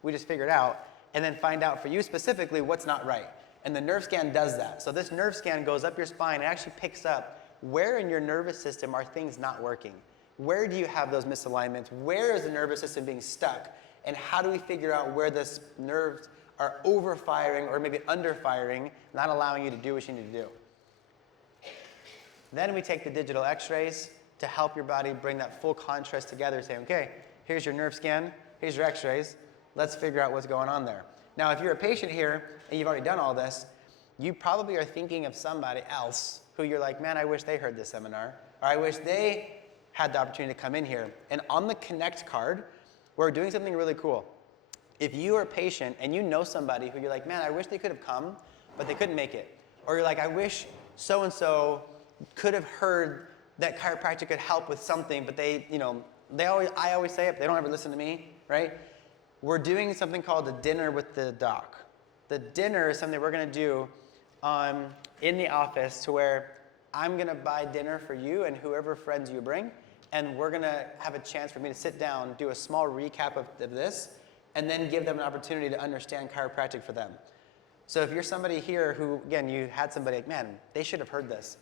we just figured out and then find out for you specifically what's not right? And the nerve scan does that. So this nerve scan goes up your spine and actually picks up where in your nervous system are things not working. Where do you have those misalignments? Where is the nervous system being stuck? And how do we figure out where the nerves are overfiring or maybe underfiring, not allowing you to do what you need to do? Then we take the digital x-rays to help your body bring that full contrast together, saying, okay, here's your nerve scan, here's your x-rays, let's figure out what's going on there. Now, if you're a patient here and you've already done all this, you probably are thinking of somebody else who you're like, man, I wish they heard this seminar, or I wish they had the opportunity to come in here. And on the Connect card, we're doing something really cool. If you are a patient and you know somebody who you're like, man, I wish they could have come, but they couldn't make it. Or you're like, I wish so-and-so could have heard that chiropractic could help with something, but I always say it, but they don't ever listen to me, right? We're doing something called a dinner with the doc. The dinner is something we're gonna do in the office to where I'm gonna buy dinner for you and whoever friends you bring, and we're gonna have a chance for me to sit down, do a small recap of this, and then give them an opportunity to understand chiropractic for them. So if you're somebody here who, again, you had somebody like, man, they should have heard this,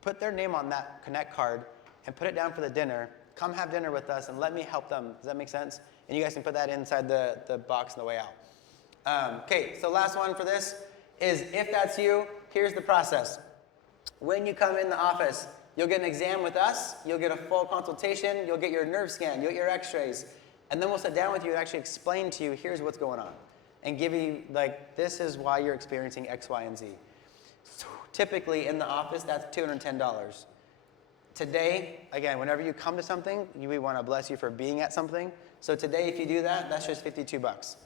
put their name on that Connect card and put it down for the dinner. Come have dinner with us and let me help them. Does that make sense? And you guys can put that inside the box on the way out. Okay, so last one for this is, if that's you, here's the process. When you come in the office, you'll get an exam with us, you'll get a full consultation, you'll get your nerve scan, you'll get your x-rays, and then we'll sit down with you and actually explain to you, here's what's going on, and give you, like, this is why you're experiencing X, Y, and Z. So typically in the office, that's $210. Today, again, whenever you come to something, we want to bless you for being at something. So today, if you do that, that's just $52.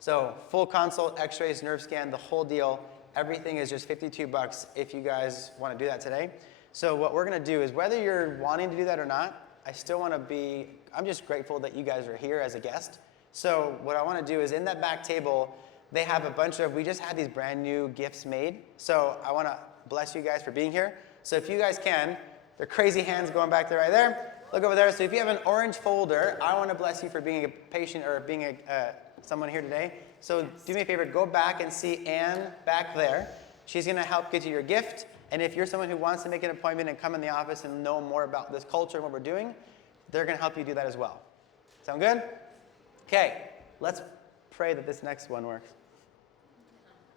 So full consult, x-rays, nerve scan, the whole deal, everything is just $52 if you guys want to do that today. So what we're going to do is, whether you're wanting to do that or not, I'm just grateful that you guys are here as a guest. So what I want to do is, in that back table, they have a bunch of, we just had these brand new gifts made. So I want to bless you guys for being here. So if you guys can, there are crazy hands going back there right there. Look over there. So if you have an orange folder, I want to bless you for being a patient or being someone here today. So do me a favor, go back and see Anne back there. She's going to help get you your gift. And if you're someone who wants to make an appointment and come in the office and know more about this culture and what we're doing, they're going to help you do that as well. Sound good? Okay, let's pray that this next one works.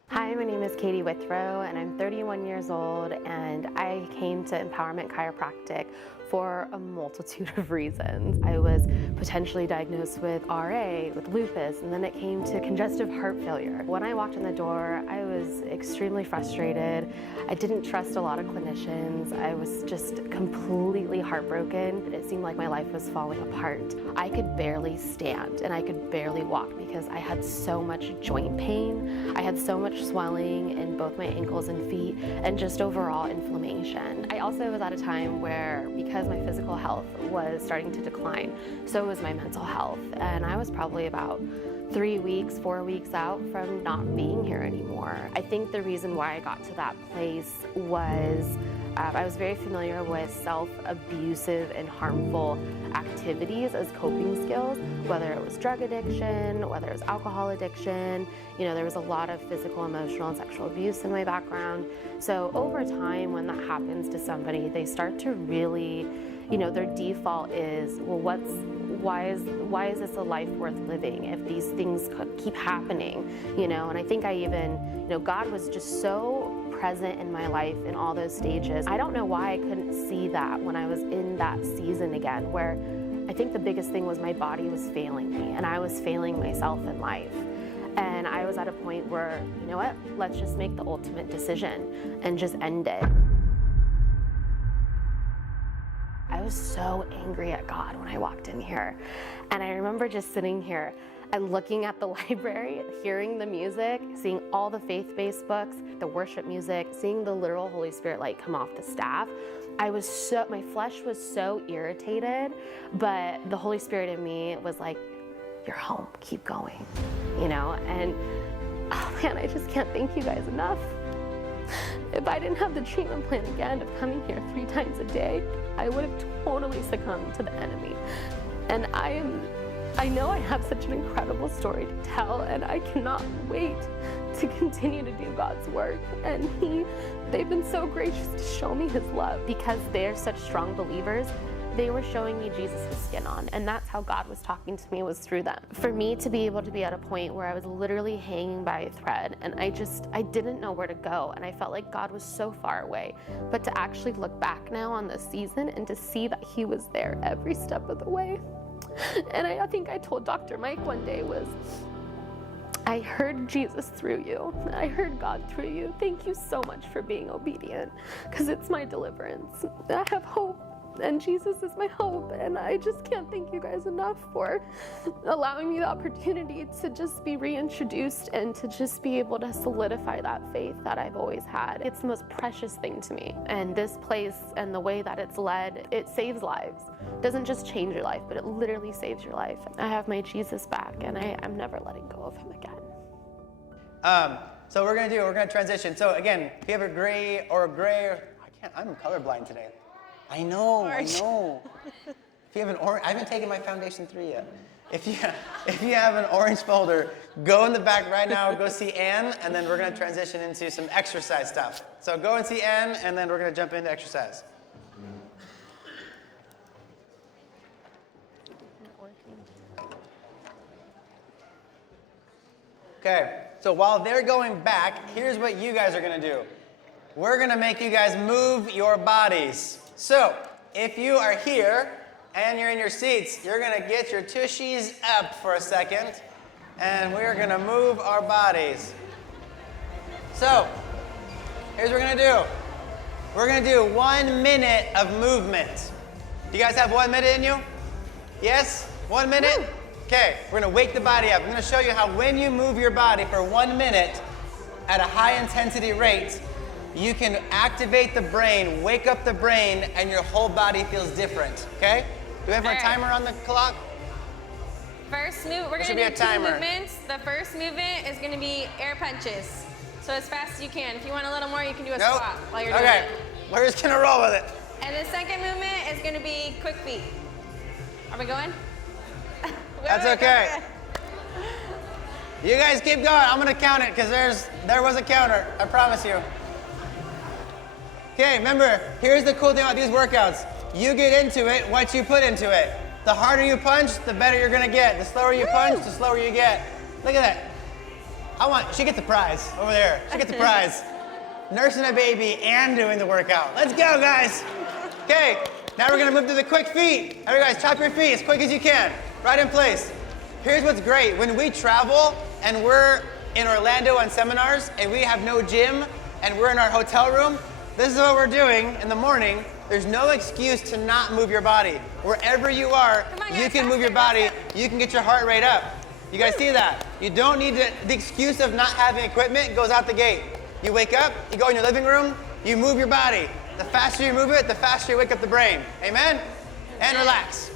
Hi, my name is Katie Withrow, and I'm 31 years old, and I came to Empowerment Chiropractic for a multitude of reasons. I was potentially diagnosed with RA, with lupus, and then it came to congestive heart failure. When I walked in the door, I was extremely frustrated. I didn't trust a lot of clinicians. I was just completely heartbroken. It seemed like my life was falling apart. I could barely stand, and I could barely walk because I had so much joint pain. I had so much swelling in both my ankles and feet, and just overall inflammation. I also was at a time where, because my physical health was starting to decline, so was my mental health. And I was probably about 4 weeks out from not being here anymore. I think the reason why I got to that place was I was very familiar with self-abusive and harmful activities as coping skills, whether it was drug addiction, whether it was alcohol addiction. You know, there was a lot of physical, emotional, and sexual abuse in my background. So over time, when that happens to somebody, they start to really, their default is, well, why is this a life worth living if these things keep happening? And I think I even, God was just so present in my life in all those stages. I don't know why I couldn't see that when I was in that season again, where I think the biggest thing was my body was failing me and I was failing myself in life. And I was at a point where, you know what, let's just make the ultimate decision and just end it. I was so angry at God when I walked in here. And I remember just sitting here and looking at the library, hearing the music, seeing all the faith-based books, the worship music, seeing the literal Holy Spirit light come off the staff. My flesh was so irritated, but the Holy Spirit in me was like, you're home, keep going, And oh man, I just can't thank you guys enough. If I didn't have the treatment plan again of coming here 3 times a day, I would have totally succumbed to the enemy. And I know I have such an incredible story to tell, and I cannot wait to continue to do God's work. And they've been so gracious to show me his love. Because they're such strong believers, they were showing me Jesus with skin on, and that's how God was talking to me, was through them. For me to be able to be at a point where I was literally hanging by a thread, and I didn't know where to go, and I felt like God was so far away. But to actually look back now on this season and to see that he was there every step of the way. And I think I told Dr. Mike one day was, I heard Jesus through you. I heard God through you. Thank you so much for being obedient, because it's my deliverance. I have hope, and Jesus is my hope, and I just can't thank you guys enough for allowing me the opportunity to just be reintroduced and to just be able to solidify that faith that I've always had. It's the most precious thing to me, and this place and the way that it's led, it saves lives. It doesn't just change your life, but it literally saves your life. I have my Jesus back, and I'm never letting go of him again. So we're gonna transition. So again, if you have I'm colorblind today. I know. If you have an orange, I haven't taken my Foundation 3 yet. If you have an orange folder, go in the back right now, go see Ann, and then we're gonna transition into some exercise stuff. So go and see Ann, and then we're gonna jump into exercise. Okay, so while they're going back, here's what you guys are gonna do. We're gonna make you guys move your bodies. So, if you are here and you're in your seats, you're gonna get your tushies up for a second, and we're gonna move our bodies. So, here's what we're gonna do. We're gonna do 1 minute of movement. Do you guys have 1 minute in you? Yes? 1 minute? Okay, we're gonna wake the body up. I'm gonna show you how when you move your body for 1 minute at a high intensity rate, you can activate the brain, wake up the brain, and your whole body feels different, okay? Do we have our timer on the clock? First move, we're gonna do 2 movements. The first movement is gonna be air punches. So as fast as you can. If you want a little more, you can do a squat while you're doing it. We're just gonna roll with it. And the second movement is gonna be quick feet. Are we going? That's okay. You guys keep going. I'm gonna count it because there was a counter. I promise you. Okay, remember, here's the cool thing about these workouts. You get into it once you put into it. The harder you punch, the better you're gonna get. The slower you punch, the slower you get. Look at that. She gets the prize over there. She gets the prize. Nursing a baby and doing the workout. Let's go, guys. Okay, now we're gonna move to the quick feet. Everybody, guys, chop your feet as quick as you can. Right in place. Here's what's great. When we travel and we're in Orlando on seminars and we have no gym and we're in our hotel room, this is what we're doing in the morning. There's no excuse to not move your body. Wherever you are, you can move your body. You can get your heart rate up. You guys see that? You don't need the excuse of not having equipment goes out the gate. You wake up, you go in your living room, you move your body. The faster you move it, the faster you wake up the brain. Amen? And relax.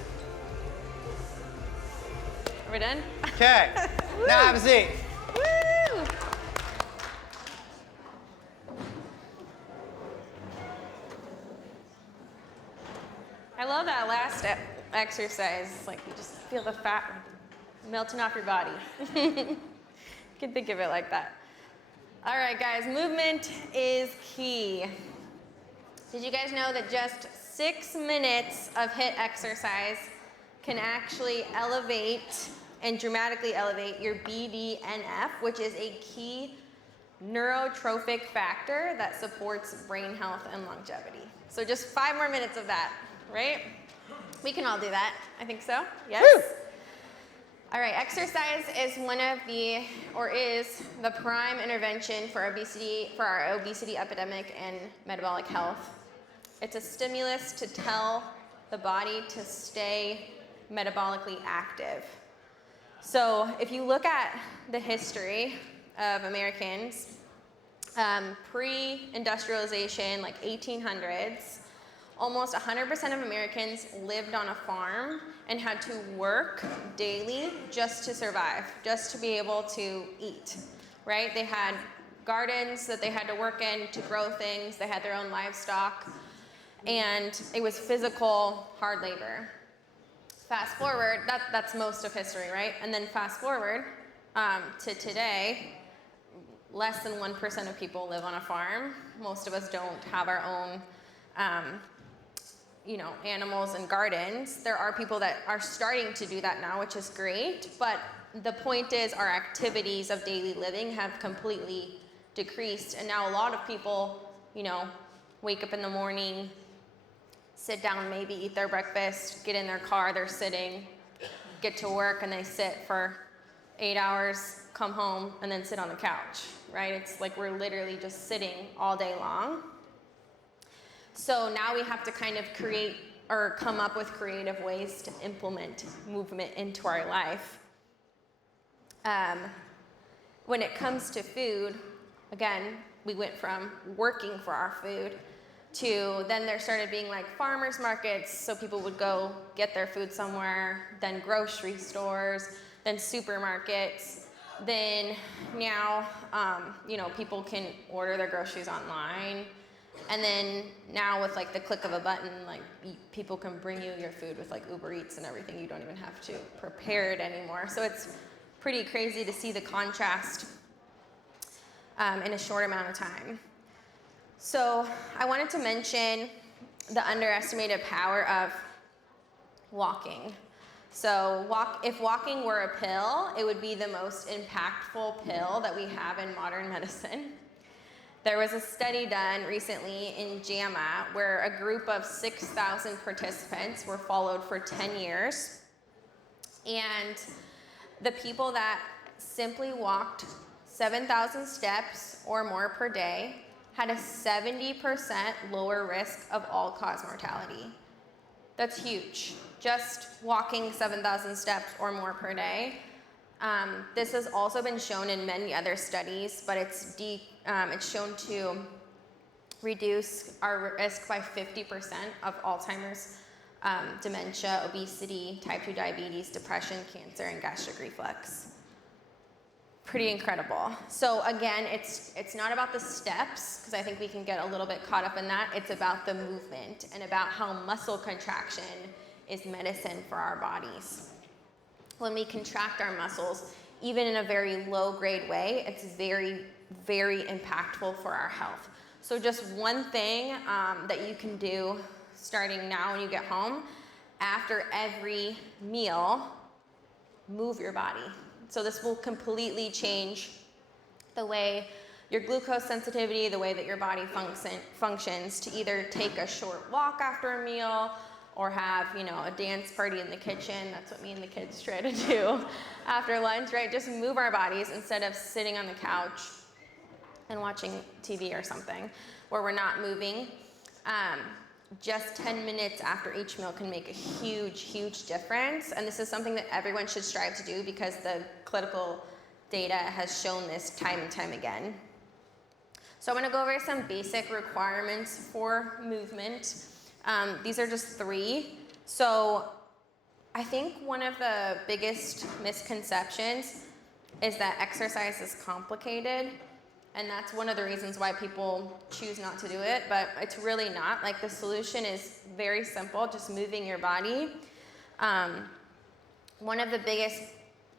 Are we done? Okay. Now have a seat. Woo! I love that last exercise. It's like you just feel the fat melting off your body. You can think of it like that. All right, guys, movement is key. Did you guys know that just 6 minutes of HIIT exercise can actually elevate and dramatically elevate your BDNF, which is a key neurotrophic factor that supports brain health and longevity. So just 5 more minutes of that, right? We can all do that. I think so. Yes? Woo! All right, exercise is is the prime intervention for obesity, for our obesity epidemic and metabolic health. It's a stimulus to tell the body to stay metabolically active. So if you look at the history of Americans, pre-industrialization, like 1800s, almost 100% of Americans lived on a farm and had to work daily just to survive, just to be able to eat, right? They had gardens that they had to work in to grow things. They had their own livestock, and it was physical, hard labor. Fast forward, that's most of history, right? And then fast forward to today, less than 1% of people live on a farm. Most of us don't have our own animals and gardens. There are people that are starting to do that now, which is great, but the point is our activities of daily living have completely decreased, and now a lot of people, wake up in the morning, sit down, maybe eat their breakfast, get in their car, they're sitting, get to work, and they sit for 8 hours, come home, and then sit on the couch, right? It's like we're literally just sitting all day long. So now we have to kind of create or come up with creative ways to implement movement into our life. When it comes to food, again, we went from working for our food to then there started being like farmers markets, so people would go get their food somewhere, then grocery stores, then supermarkets. Then now, people can order their groceries online. And then now with like the click of a button, like people can bring you your food with like Uber Eats and everything. You don't even have to prepare it anymore. So it's pretty crazy to see the contrast in a short amount of time. So I wanted to mention the underestimated power of walking. So if walking were a pill, it would be the most impactful pill that we have in modern medicine. There was a study done recently in JAMA where a group of 6,000 participants were followed for 10 years. And the people that simply walked 7,000 steps or more per day had a 70% lower risk of all-cause mortality. That's huge. Just walking 7,000 steps or more per day. This has also been shown in many other studies, but it's shown to reduce our risk by 50% of Alzheimer's, dementia, obesity, type 2 diabetes, depression, cancer, and gastric reflux. Pretty incredible. So again, it's not about the steps, because I think we can get a little bit caught up in that. It's about the movement and about how muscle contraction is medicine for our bodies. When we contract our muscles, even in a very low-grade way, it's very, very impactful for our health. So just one thing that you can do starting now when you get home, after every meal, move your body. So this will completely change the way your glucose sensitivity, the way that your body functions, to either take a short walk after a meal or have, a dance party in the kitchen. That's what me and the kids try to do after lunch, right? Just move our bodies instead of sitting on the couch and watching TV or something where we're not moving. Just 10 minutes after each meal can make a huge, huge difference. And this is something that everyone should strive to do because the clinical data has shown this time and time again. So I'm gonna go over some basic requirements for movement. These are just 3. So I think one of the biggest misconceptions is that exercise is complicated. And that's one of the reasons why people choose not to do it, but it's really not. Like, the solution is very simple, just moving your body. One of the biggest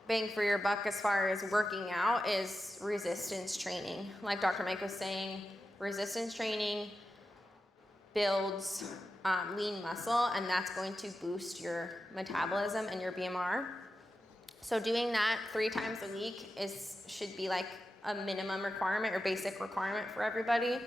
bang for your buck as far as working out is resistance training. Like Dr. Mike was saying, resistance training builds lean muscle, and that's going to boost your metabolism and your BMR. So doing that 3 times a week should be like a minimum requirement or basic requirement for everybody.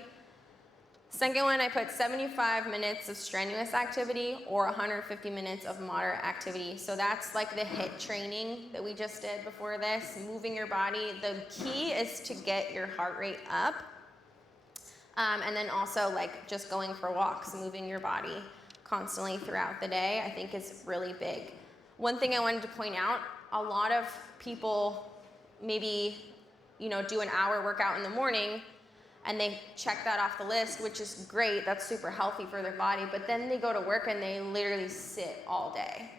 Second one, I put 75 minutes of strenuous activity or 150 minutes of moderate activity. So that's like the HIIT training that we just did before this, moving your body. The key is to get your heart rate up. And then also like just going for walks, moving your body constantly throughout the day, I think is really big. One thing I wanted to point out, a lot of people maybe do an hour workout in the morning and they check that off the list, which is great. That's super healthy for their body. But then they go to work and they literally sit all day.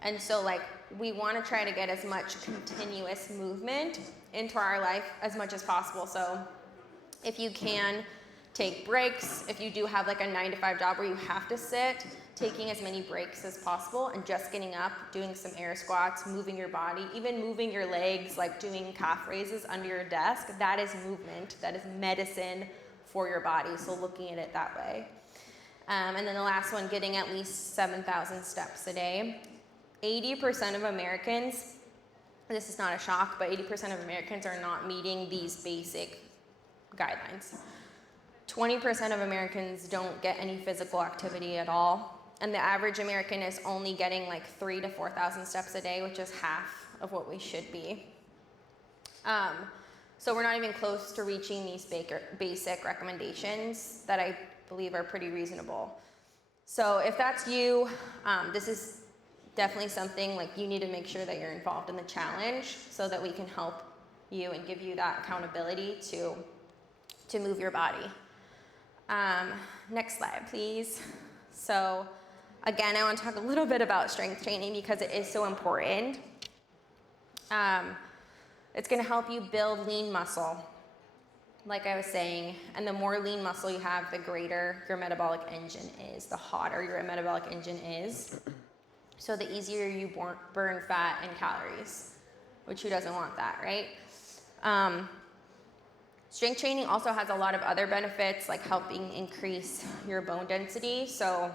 And so like we want to try to get as much continuous movement into our life as much as possible. So if you can take breaks, if you do have like a 9-to-5 job where you have to sit, taking as many breaks as possible and just getting up, doing some air squats, moving your body, even moving your legs, like doing calf raises under your desk, that is movement, that is medicine for your body. So looking at it that way. And then the last one, getting at least 7,000 steps a day. 80% of Americans, this is not a shock, but 80% of Americans are not meeting these basic guidelines. 20% of Americans don't get any physical activity at all. And the average American is only getting like 3,000 to 4,000 steps a day, which is half of what we should be. So we're not even close to reaching these basic recommendations that I believe are pretty reasonable. So if that's you, this is definitely something like you need to make sure that you're involved in the challenge so that we can help you and give you that accountability to move your body. Next slide, please. So again, I want to talk a little bit about strength training because it is so important. It's going to help you build lean muscle, like I was saying, and the more lean muscle you have, the greater your metabolic engine is, the hotter your metabolic engine is. So the easier you burn fat and calories, which who doesn't want that, right? Strength training also has a lot of other benefits, like helping increase your bone density. So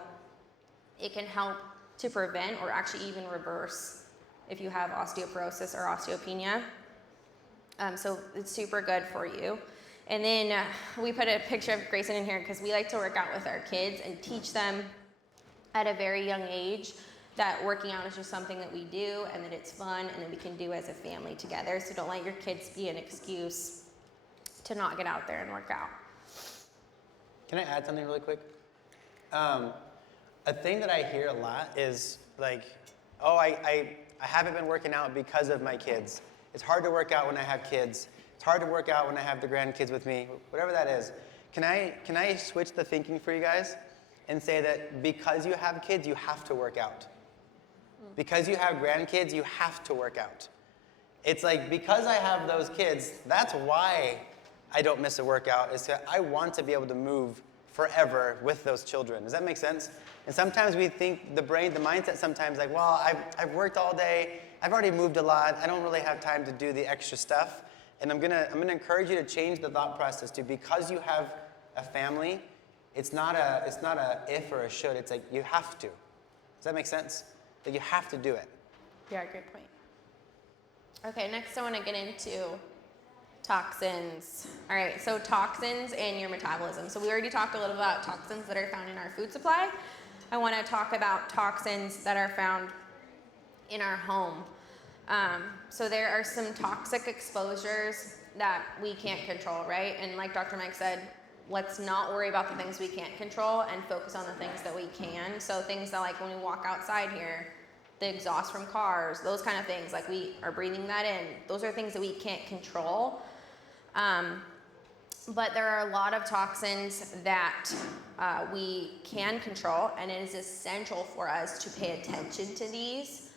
it can help to prevent or actually even reverse if you have osteoporosis or osteopenia. So it's super good for you. And then we put a picture of Grayson in here because we like to work out with our kids and teach them at a very young age that working out is just something that we do and that it's fun and that we can do as a family together. So don't let your kids be an excuse to not get out there and work out. Can I add something really quick? A thing that I hear a lot is like, oh, I haven't been working out because of my kids. It's hard to work out when I have kids. It's hard to work out when I have the grandkids with me, whatever that is. Can I switch the thinking for you guys and say that because you have kids, you have to work out? Because you have grandkids, you have to work out. It's like, because I have those kids, that's why I don't miss a workout, is that I want to be able to move forever with those children. Does that make sense? And sometimes we think the mindset sometimes like, well, I've worked all day, I've already moved a lot, I don't really have time to do the extra stuff. And I'm gonna encourage you to change the thought process to, because you have a family, it's not a if or a should, it's like you have to. Does that make sense? That you have to do it. Yeah, great point. Okay, next I want to get into toxins. All right, so toxins and your metabolism. So we already talked a little about toxins that are found in our food supply. I want to talk about toxins that are found in our home. So there are some toxic exposures that we can't control, right? And like Dr. Mike said, let's not worry about the things we can't control and focus on the things that we can. So things that, like when we walk outside here, the exhaust from cars, those kind of things, like we are breathing that in. Those are things that we can't control. But there are a lot of toxins that we can control, and it is essential for us to pay attention to these.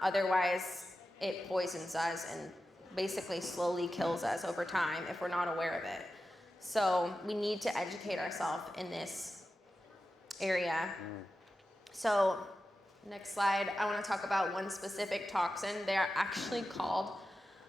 Otherwise, it poisons us and basically slowly kills us over time if we're not aware of it. So we need to educate ourselves in this area. So next slide, I want to talk about one specific toxin. They are actually called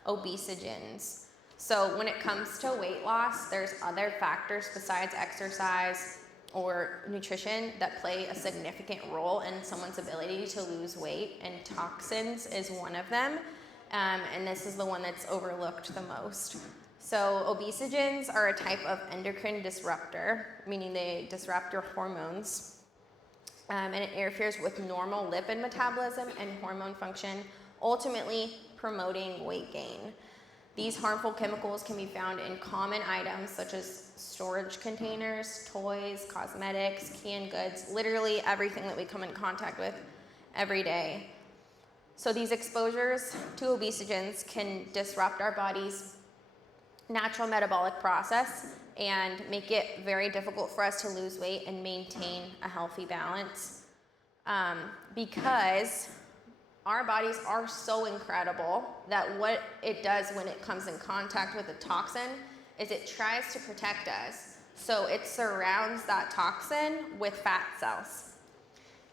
obesogens. So when it comes to weight loss, there's other factors besides exercise or nutrition that play a significant role in someone's ability to lose weight, and toxins is one of them. And this is the one that's overlooked the most. So obesogens are a type of endocrine disruptor, meaning they disrupt your hormones. And it interferes with normal lipid metabolism and hormone function, ultimately promoting weight gain. These harmful chemicals can be found in common items such as storage containers, toys, cosmetics, canned goods, literally everything that we come in contact with every day. So these exposures to obesogens can disrupt our body's natural metabolic process and make it very difficult for us to lose weight and maintain a healthy balance. Because our bodies are so incredible that what it does when it comes in contact with a toxin is it tries to protect us. So it surrounds that toxin with fat cells.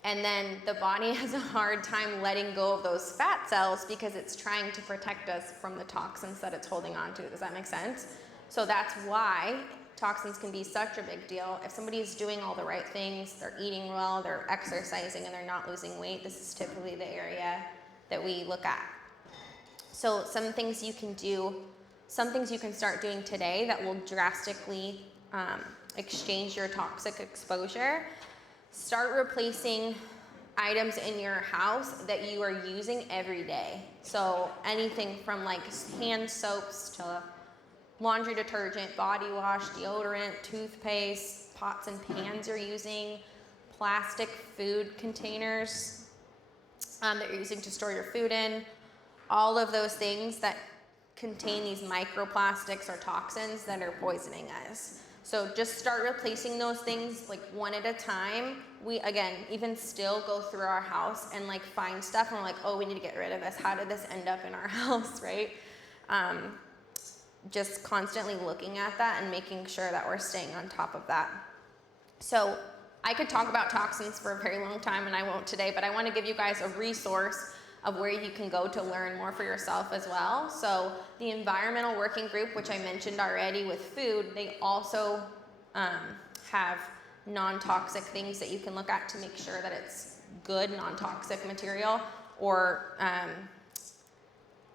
And then the body has a hard time letting go of those fat cells because it's trying to protect us from the toxins that it's holding on to. Does that make sense? So that's why toxins can be such a big deal. If somebody's doing all the right things, they're eating well, they're exercising, and they're not losing weight, this is typically the area that we look at. So some things you can do, some things you can start doing today that will drastically exchange your toxic exposure. Start replacing items in your house that you are using every day. So anything from like hand soaps to laundry detergent, body wash, deodorant, toothpaste, pots and pans you're using, plastic food containers that you're using to store your food in, all of those things that contain these microplastics or toxins that are poisoning us. So just start replacing those things like one at a time. We, again, even still go through our house and like find stuff and we're like, oh, we need to get rid of this. How did this end up in our house, right? Just constantly looking at that and making sure that we're staying on top of that. So I could talk about toxins for a very long time and I won't today, but I want to give you guys a resource of where you can go to learn more for yourself as well. So the environmental working group, which I mentioned already with food, they also have non-toxic things that you can look at to make sure that it's good non-toxic material, or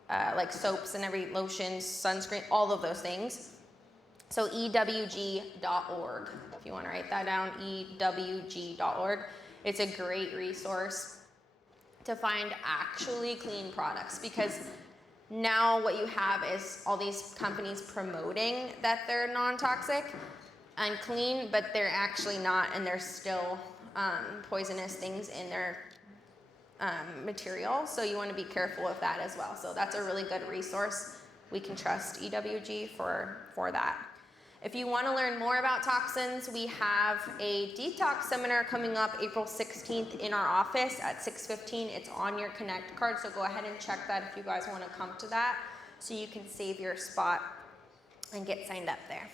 like soaps and every lotions, sunscreen, all of those things. So ewg.org, if you want to write that down, ewg.org. It's a great resource to find actually clean products, because now what you have is all these companies promoting that they're non-toxic and clean, but they're actually not, and there's still poisonous things in their material. So you want to be careful of that as well. So that's a really good resource. We can trust EWG for that. If you want to learn more about toxins, we have a detox seminar coming up April 16th in our office at 6:15. It's on your Connect card, so go ahead and check that if you guys want to come to that, so you can save your spot and get signed up there.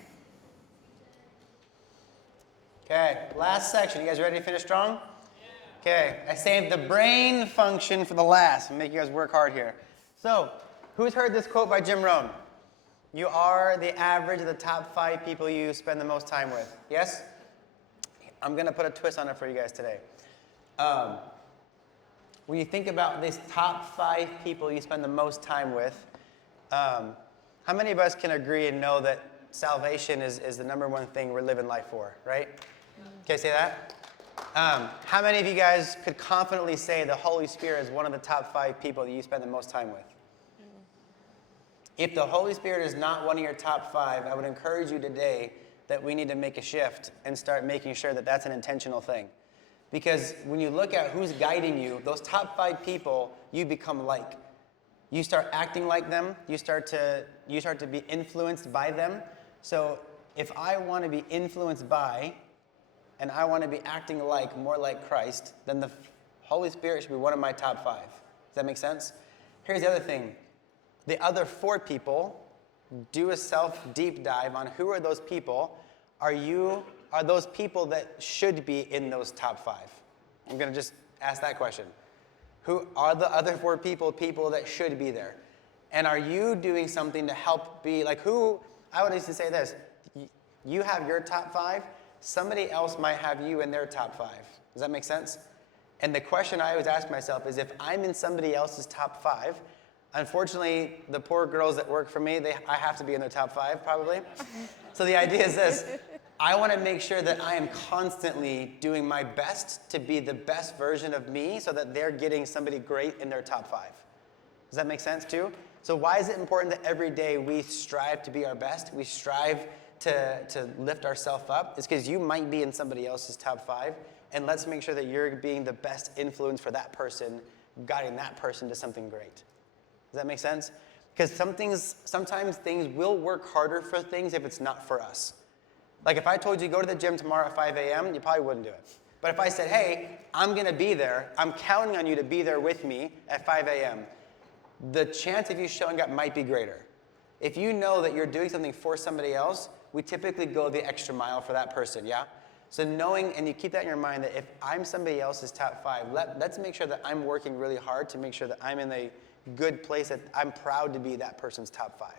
Okay, last section. You guys ready to finish strong? Okay, I saved the brain function for the last. I'm making you guys work hard here. So, who's heard this quote by Jim Rohn? You are the average of the top 5 people you spend the most time with. Yes? I'm going to put a twist on it for you guys today. When you think about these top 5 people you spend the most time with, how many of us can agree and know that salvation is the number one thing we're living life for, right? Can I say that? How many of you guys could confidently say the Holy Spirit is one of the top 5 people that you spend the most time with? If the Holy Spirit is not one of your top 5, I would encourage you today that we need to make a shift and start making sure that that's an intentional thing. Because when you look at who's guiding you, those top 5 people, you become like. You start acting like them. You start to be influenced by them. So if I want to be influenced by, and I want to be acting like, more like Christ, then the Holy Spirit should be one of my top 5. Does that make sense? Here's the other thing. The other 4 people, do a self-deep dive on who are those people. Are those people that should be in those top 5? I'm going to just ask that question. Who are the other 4 people that should be there? And are you doing something to help be, like who, I would used to say this, you have your top 5, somebody else might have you in their top 5. Does that make sense? And the question I always ask myself is, if I'm in somebody else's top 5, unfortunately, the poor girls that work for me, I have to be in their top 5 probably. So the idea is this, I want to make sure that I am constantly doing my best to be the best version of me so that they're getting somebody great in their top 5. Does that make sense too? So why is it important that every day we strive to be our best? We strive to lift ourselves up? It's because you might be in somebody else's top 5, and let's make sure that you're being the best influence for that person, guiding that person to something great. Does that make sense? Because sometimes things will work harder for things if it's not for us. Like if I told you to go to the gym tomorrow at 5 a.m., you probably wouldn't do it. But if I said, hey, I'm going to be there, I'm counting on you to be there with me at 5 a.m., the chance of you showing up might be greater. If you know that you're doing something for somebody else, we typically go the extra mile for that person, yeah? So knowing, and you keep that in your mind, that if I'm somebody else's top 5, let's make sure that I'm working really hard to make sure that I'm in a good place, that I'm proud to be that person's top 5. Is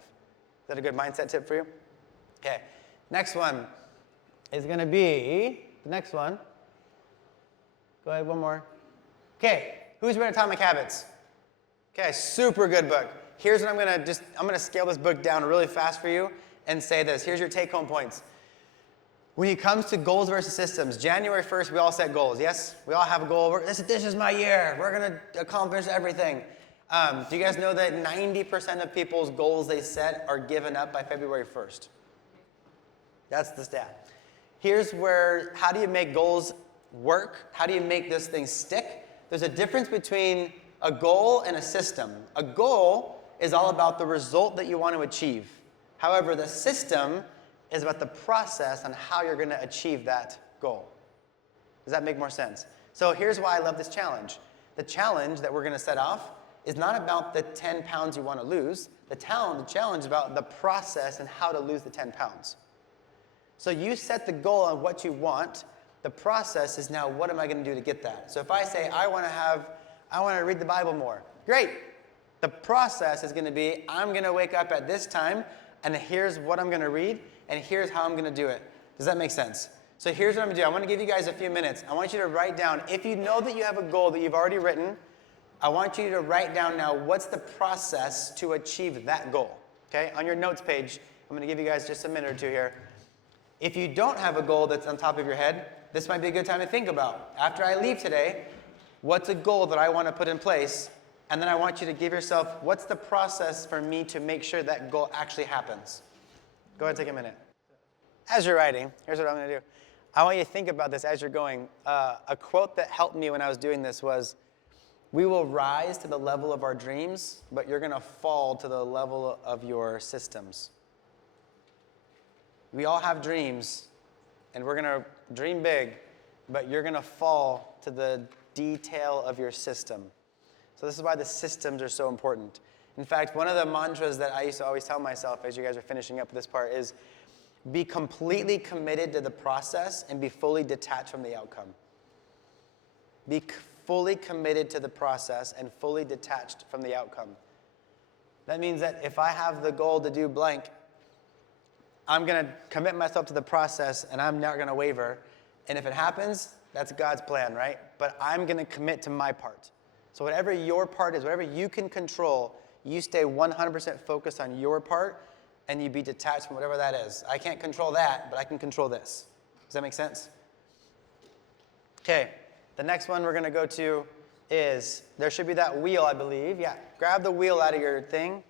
that a good mindset tip for you? Okay, next one is going to be, the next one. Go ahead, one more. Okay, who's read Atomic Habits? Okay, super good book. Here's what I'm going to scale this book down really fast for you and say this. Here's your take-home points. When it comes to goals versus systems, January 1st, we all set goals, yes? We all have a goal. This is my year. We're going to accomplish everything. Do you guys know that 90% of people's goals they set are given up by February 1st? That's the stat. Here's where, how do you make goals work? How do you make this thing stick? There's a difference between a goal and a system. A goal is all about the result that you want to achieve. However, the system is about the process on how you're going to achieve that goal. Does that make more sense? So here's why I love this challenge. The challenge that we're going to set off is not about the 10 pounds you want to lose. The challenge is about the process and how to lose the 10 pounds. So you set the goal on what you want. The process is now, what am I going to do to get that? So if I say, I want to read the Bible more. Great. The process is going to be, I'm going to wake up at this time, and here's what I'm going to read, and here's how I'm going to do it. Does that make sense? So here's what I'm going to do. I want to give you guys a few minutes. I want you to write down, if you know that you have a goal that you've already written, I want you to write down now, what's the process to achieve that goal? Okay? On your notes page, I'm going to give you guys just a minute or two here. If you don't have a goal that's on top of your head, this might be a good time to think about. After I leave today, what's a goal that I want to put in place? And then I want you to give yourself, what's the process for me to make sure that goal actually happens? Go ahead and take a minute. As you're writing, here's what I'm going to do. I want you to think about this as you're going. A quote that helped me when I was doing this was, we will rise to the level of our dreams, but you're going to fall to the level of your systems. We all have dreams, and we're going to dream big, but you're going to fall to the detail of your system. So this is why the systems are so important. In fact, one of the mantras that I used to always tell myself as you guys are finishing up this part is, be completely committed to the process and be fully detached from the outcome. Be fully committed to the process and fully detached from the outcome. That means that if I have the goal to do blank, I'm going to commit myself to the process and I'm not going to waver. And if it happens, that's God's plan, right? But I'm going to commit to my part. So whatever your part is, whatever you can control, you stay 100% focused on your part and you be detached from whatever that is. I can't control that, but I can control this. Does that make sense? Okay, the next one we're going to go to is, there should be that wheel, I believe. Yeah, grab the wheel out of your thing.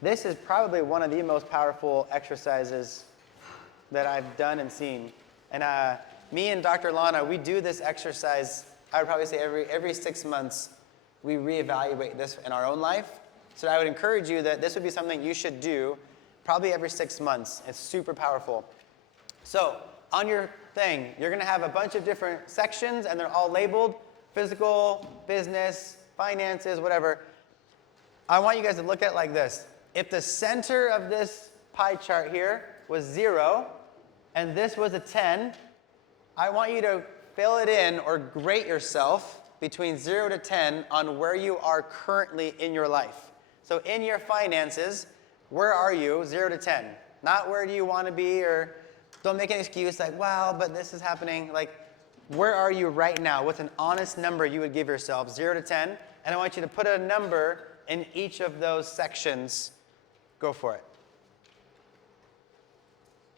This is probably one of the most powerful exercises that I've done and seen. And me and Dr. Alanna, we do this exercise, I would probably say every 6 months, we reevaluate this in our own life. So I would encourage you that this would be something you should do probably every 6 months. It's super powerful. So on your thing, you're going to have a bunch of different sections, and they're all labeled: physical, business, finances, whatever. I want you guys to look at it like this. If the center of this pie chart here was 0, and this was a 10, I want you to fill it in or grade yourself between 0 to 10 on where you are currently in your life. So in your finances, where are you, 0 to 10? Not where do you want to be, or don't make an excuse like, well, but this is happening. Like, where are you right now? What's an honest number you would give yourself, 0 to 10? And I want you to put a number in each of those sections. Go for it.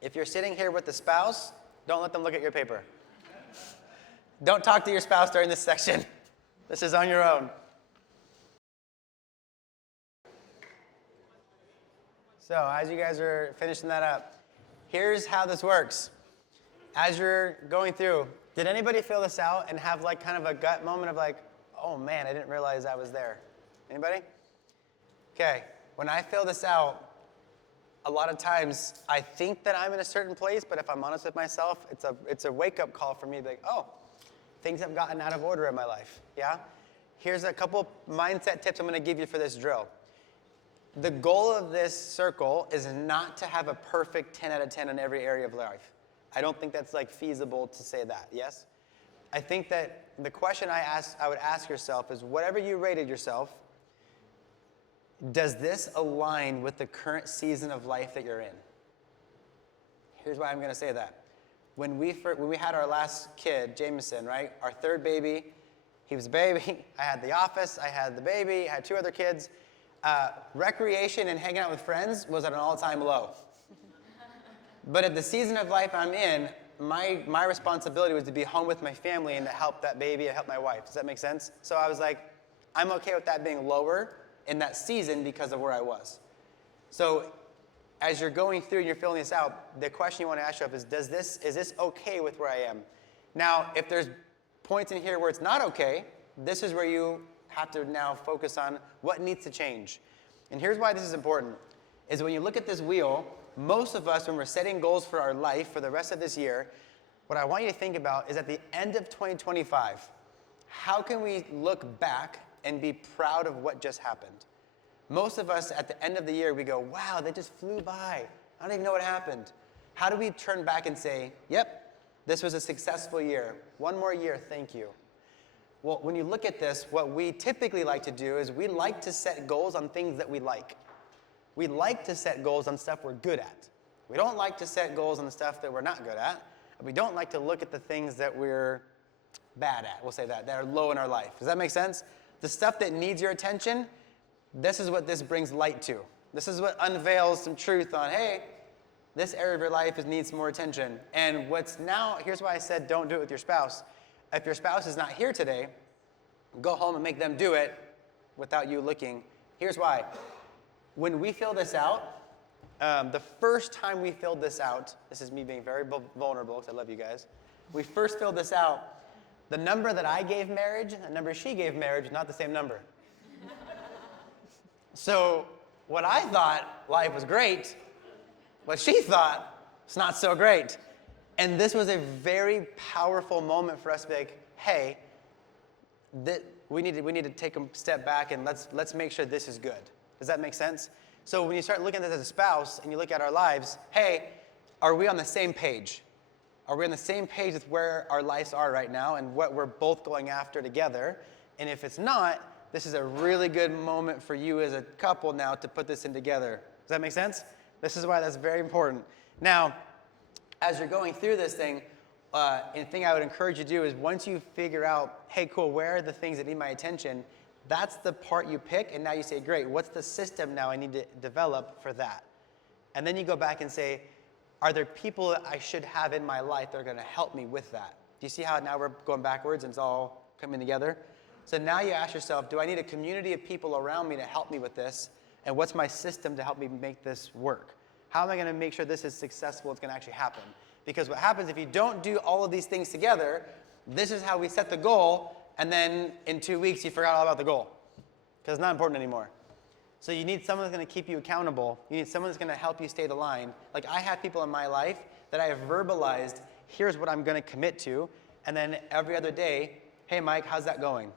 If you're sitting here with the spouse, don't let them look at your paper. Don't talk to your spouse during this section. This is on your own. So as you guys are finishing that up, here's how this works. As you're going through, did anybody fill this out and have like kind of a gut moment of like, oh man, I didn't realize I was there? Anybody? Okay, when I fill this out, a lot of times I think that I'm in a certain place, but if I'm honest with myself, it's a wake-up call for me to be like, oh, things have gotten out of order in my life, yeah? Here's a couple mindset tips I'm gonna give you for this drill. The goal of this circle is not to have a perfect 10 out of 10 in every area of life. I don't think that's like feasible to say that, yes? I think that the question I would ask yourself is, whatever you rated yourself, does this align with the current season of life that you're in? Here's why I'm going to say that. When we had our last kid, Jameson, right? Our third baby, he was a baby. I had the office, I had the baby, I had 2 other kids. Recreation and hanging out with friends was at an all-time low. But at the season of life I'm in, my responsibility was to be home with my family and to help that baby and help my wife. Does that make sense? So I was like, I'm okay with that being lower in that season because of where I was. So as you're going through and you're filling this out, the question you want to ask yourself is this okay with where I am? Now, if there's points in here where it's not okay, this is where you have to now focus on what needs to change. And here's why this is important, is when you look at this wheel, most of us, when we're setting goals for our life for the rest of this year, what I want you to think about is at the end of 2025, how can we look back and be proud of what just happened? Most of us at the end of the year, we go, wow, they just flew by. I don't even know what happened. How do we turn back and say, yep, this was a successful year. One more year, thank you. Well, when you look at this, what we typically like to do is we like to set goals on things that we like. We like to set goals on stuff we're good at. We don't like to set goals on the stuff that we're not good at. We don't like to look at the things that we're bad at, we'll say that are low in our life. Does that make sense? The stuff that needs your attention, this is what this brings light to. This is what unveils some truth on, hey, this area of your life needs more attention. And here's why I said don't do it with your spouse. If your spouse is not here today, go home and make them do it without you looking. Here's why. When we fill this out, the first time we filled this out, this is me being very vulnerable because I love you guys. We first filled this out, the number that I gave marriage and the number she gave marriage is not the same number. So what I thought life was great, what she thought was not so great. And this was a very powerful moment for us to be like, hey, we need to take a step back and let's make sure this is good. Does that make sense? So when you start looking at this as a spouse and you look at our lives, hey, are we on the same page? Are we on the same page with where our lives are right now and what we're both going after together? And if it's not, this is a really good moment for you as a couple now to put this in together. Does that make sense? This is why that's very important. Now, as you're going through this thing, and the thing I would encourage you to do is once you figure out, hey, cool, where are the things that need my attention, that's the part you pick, and now you say, great, what's the system now I need to develop for that? And then you go back and say, are there people that I should have in my life that are going to help me with that? Do you see how now we're going backwards and it's all coming together? So now you ask yourself, do I need a community of people around me to help me with this? And what's my system to help me make this work? How am I going to make sure this is successful, it's going to actually happen? Because what happens if you don't do all of these things together, this is how we set the goal, and then in 2 weeks you forgot all about the goal because it's not important anymore. So you need someone that's going to keep you accountable. You need someone that's going to help you stay the line. Like I have people in my life that I have verbalized, here's what I'm going to commit to, and then every other day, hey Mike, how's that going?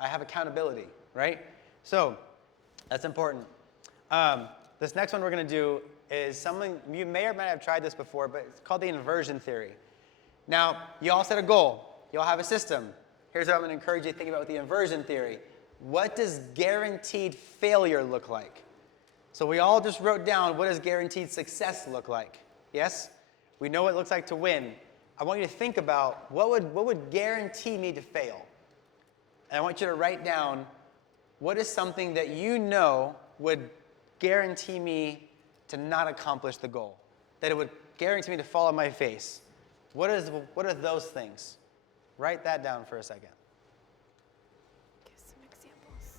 I have accountability, right? So that's important. This next one we're going to do is something, you may or may not have tried this before, but it's called the inversion theory. Now, you all set a goal. You all have a system. Here's what I'm going to encourage you to think about with the inversion theory. What does guaranteed failure look like? So we all just wrote down, what does guaranteed success look like? Yes? We know what it looks like to win. I want you to think about, what would guarantee me to fail? And I want you to write down, what is something that you know would guarantee me to not accomplish the goal? That it would guarantee me to fall on my face? What are those things? Write that down for a second. Give some examples.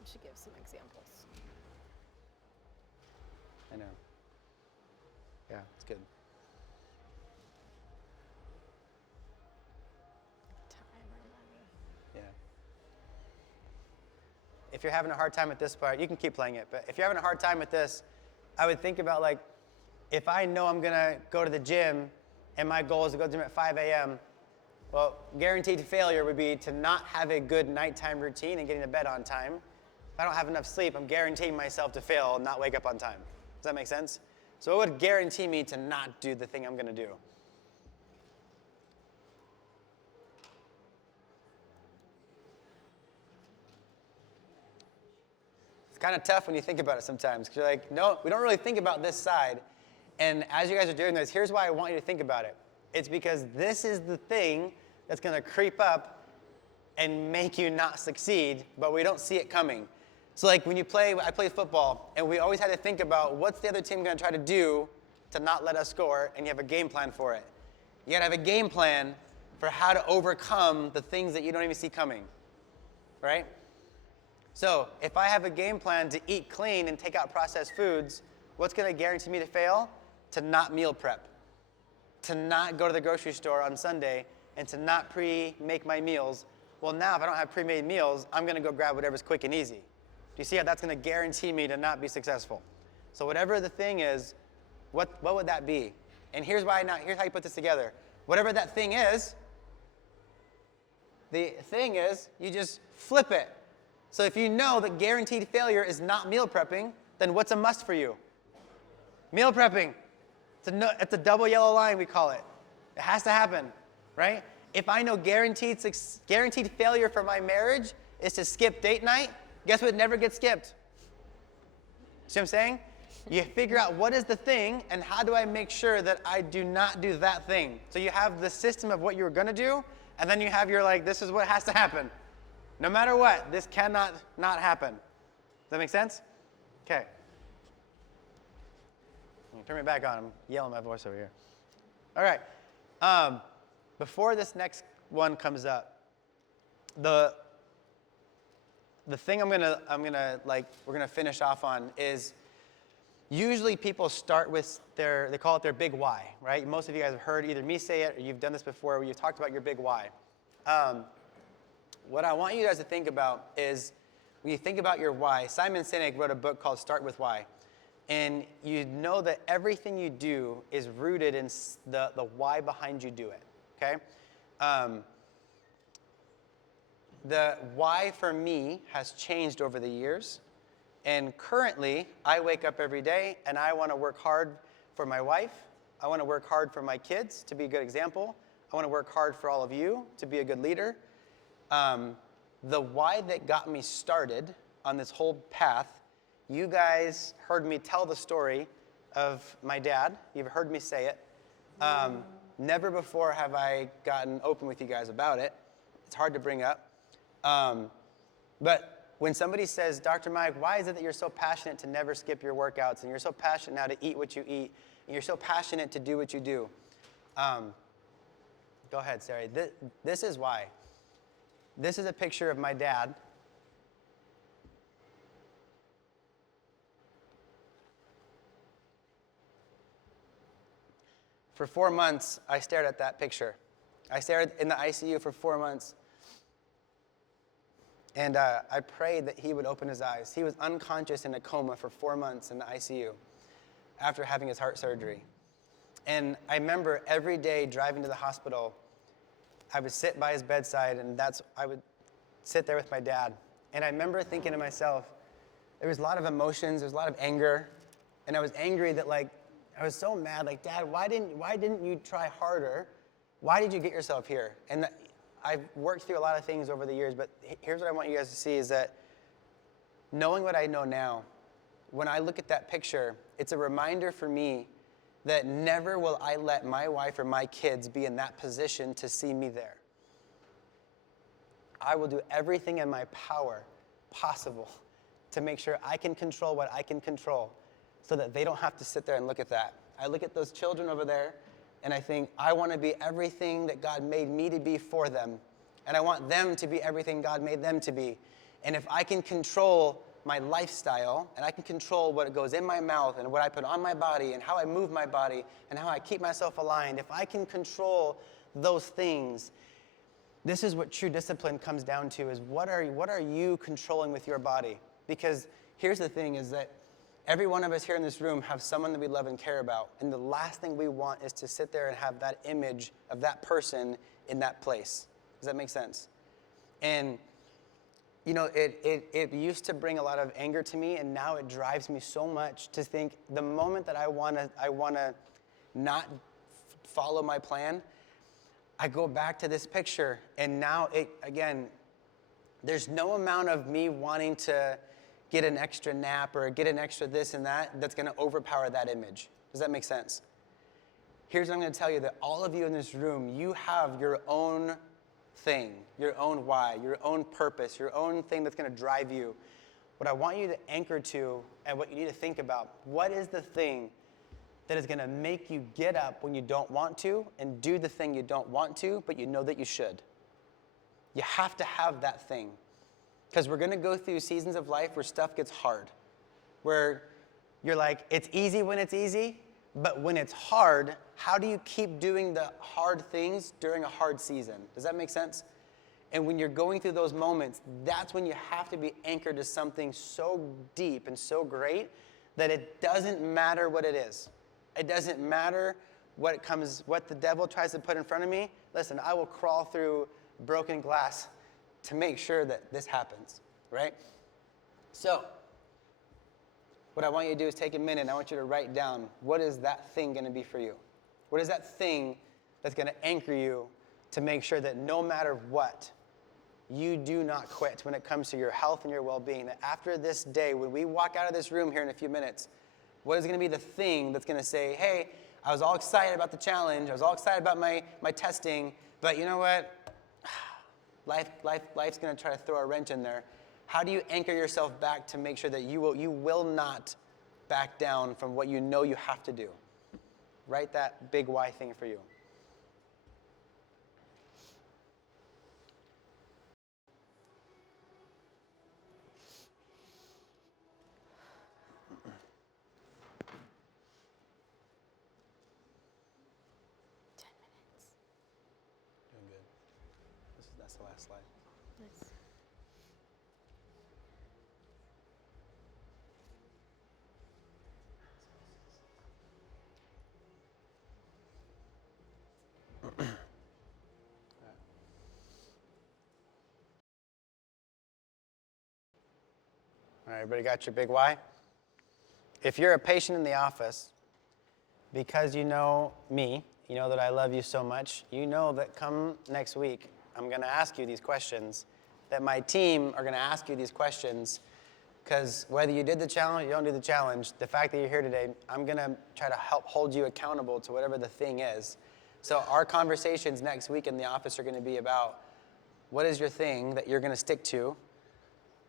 We should give some examples. I know. Yeah, it's good. Time or money. Yeah. If you're having a hard time with this part, you can keep playing it, but if you're having a hard time with this, I would think about like, if I know I'm gonna go to the gym and my goal is to go to the gym at 5 a.m., well, guaranteed failure would be to not have a good nighttime routine and getting to bed on time. If I don't have enough sleep, I'm guaranteeing myself to fail and not wake up on time. Does that make sense? So it would guarantee me to not do the thing I'm gonna do. It's kind of tough when you think about it sometimes, because you're like, no, we don't really think about this side. And as you guys are doing this, here's why I want you to think about it. It's because this is the thing that's going to creep up and make you not succeed, but we don't see it coming. So like when I played football, and we always had to think about what's the other team going to try to do to not let us score, and you have a game plan for it. You got to have a game plan for how to overcome the things that you don't even see coming, right? So if I have a game plan to eat clean and take out processed foods, what's going to guarantee me to fail? To not meal prep, to not go to the grocery store on Sunday, and to not pre-make my meals. Well, now if I don't have pre-made meals, I'm going to go grab whatever's quick and easy. Do you see how that's going to guarantee me to not be successful? So whatever the thing is, what would that be? And here's how you put this together. Whatever that thing is, the thing is, you just flip it. So if you know that guaranteed failure is not meal prepping, then what's a must for you? Meal prepping. It's a double yellow line, we call it. It has to happen, right? If I know guaranteed failure for my marriage is to skip date night, guess what never gets skipped? See what I'm saying? You figure out what is the thing and how do I make sure that I do not do that thing. So you have the system of what you were going to do, and then you have your this is what has to happen. No matter what, this cannot not happen. Does that make sense? Okay. Turn me back on. I'm yelling my voice over here. All right. Before this next one comes up, the thing we're gonna finish off on is usually people start with they call it their big why, right? Most of you guys have heard either me say it or you've done this before where you've talked about your big why. What I want you guys to think about is when you think about your why, Simon Sinek wrote a book called Start With Why. And you know that everything you do is rooted in the why behind you do it, okay? The why for me has changed over the years. And currently, I wake up every day and I want to work hard for my wife. I want to work hard for my kids to be a good example. I want to work hard for all of you to be a good leader. The why that got me started on this whole path, you guys heard me tell the story of my dad. You've heard me say it. Never before have I gotten open with you guys about it. It's hard to bring up. But when somebody says, Dr. Mike, why is it that you're so passionate to never skip your workouts, and you're so passionate now to eat what you eat, and you're so passionate to do what you do? Go ahead, Sarah. This is why. This is a picture of my dad. For 4 months, I stared at that picture. I stared in the ICU for 4 months. And I prayed that he would open his eyes. He was unconscious in a coma for 4 months in the ICU after having his heart surgery. And I remember every day driving to the hospital, I would sit by his bedside, and I would sit there with my dad. And I remember thinking to myself, there was a lot of emotions, there was a lot of anger, and I was angry that I was so mad, Dad, why didn't you try harder? Why did you get yourself here? And I've worked through a lot of things over the years, but here's what I want you guys to see is that knowing what I know now, when I look at that picture, it's a reminder for me that never will I let my wife or my kids be in that position to see me there. I will do everything in my power possible to make sure I can control what I can control so that they don't have to sit there and look at that. I look at those children over there and I think, I want to be everything that God made me to be for them. And I want them to be everything God made them to be. And if I can control my lifestyle, and I can control what goes in my mouth and what I put on my body and how I move my body and how I keep myself aligned, if I can control those things, this is what true discipline comes down to, is what are you controlling with your body? Because here's the thing is that Every one of us here in this room have someone that we love and care about. And the last thing we want is to sit there and have that image of that person in that place. Does that make sense? And, you know, it used to bring a lot of anger to me, and now it drives me so much to think the moment that I wanna not follow my plan, I go back to this picture, and now there's no amount of me wanting to get an extra nap or get an extra this and that that's gonna overpower that image. Does that make sense? Here's what I'm gonna tell you, that all of you in this room, you have your own thing, your own why, your own purpose, your own thing that's gonna drive you. What I want you to anchor to and what you need to think about, what is the thing that is gonna make you get up when you don't want to and do the thing you don't want to, but you know that you should? You have to have that thing. Because we're gonna go through seasons of life where stuff gets hard, where you're like, it's easy when it's easy, but when it's hard, how do you keep doing the hard things during a hard season? Does that make sense? And when you're going through those moments, that's when you have to be anchored to something so deep and so great that it doesn't matter what it is. It doesn't matter what the devil tries to put in front of me. Listen, I will crawl through broken glass to make sure that this happens, right? So, what I want you to do is take a minute and I want you to write down, what is that thing gonna be for you? What is that thing that's gonna anchor you to make sure that no matter what, you do not quit when it comes to your health and your well-being? That after this day, when we walk out of this room here in a few minutes, what is gonna be the thing that's gonna say, hey, I was all excited about the challenge, I was all excited about my testing, but you know what? Life's going to try to throw a wrench in there. How do you anchor yourself back to make sure that you will not back down from what you know you have to do? Write that big why thing for you. That's the last slide. Nice. All right, everybody got your big why? If you're a patient in the office, because you know me, you know that I love you so much, you know that come next week, I'm going to ask you these questions, that my team are going to ask you these questions, because whether you did the challenge or you don't do the challenge, the fact that you're here today, I'm going to try to help hold you accountable to whatever the thing is. So our conversations next week in the office are going to be about what is your thing that you're going to stick to,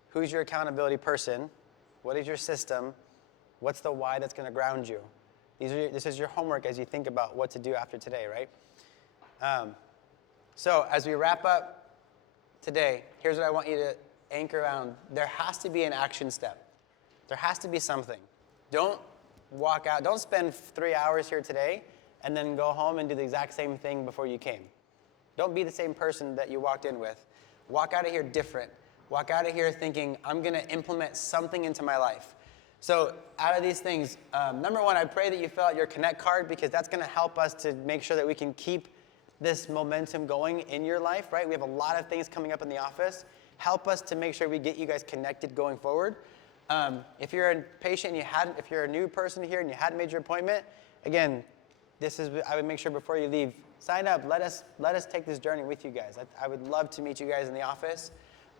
who's your accountability person, what is your system, what's the why that's going to ground you. This is your homework as you think about what to do after today, right? So as we wrap up today, here's what I want you to anchor around. There has to be an action step. There has to be something. Don't walk out. Don't spend 3 hours here today and then go home and do the exact same thing before you came. Don't be the same person that you walked in with. Walk out of here different. Walk out of here thinking, I'm going to implement something into my life. So out of these things, number one, I pray that you fill out your Connect card, because that's going to help us to make sure that we can keep this momentum going in your life, right? We have a lot of things coming up in the office. Help us to make sure we get you guys connected going forward. If you're a patient and if you're a new person here and you hadn't made your appointment, again, I would make sure before you leave, sign up. Let us take this journey with you guys. I would love to meet you guys in the office.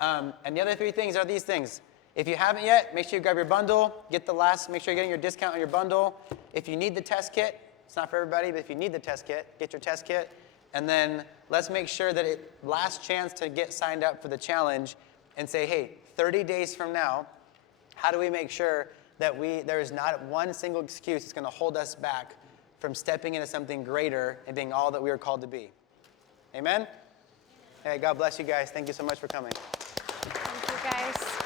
And the other 3 things are these things. If you haven't yet, make sure you grab your bundle. Make sure you're getting your discount on your bundle. If you need the test kit, it's not for everybody, but if you need the test kit, get your test kit. And then let's make sure that last chance to get signed up for the challenge and say, hey, 30 days from now, how do we make sure that there is not one single excuse that's going to hold us back from stepping into something greater and being all that we are called to be? Amen? Hey, God bless you guys. Thank you so much for coming. Thank you, guys.